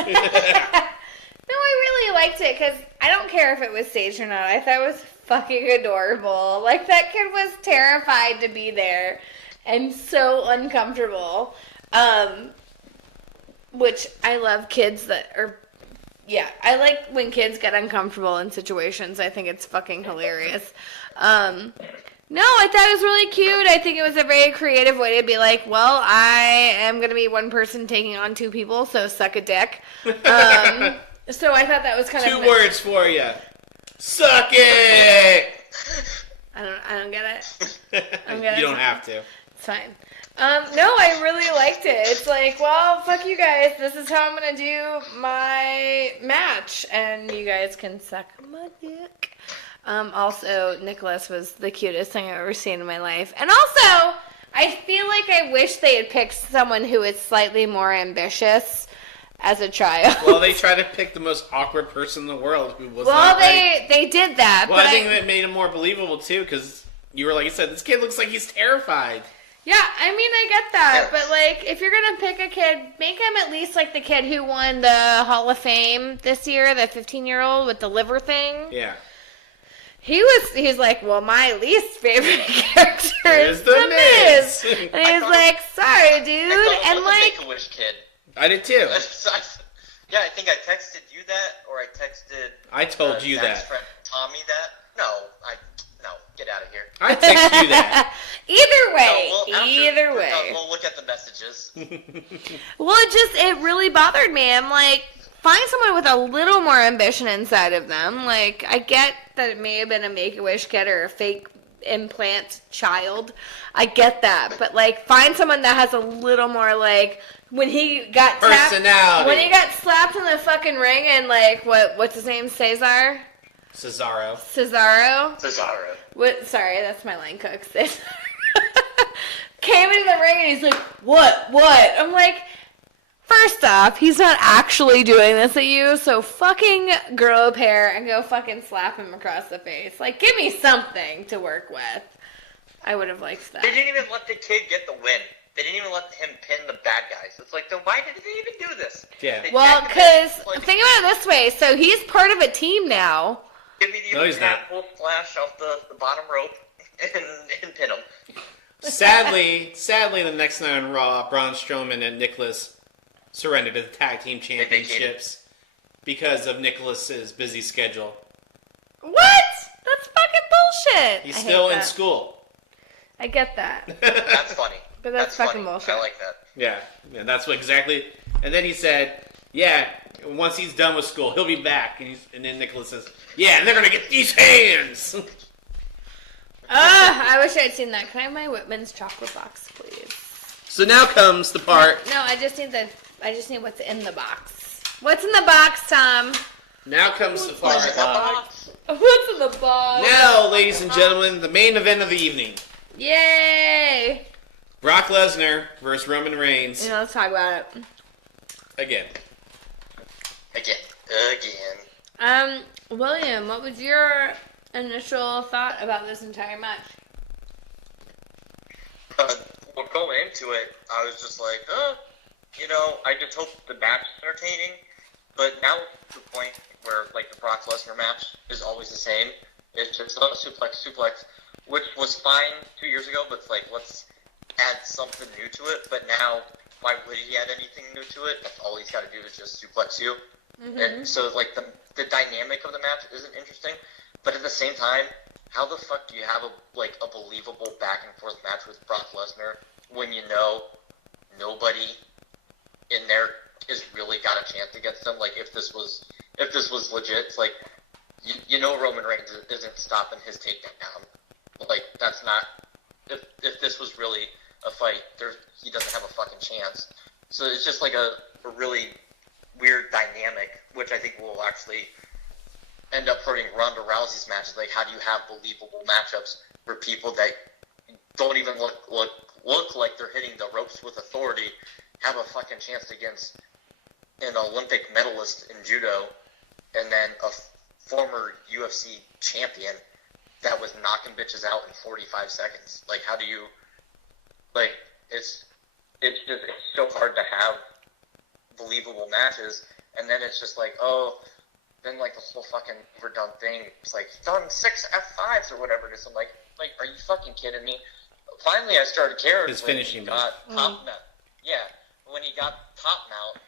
No, I really liked it because I don't care if it was staged or not. I thought it was fucking adorable. Like, that kid was terrified to be there and so uncomfortable. Which I love kids that are... Yeah, I like when kids get uncomfortable in situations. I think it's fucking hilarious. No, I thought it was really cute. I think it was a very creative way to be like, well, I am going to be one person taking on 2 people, so suck a dick. So I thought that was kind of... 2 words for you. Suck it! I don't get it. I don't get You it. don't have to. It's fine. No, I really liked it. It's like, well, fuck you guys. This is how I'm going to do my match. And you guys can suck my dick. Also, Nicholas was the cutest thing I've ever seen in my life. And also, I feel like I wish they had picked someone who is slightly more ambitious as a child. Well, they tried to pick the most awkward person in the world who was Well, not ready. they did that. Well, but I think that made him more believable, too, because you were like you said, this kid looks like he's terrified. Yeah, I mean, I get that, but, like, if you're gonna pick a kid, make him at least like the kid who won the Hall of Fame this year, the 15-year-old with the liver thing. Yeah. He's like, well, my least favorite character Is is the The Miz. Miz. And he's like, sorry, dude, I and thought it was like, a Make-A-Wish kid. I did, too. Yeah, I think I texted you that, or I texted... I told you Zach's that. friend Tommy that. No, get out of here. I texted you that. either way, No, well, after either we're way. done, we'll look at the messages. Well, it really bothered me. I'm like, find someone with a little more ambition inside of them. Like, I get that it may have been a Make-A-Wish kid or a fake implant child. I get that. But, like, find someone that has a little more, like, when he got Personality. when he got slapped in the fucking ring and, like, what's his name? Cesaro? Cesaro. Cesaro. What? Sorry, that's my line cook. Came into the ring and he's like, what? I'm like, first off, he's not actually doing this at you, so fucking grow a pair and go fucking slap him across the face. Like, give me something to work with. I would have liked that. They didn't even let the kid get the win. They didn't even let him pin the bad guys. It's like, then why did they even do this? Yeah. They Well, tagged him because, in, like, think about it this way, so he's part of a team now. give me the No, he's not. full flash off the bottom rope and pin him. Sadly, the next night on Raw, Braun Strowman and Nicholas surrender to the tag team championships because of Nicholas's busy schedule. What? That's fucking bullshit. He's still in school. I get that. That's funny. But that's fucking funny. bullshit. I like that. Yeah, that's what exactly. And then he said, "Yeah, once he's done with school, he'll be back." And then Nicholas says, "Yeah, and they're gonna get these hands." I wish I'd seen that. Can I have my Whitman's chocolate box, please? So now comes the part. No, I just need what's in the box. What's in the box, Tom? Now comes the part. What's in the box? Now, ladies and gentlemen, the main event of the evening: Yay! Brock Lesnar versus Roman Reigns. Let's talk about it. Again. William, what was your initial thought about this entire match? Well, going into it, I was just like, I just hope the match is entertaining. But now to the point where, like, the Brock Lesnar match is always the same. It's just a suplex, which was fine 2 years ago, but it's like, let's add something new to it. But now, why would he add anything new to it? That's all he's got to do is just suplex you. Mm-hmm. And so, like, the dynamic of the match isn't interesting. But at the same time, how the fuck do you have a believable back and forth match with Brock Lesnar when you know nobody in there is really got a chance against him? Like, if this was legit, it's like, you know Roman Reigns isn't stopping his takedown. Like, that's not, if this was really a fight, he doesn't have a fucking chance. So it's just like a really weird dynamic, which I think will actually end up hurting Ronda Rousey's matches. Like, how do you have believable matchups for people that don't even look like they're hitting the ropes with authority, have a fucking chance against an Olympic medalist in judo, and then a former UFC champion that was knocking bitches out in 45 seconds. Like, how do you, like, it's so hard to have believable matches, and then it's just like, then, like, the whole fucking overdone thing, it's like, done 6 F5s or whatever it is. I'm like, are you fucking kidding me? Finally, I started caring His when finishing he got top mount. Yeah, when he got top mount,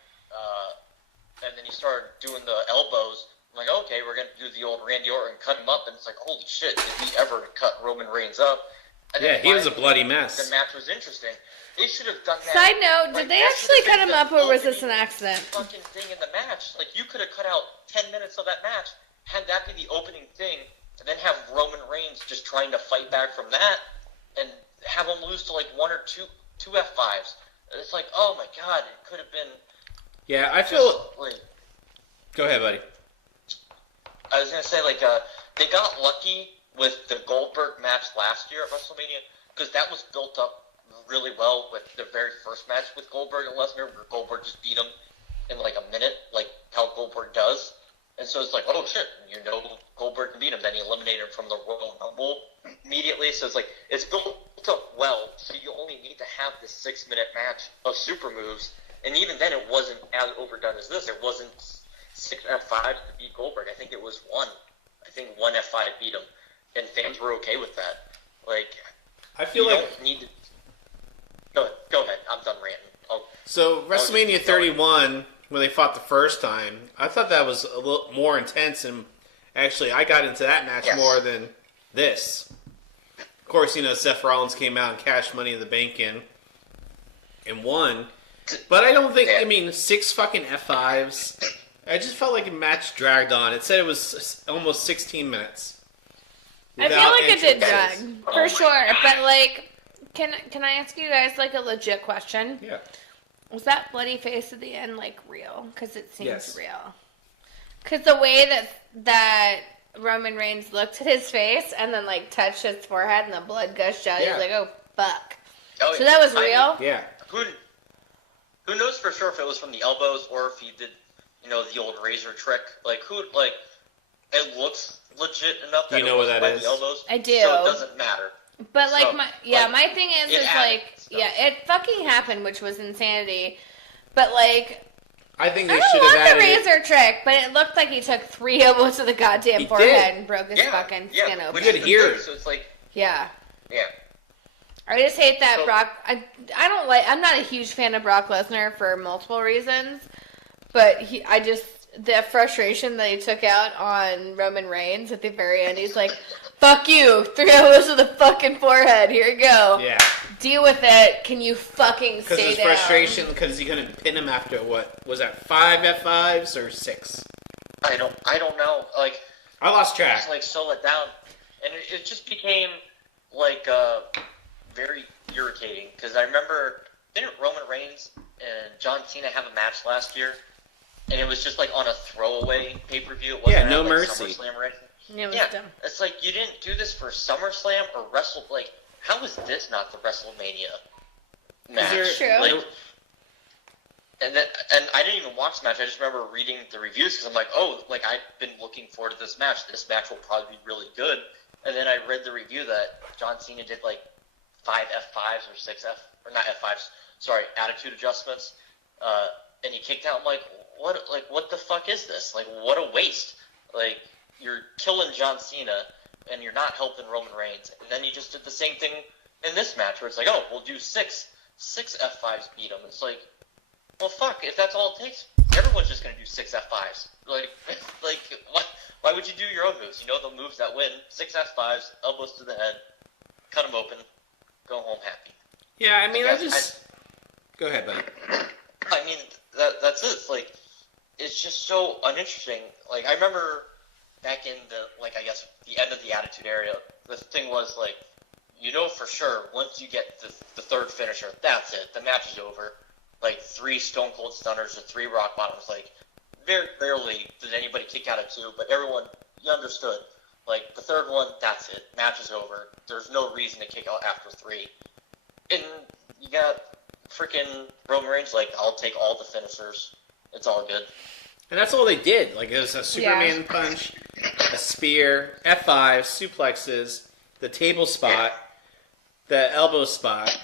and then he started doing the elbows. I'm like, okay, we're going to do the old Randy Orton, cut him up, and it's like, holy shit, did he ever cut Roman Reigns up? And yeah, he was a bloody mess. The match was interesting. They should have done that. Side note, did they actually cut him up, or was this an accident? Fucking thing in the match. Like, you could have cut out 10 minutes of that match, had that be the opening thing, and then have Roman Reigns just trying to fight back from that, and have him lose to, like, 1 or 2 F5s. It's like, oh my god, it could have been... Yeah, I feel... Go ahead, buddy. I was going to say, like, they got lucky with the Goldberg match last year at WrestleMania, because that was built up really well with the very first match with Goldberg and Lesnar, where Goldberg just beat him in, like, a minute, like how Goldberg does. And so it's like, oh shit, Goldberg can beat him. Then he eliminated him from the Royal Rumble immediately. So it's like, it's built up well, so you only need to have this 6-minute match of super moves. And even then, it wasn't as overdone as this. It wasn't 6 F5s to beat Goldberg. I think it was 1. I think 1 F5 beat him. And fans were okay with that. Like, I feel like... don't need to... Go ahead. I'm done ranting. So, WrestleMania 31, when they fought the first time, I thought that was a little more intense, and actually, I got into that match more than this. Of course, Seth Rollins came out and cashed Money in the Bank in and won. But I don't think, 6 fucking F5s. I just felt like the match dragged on. It said it was almost 16 minutes. I feel like it did drag, for sure. But, like, can I ask you guys, like, a legit question? Yeah. Was that bloody face at the end, like, real? Because it seems real. Because the way that Roman Reigns looked at his face and then, like, touched his forehead and the blood gushed out, he was like, oh, fuck. Oh, so that was real? Yeah. Who knows for sure if it was from the elbows or if he did, the old razor trick. Like, it looks legit enough that you know what that is? The elbows, I do. So it doesn't matter. But, like, my thing is, it fucking happened, which was insanity. But, like, I think they I should don't have want the added razor trick, but it looked like he took 3 elbows to the goddamn He forehead did. and broke his fucking skin open. We could hear. So it's like, Yeah. yeah. I just hate that So- Brock. I'm not a huge fan of Brock Lesnar for multiple reasons, but the frustration that he took out on Roman Reigns at the very end. He's like, "Fuck you! 3 elbows to the fucking forehead. Here you go. Yeah. Deal with it. Can you fucking Because stay his down?" frustration, because he couldn't pin him after what was that 5 F5s or 6? I don't know. Like, I lost track. just like slow it down, and it just became like very irritating because I remember didn't Roman Reigns and John Cena have a match last year, and it was just like on a throwaway pay-per-view. It wasn't Yeah, no at, like, mercy. SummerSlam or anything. It was Yeah, dumb. it's like you didn't do this for SummerSlam or Wrestle. Like, how is this not the WrestleMania match? True. Like, and I didn't even watch the match. I just remember reading the reviews because I'm like, oh, like I've been looking forward to this match. This match will probably be really good. And then I read the review that John Cena did like 5 F5s or 6 or not F5s. Sorry, attitude adjustments. And he kicked out. I'm like, what the fuck is this? Like, what a waste. Like, you're killing John Cena and you're not helping Roman Reigns. And then you just did the same thing in this match where it's like, oh, we'll do 6 F5s beat him. It's like, well, fuck, if that's all it takes, everyone's just going to do 6 F5s. Like, what? Why would you do your own moves? You know the moves that win. 6 F5s, elbows to the head, cut them open, go home happy. Yeah, I mean, Go ahead, buddy. I mean, that's it. It's like, it's just so uninteresting. Like, I remember back in I guess, the end of the Attitude Era, the thing was, like, you know for sure, once you get the third finisher, that's it. The match is over. Like, 3 Stone Cold Stunners or 3 Rock Bottoms. Like, very rarely did anybody kick out of 2, but everyone, you understood. Like, the third one, that's it. Match is over. There's no reason to kick out after 3. And you got freaking Roman Reigns, like, I'll take all the finishers. It's all good. And that's all they did. Like, it was a Superman punch, a spear, F5, suplexes, the table spot, the elbow spot,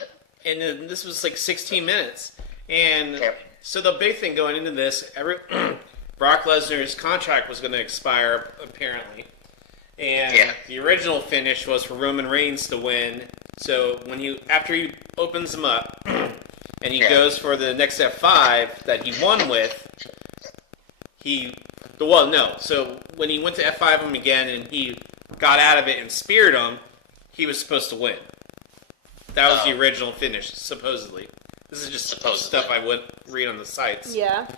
and then this was like 16 minutes. And so the big thing going into this, Brock Lesnar's contract was going to expire, apparently. And the original finish was for Roman Reigns to win. So after he opens him up and he goes for the next F5 that he won with, So when he went to F5 him again and he got out of it and speared him, he was supposed to win. That was the original finish, supposedly. This is just stuff I would read on the sites. Yeah.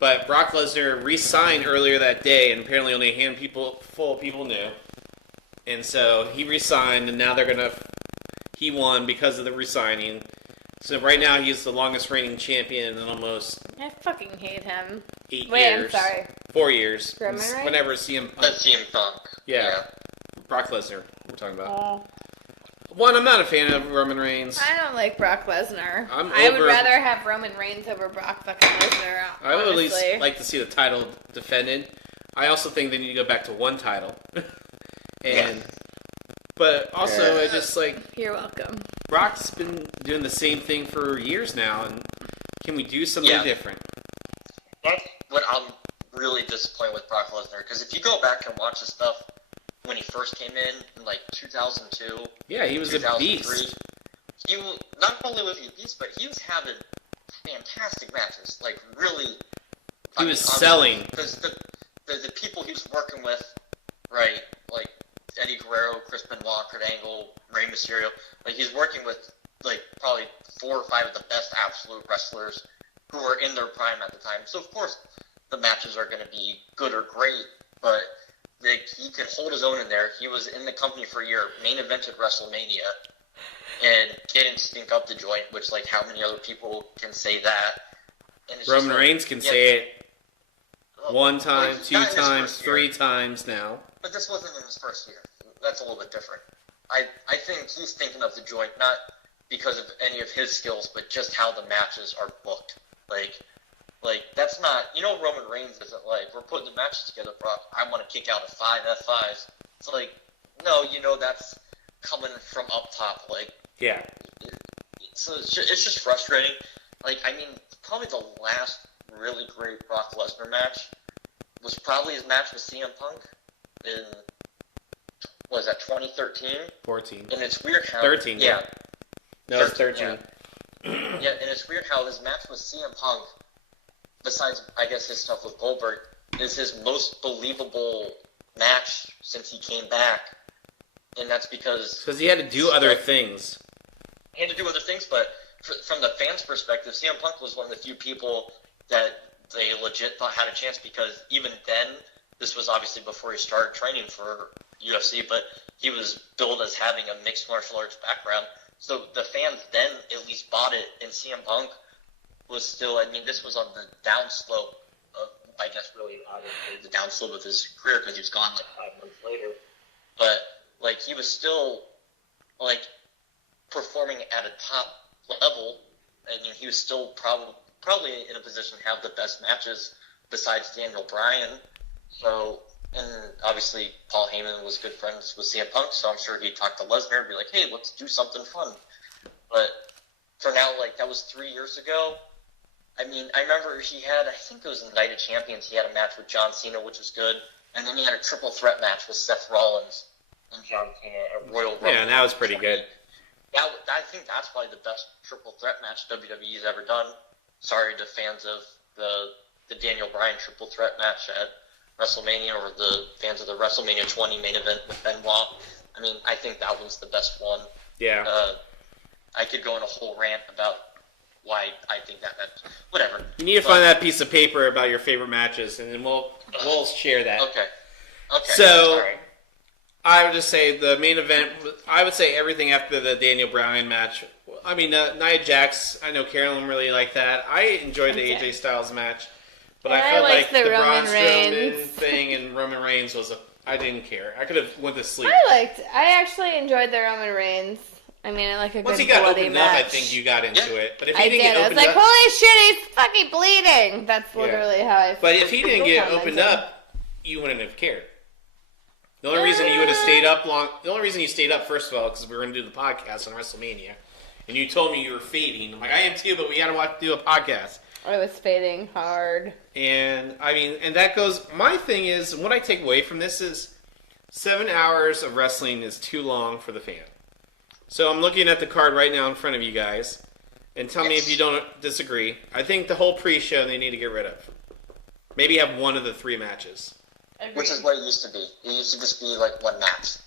But Brock Lesnar re-signed earlier that day, and apparently only a handful of people knew. And so he re-signed, and now he won because of the re-signing. So right now he's the longest reigning champion in almost I fucking hate him. 8 Wait, years. I'm sorry. 4 years. Am I right? Whenever CM Punk. That's CM Punk. Yeah. Brock Lesnar, we're talking about. Oh. One, I'm not a fan of Roman Reigns. I don't like Brock Lesnar. I would rather have Roman Reigns over Brock fucking Lesnar. I would at least honestly. like to see the title defended. I also think they need to go back to one title. But also, I just like... You're welcome. Brock's been doing the same thing for years now, and can we do something different? That's what I'm really disappointed with Brock Lesnar, because if you go back and watch the stuff when he first came in like 2002, yeah, he was a beast. He not only was he a beast, but he was having fantastic matches. Like really, He was selling. Because the people he was working with, right? Like Eddie Guerrero, Chris Benoit, Kurt Angle, Rey Mysterio. Like he's working with like probably 4 or 5 of the best absolute wrestlers who were in their prime at the time. So of course the matches are going to be good or great, but he could hold his own in there. He was in the company for a year, main evented WrestleMania, and didn't stink up the joint, which, like, how many other people can say that? And it's Roman Reigns can say it one time, like, 2 not in his times, first year. 3 times now. But this wasn't in his first year. That's a little bit different. I think he's thinking of the joint, not because of any of his skills, but just how the matches are booked. Like, that's not... You know, Roman Reigns isn't like, we're putting the matches together, Brock. I want to kick out a 5 F5s. It's like, no, you know that's coming from up top. Like, Yeah. so it's just frustrating. Like, I mean, probably the last really great Brock Lesnar match was probably his match with CM Punk in was that 2013? 14. And it's weird how 13. Yeah. No, it's 13. Yeah. Yeah, and it's weird how his match with CM Punk, besides I guess his stuff with Goldberg, is his most believable match since he came back, and that's because he had to do other things. He had to do other things, but from the fans' perspective, CM Punk was one of the few people that they legit thought had a chance, because even then, this was obviously before he started training for UFC, but he was billed as having a mixed martial arts background. So the fans then at least bought it, and CM Punk was still, I mean, this was on the downslope of, I guess, really, the downslope of his career, because he was gone like 5 months later. But, like, he was still, like, performing at a top level. I mean, he was still probably in a position to have the best matches besides Daniel Bryan. So, and obviously Paul Heyman was good friends with CM Punk, so I'm sure he'd talk to Lesnar and be like, hey, let's do something fun. But for now, like, that was 3 years ago. I mean, I remember he had, I think it was in Night of Champions, he had a match with John Cena, which was good. And then he had a triple threat match with Seth Rollins and John Cena at Royal Rumble. Yeah, and that was pretty good. I think that's probably the best triple threat match WWE's ever done. Sorry to fans of the Daniel Bryan triple threat match at WrestleMania, or the fans of the WrestleMania 20 main event with Benoit. I mean, I think that one's the best one. Yeah. I could go on a whole rant about why I think that whatever. You need to find that piece of paper about your favorite matches, and then we'll share that. Okay. So, right. I would just say the main event, I would say everything after the Daniel Bryan match. I mean, Nia Jax, I know Carolyn really liked that. I enjoyed the AJ Styles match. But and I felt like the Roman Braun Strowman Reigns thing and Roman Reigns I didn't care. I could have went to sleep. I actually enjoyed the Roman Reigns. I mean, I like a Once good he got bloody opened match. up, I think you got into it. But if I he didn't did. get I was opened like, up, holy shit, he's fucking bleeding. That's literally how I felt. But if he didn't get opened up, you wouldn't have cared. The only reason you would have stayed up the only reason you stayed up, first of all, because we were going to do the podcast on WrestleMania, and you told me you were fading. I'm like, I am too, but we got to do a podcast. I was fading hard. And, I mean, and that goes, my thing is, what I take away from this is 7 hours of wrestling is too long for the fan. So I'm looking at the card right now in front of you guys, and tell me if you don't disagree. I think the whole pre-show they need to get rid of. Maybe have one of the 3 matches. Agreed. Which is what it used to be. It used to just be like one match.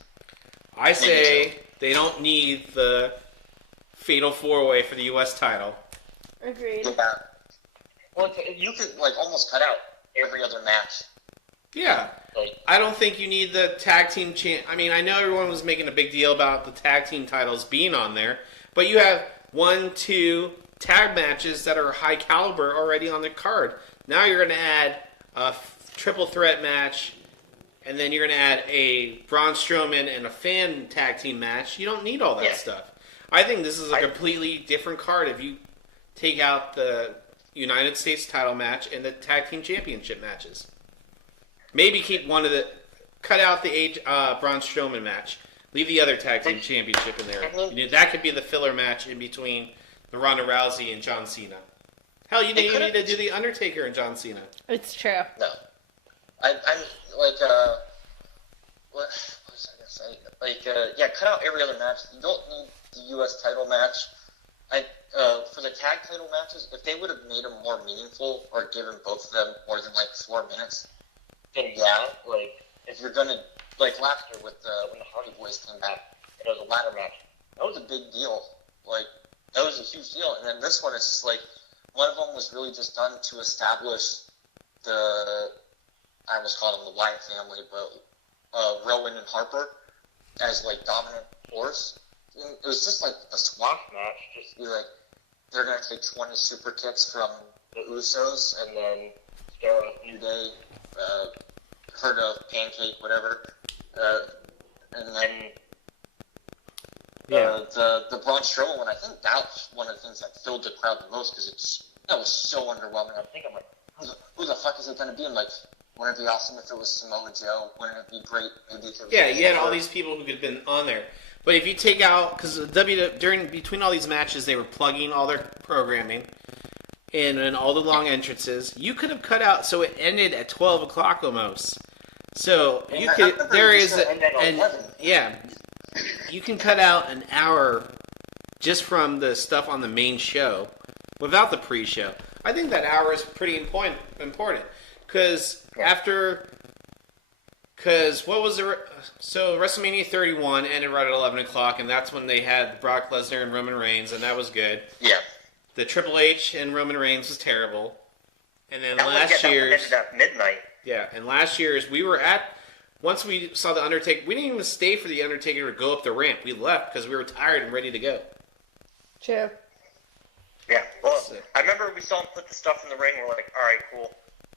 I say they don't need the Fatal 4-Way for the U.S. title. Agreed. Yeah. Well, you could like almost cut out every other match. Yeah. Like, I don't think you need the tag team I mean, I know everyone was making a big deal about the tag team titles being on there, but you have 1, 2 tag matches that are high caliber already on the card. Now you're going to add a triple threat match, and then you're going to add a Braun Strowman and a fan tag team match. You don't need all that stuff. I think this is a completely different card if you take out the United States title match and the tag team championship matches. Maybe keep cut out the Braun Strowman match. Leave the other tag team championship in there. That could be the filler match in between the Ronda Rousey and John Cena. Hell, you didn't even need to do the Undertaker and John Cena. It's true. No. I'm like, what was I gonna say? Like, cut out every other match. You don't need the U.S. title match. For the tag title matches, if they would have made them more meaningful or given both of them more than like 4 minutes, then like, if you're gonna, like last year with when the Hardy Boys came back, and it was a ladder match, that was a big deal. Like, that was a huge deal. And then this one is just like, one of them was really just done to establish I almost call them the Wyatt family, but Rowan and Harper as like dominant force. And it was just like a swamp match. Just be like, they're gonna take 20 super kicks from the Usos and then start a New Day, herd of Pancake, whatever, and then the Braun Strowman one. I think that was one of the things that filled the crowd the most because that was so underwhelming. I'm like, who the fuck is it gonna be? I'm like, wouldn't it be awesome if it was Samoa Joe? Wouldn't it be great? Maybe it could be you had all these people who could have been on there. But if you take out, because between all these matches, they were plugging all their programming and all the long entrances. You could have cut out, so it ended at 12 o'clock almost. So And you I could remember there it is used to end at and 11. yeah, you can cut out an hour just from the stuff on the main show without the pre-show. I think that hour is pretty important because what was the so WrestleMania 31 ended right at 11 o'clock, and that's when they had Brock Lesnar and Roman Reigns, and that was good. Yeah. The Triple H and Roman Reigns was terrible, and then That one ended at midnight. yeah, and last year's we were at. Once we saw the Undertaker, we didn't even stay for the Undertaker to go up the ramp. We left because we were tired and ready to go. True. Yeah. Well, I remember we saw him put the stuff in the ring. We're like, all right, cool.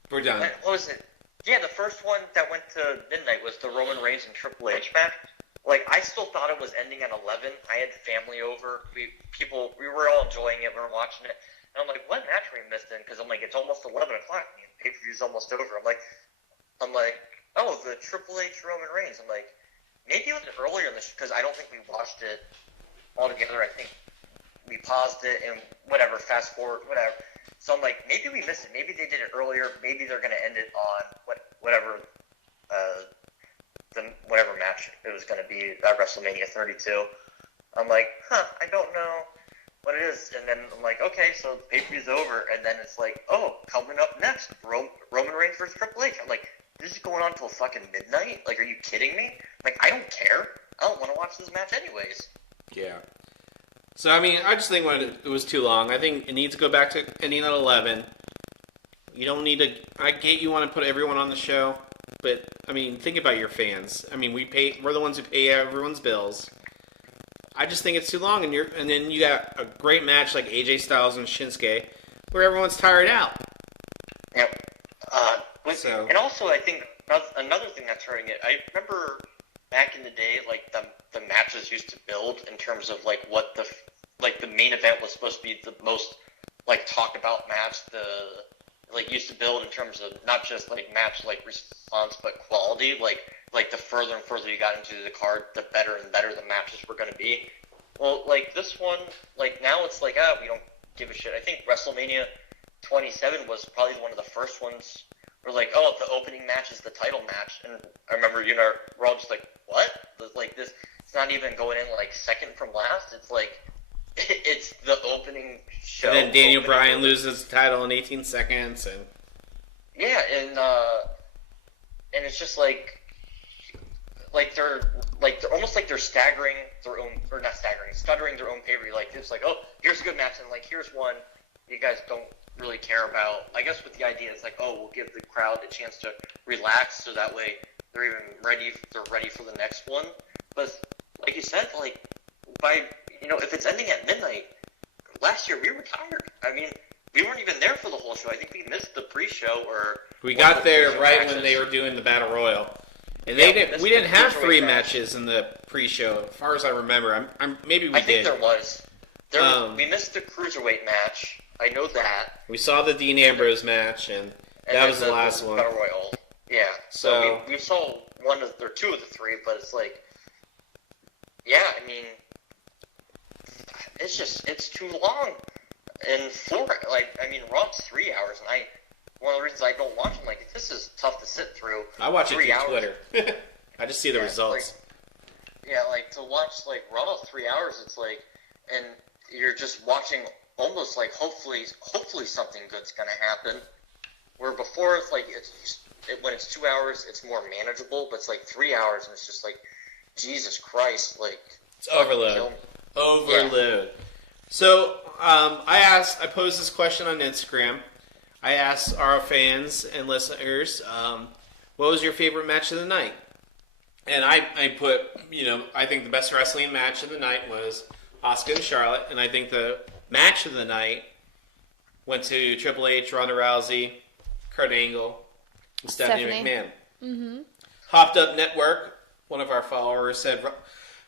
We're done. What was it? Yeah, the first one that went to midnight was the Roman Reigns and Triple H match. Like, I still thought it was ending at 11. I had family over. We were all enjoying it. We were watching it. And I'm like, what match are we missing? Because I'm like, it's almost 11 o'clock. The pay-per-view's almost over. I'm like, oh, the Triple H Roman Reigns. I'm like, maybe it was earlier in this, because I don't think we watched it all together. I think we paused it and whatever, fast forward, whatever. So I'm like, maybe we missed it. Maybe they did it earlier. Maybe they're going to end it on whatever match it was going to be at WrestleMania 32. I'm like, I don't know what it is. And then I'm like, okay, so the pay-per-view's over. And then it's like, oh, coming up next, Roman Reigns versus Triple H. I'm like, this is going on till fucking midnight? Like, are you kidding me? Like, I don't care. I don't want to watch this match anyways. Yeah. So, I mean, I just think it was too long. I think it needs to go back to ending at 11. You don't need to... I get you want to put everyone on the show, but, I mean, think about your fans. I mean, we're the ones who pay everyone's bills. I just think it's too long, and then you got a great match like AJ Styles and Shinsuke, where everyone's tired out. Yep. And also, I think another thing that's hurting it, I remember back in the day, like, the matches used to build in terms of, like, what the main event was supposed to be the most, like, talked about match, used to build in terms of not just, like, match, like, response, but quality, like, the further and further you got into the card, the better and better the matches were going to be. Well, like, this one, like, now it's like, we don't give a shit. I think WrestleMania 27 was probably one of the first ones where, like, oh, the opening match is the title match. And I remember, we're all just like, what? Like, this, it's not even going in, like, second from last. It's like, it's the opening show. And then Daniel Bryan loses the title in 18 seconds. And yeah, and it's just like they're almost like they're staggering their own, or not staggering, stuttering their own pay-per-view. Like, it's like, oh, here's a good match, and, like, here's one you guys don't really care about. I guess with the idea, it's like, oh, we'll give the crowd a chance to relax, so that way they're ready for the next one. But like you said, like, if it's ending at midnight, last year we were tired. I mean, we weren't even there for the whole show. I think we missed the pre-show, or we got there right when they were doing the Battle Royal. And we didn't have 3 matches in the pre-show, as far as I remember. Maybe we did. I think there was. We missed the Cruiserweight match. I know that. We saw the Dean Ambrose match, and that was the last one. Battle Royal. Yeah. So we saw one or two of the 3, but it's like, yeah, I mean, it's too long. And Raw's 3 hours, and one of the reasons I don't watch them, like, this is tough to sit through. I watch it through Twitter. I just see the results. To watch, like, Raw 3 hours, it's like, and you're just watching almost like hopefully something good's gonna happen. Where before it's like when it's 2 hours, it's more manageable, but it's like 3 hours, and it's just like, Jesus Christ, like, it's overload. Yeah. So I posed this question on Instagram. I asked our fans and listeners, what was your favorite match of the night? And I put, I think the best wrestling match of the night was Asuka and Charlotte, and I think the match of the night went to Triple H, Ronda Rousey, Kurt Angle, and Stephanie McMahon. Mm-hmm. Hopped Up Network, one of our followers, said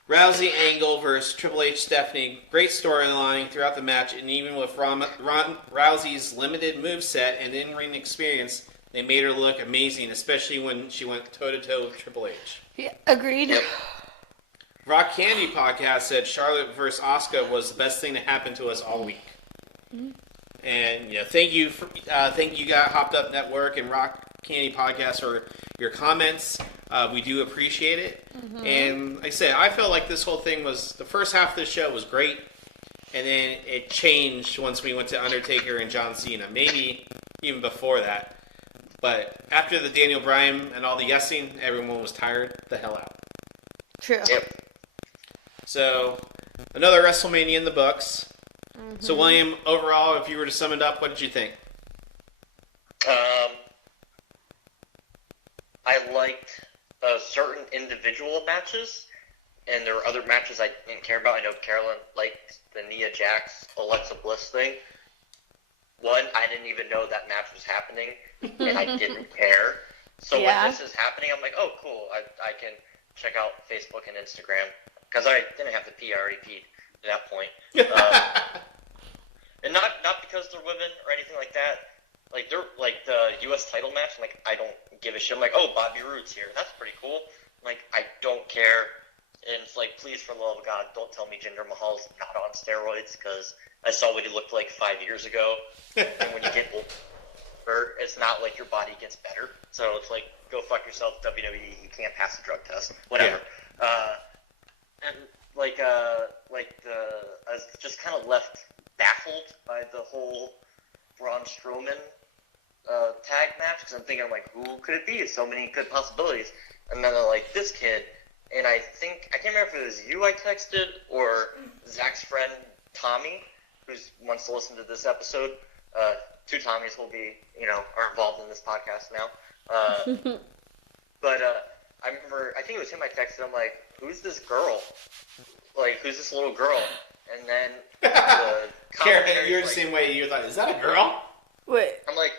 Rousey Angle versus Triple H Stephanie, great storyline throughout the match, and even with Rousey's limited moveset and in-ring experience, they made her look amazing, especially when she went toe-to-toe with Triple H. Yeah, agreed. Yep. Rock Candy Podcast said Charlotte versus Asuka was the best thing that happened to us all week. Mm-hmm. And thank you, got Hopped Up Network and Rock Candy Podcast or your comments. We do appreciate it. And like I said, I felt like this whole thing was, the first half of the show was great, and then it changed once we went to Undertaker and John Cena. Maybe even before that. But after the Daniel Bryan and all the yesing, everyone was tired the hell out. True. Yep. So, another WrestleMania in the books. So, William, overall, if you were to sum it up, what did you think? I liked certain individual matches, and there were other matches I didn't care about. I know Carolyn liked the Nia Jax, Alexa Bliss thing. One, I didn't even know that match was happening, and I didn't care. So when this is happening, I'm like, oh, cool. I can check out Facebook and Instagram, because I didn't have the P. I already peed at that point. And not because they're women or anything like that. Like, they're like the U.S. title match. I'm like, I don't give a shit. I'm like, oh, Bobby Roode's here. That's pretty cool. I'm like, I don't care. And it's like, please, for the love of God, don't tell me Jinder Mahal's not on steroids, because I saw what he looked like 5 years ago. And when you get older, it's not like your body gets better. So it's like, go fuck yourself, WWE. You can't pass the drug test. Whatever. And I was just kind of left baffled by the whole Braun Strowman tag match, because I'm thinking, who could it be? So many good possibilities. And then like, this kid, and I can't remember if it was you I texted or Zach's friend Tommy, who wants to listen to this episode. Two Tommies will be, are involved in this podcast now. But I remember, I think it was him I texted. I'm like, who's this girl? Like, who's this little girl? And then Karen, you're the same way. You're like, is that a girl? Wait. I'm like,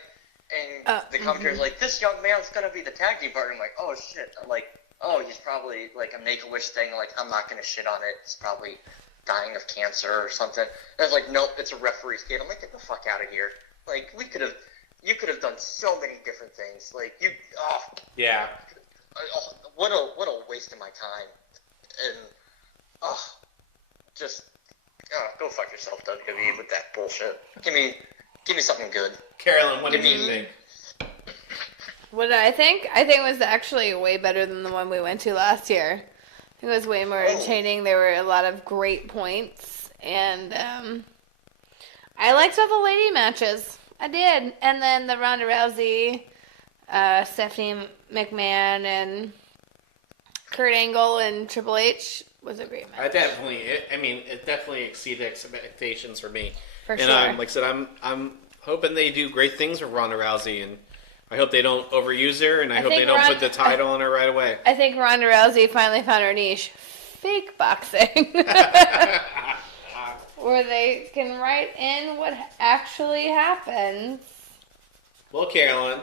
and the commentary's like, this young man's gonna be the tag team partner. I'm like, oh shit. I'm like, oh, he's probably like a Make-A-Wish thing. Like, I'm not gonna shit on it. It's probably dying of cancer or something. And I was like, nope, it's a referee's kid. I'm like, get the fuck out of here. Like, you could have done so many different things. Like, Yeah. What a waste of my time. And, go fuck yourself, WWE, with that bullshit. Give me something good. Carolyn, what did you think? What did I think? I think it was actually way better than the one we went to last year. I think it was way more entertaining. There were a lot of great points. And I liked all the lady matches. I did. And then the Ronda Rousey, Stephanie McMahon, and Kurt Angle and Triple H was a great match. It definitely exceeded expectations for me. For and sure. Like I said, I'm hoping they do great things with Ronda Rousey, and I hope they don't overuse her, and I hope they don't put the title on her right away. I think Ronda Rousey finally found her niche. Fake boxing. Where they can write in what actually happens. Well, Carolyn.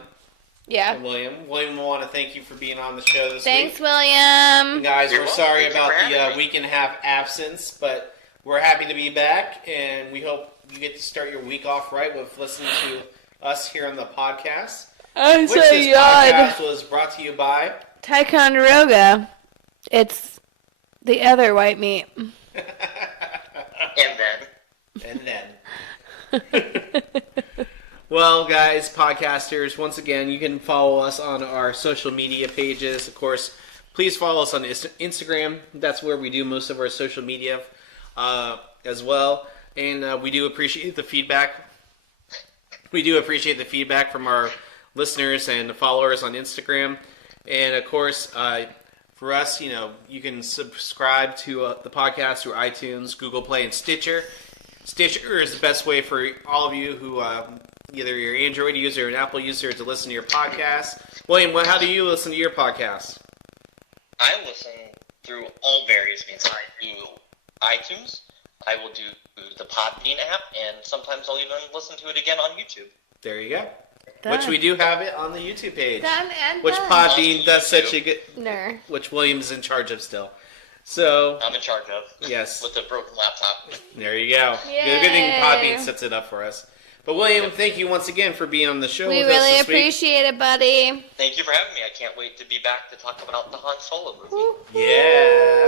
Yeah. And William will want to thank you for being on the show this Thanks, week. William. And guys, You're we're welcome. sorry Thank you about for having the me. week and a half absence, but we're happy to be back, and we hope you get to start your week off right with listening to us here on the podcast. I'm Which this podcast was brought to you by Ticonderoga. It's the other white meat. And then. Well, guys, podcasters, once again, you can follow us on our social media pages. Of course, please follow us on Instagram. That's where we do most of our social media as well. And we do appreciate the feedback. We do appreciate the feedback from our listeners and followers on Instagram. And, of course, for us, you can subscribe to the podcast through iTunes, Google Play, and Stitcher. Stitcher is the best way for all of you who either you're an Android user or an Apple user to listen to your podcast. William, how do you listen to your podcast? I listen through all various means. I do iTunes. I will do the Podbean app, and sometimes I'll even listen to it again on YouTube. There you go. Done. Which we do have it on the YouTube page. Done and which done. Podbean does such a good... Ner. Which William's in charge of still. So... I'm in charge of. Yes. With the broken laptop. There you go. Yay. Good thing Podbean sets it up for us. But William, thank you once again for being on the show We with us really this week. appreciate it, buddy. Thank you for having me. I can't wait to be back to talk about the Han Solo movie. Yeah.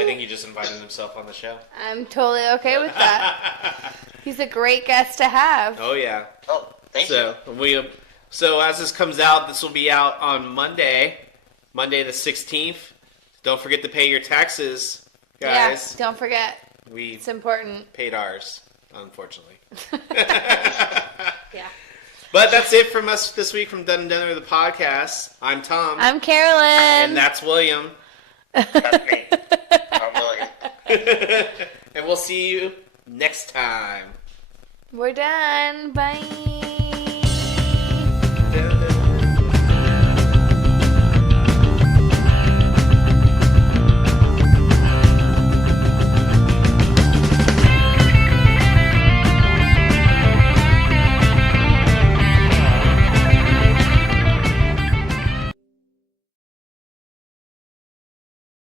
I think he just invited himself on the show. I'm totally okay with that. He's a great guest to have. Oh, yeah. Oh, thank you. So, So as this comes out, this will be out on Monday the 16th. Don't forget to pay your taxes, guys. Yeah, don't forget. We It's important. paid ours, unfortunately. Yeah. But that's it from us this week from Dunn and Dunner, the podcast. I'm Tom. I'm Carolyn. And that's William. That's me. I'm William. And we'll see you next time. We're done. Bye.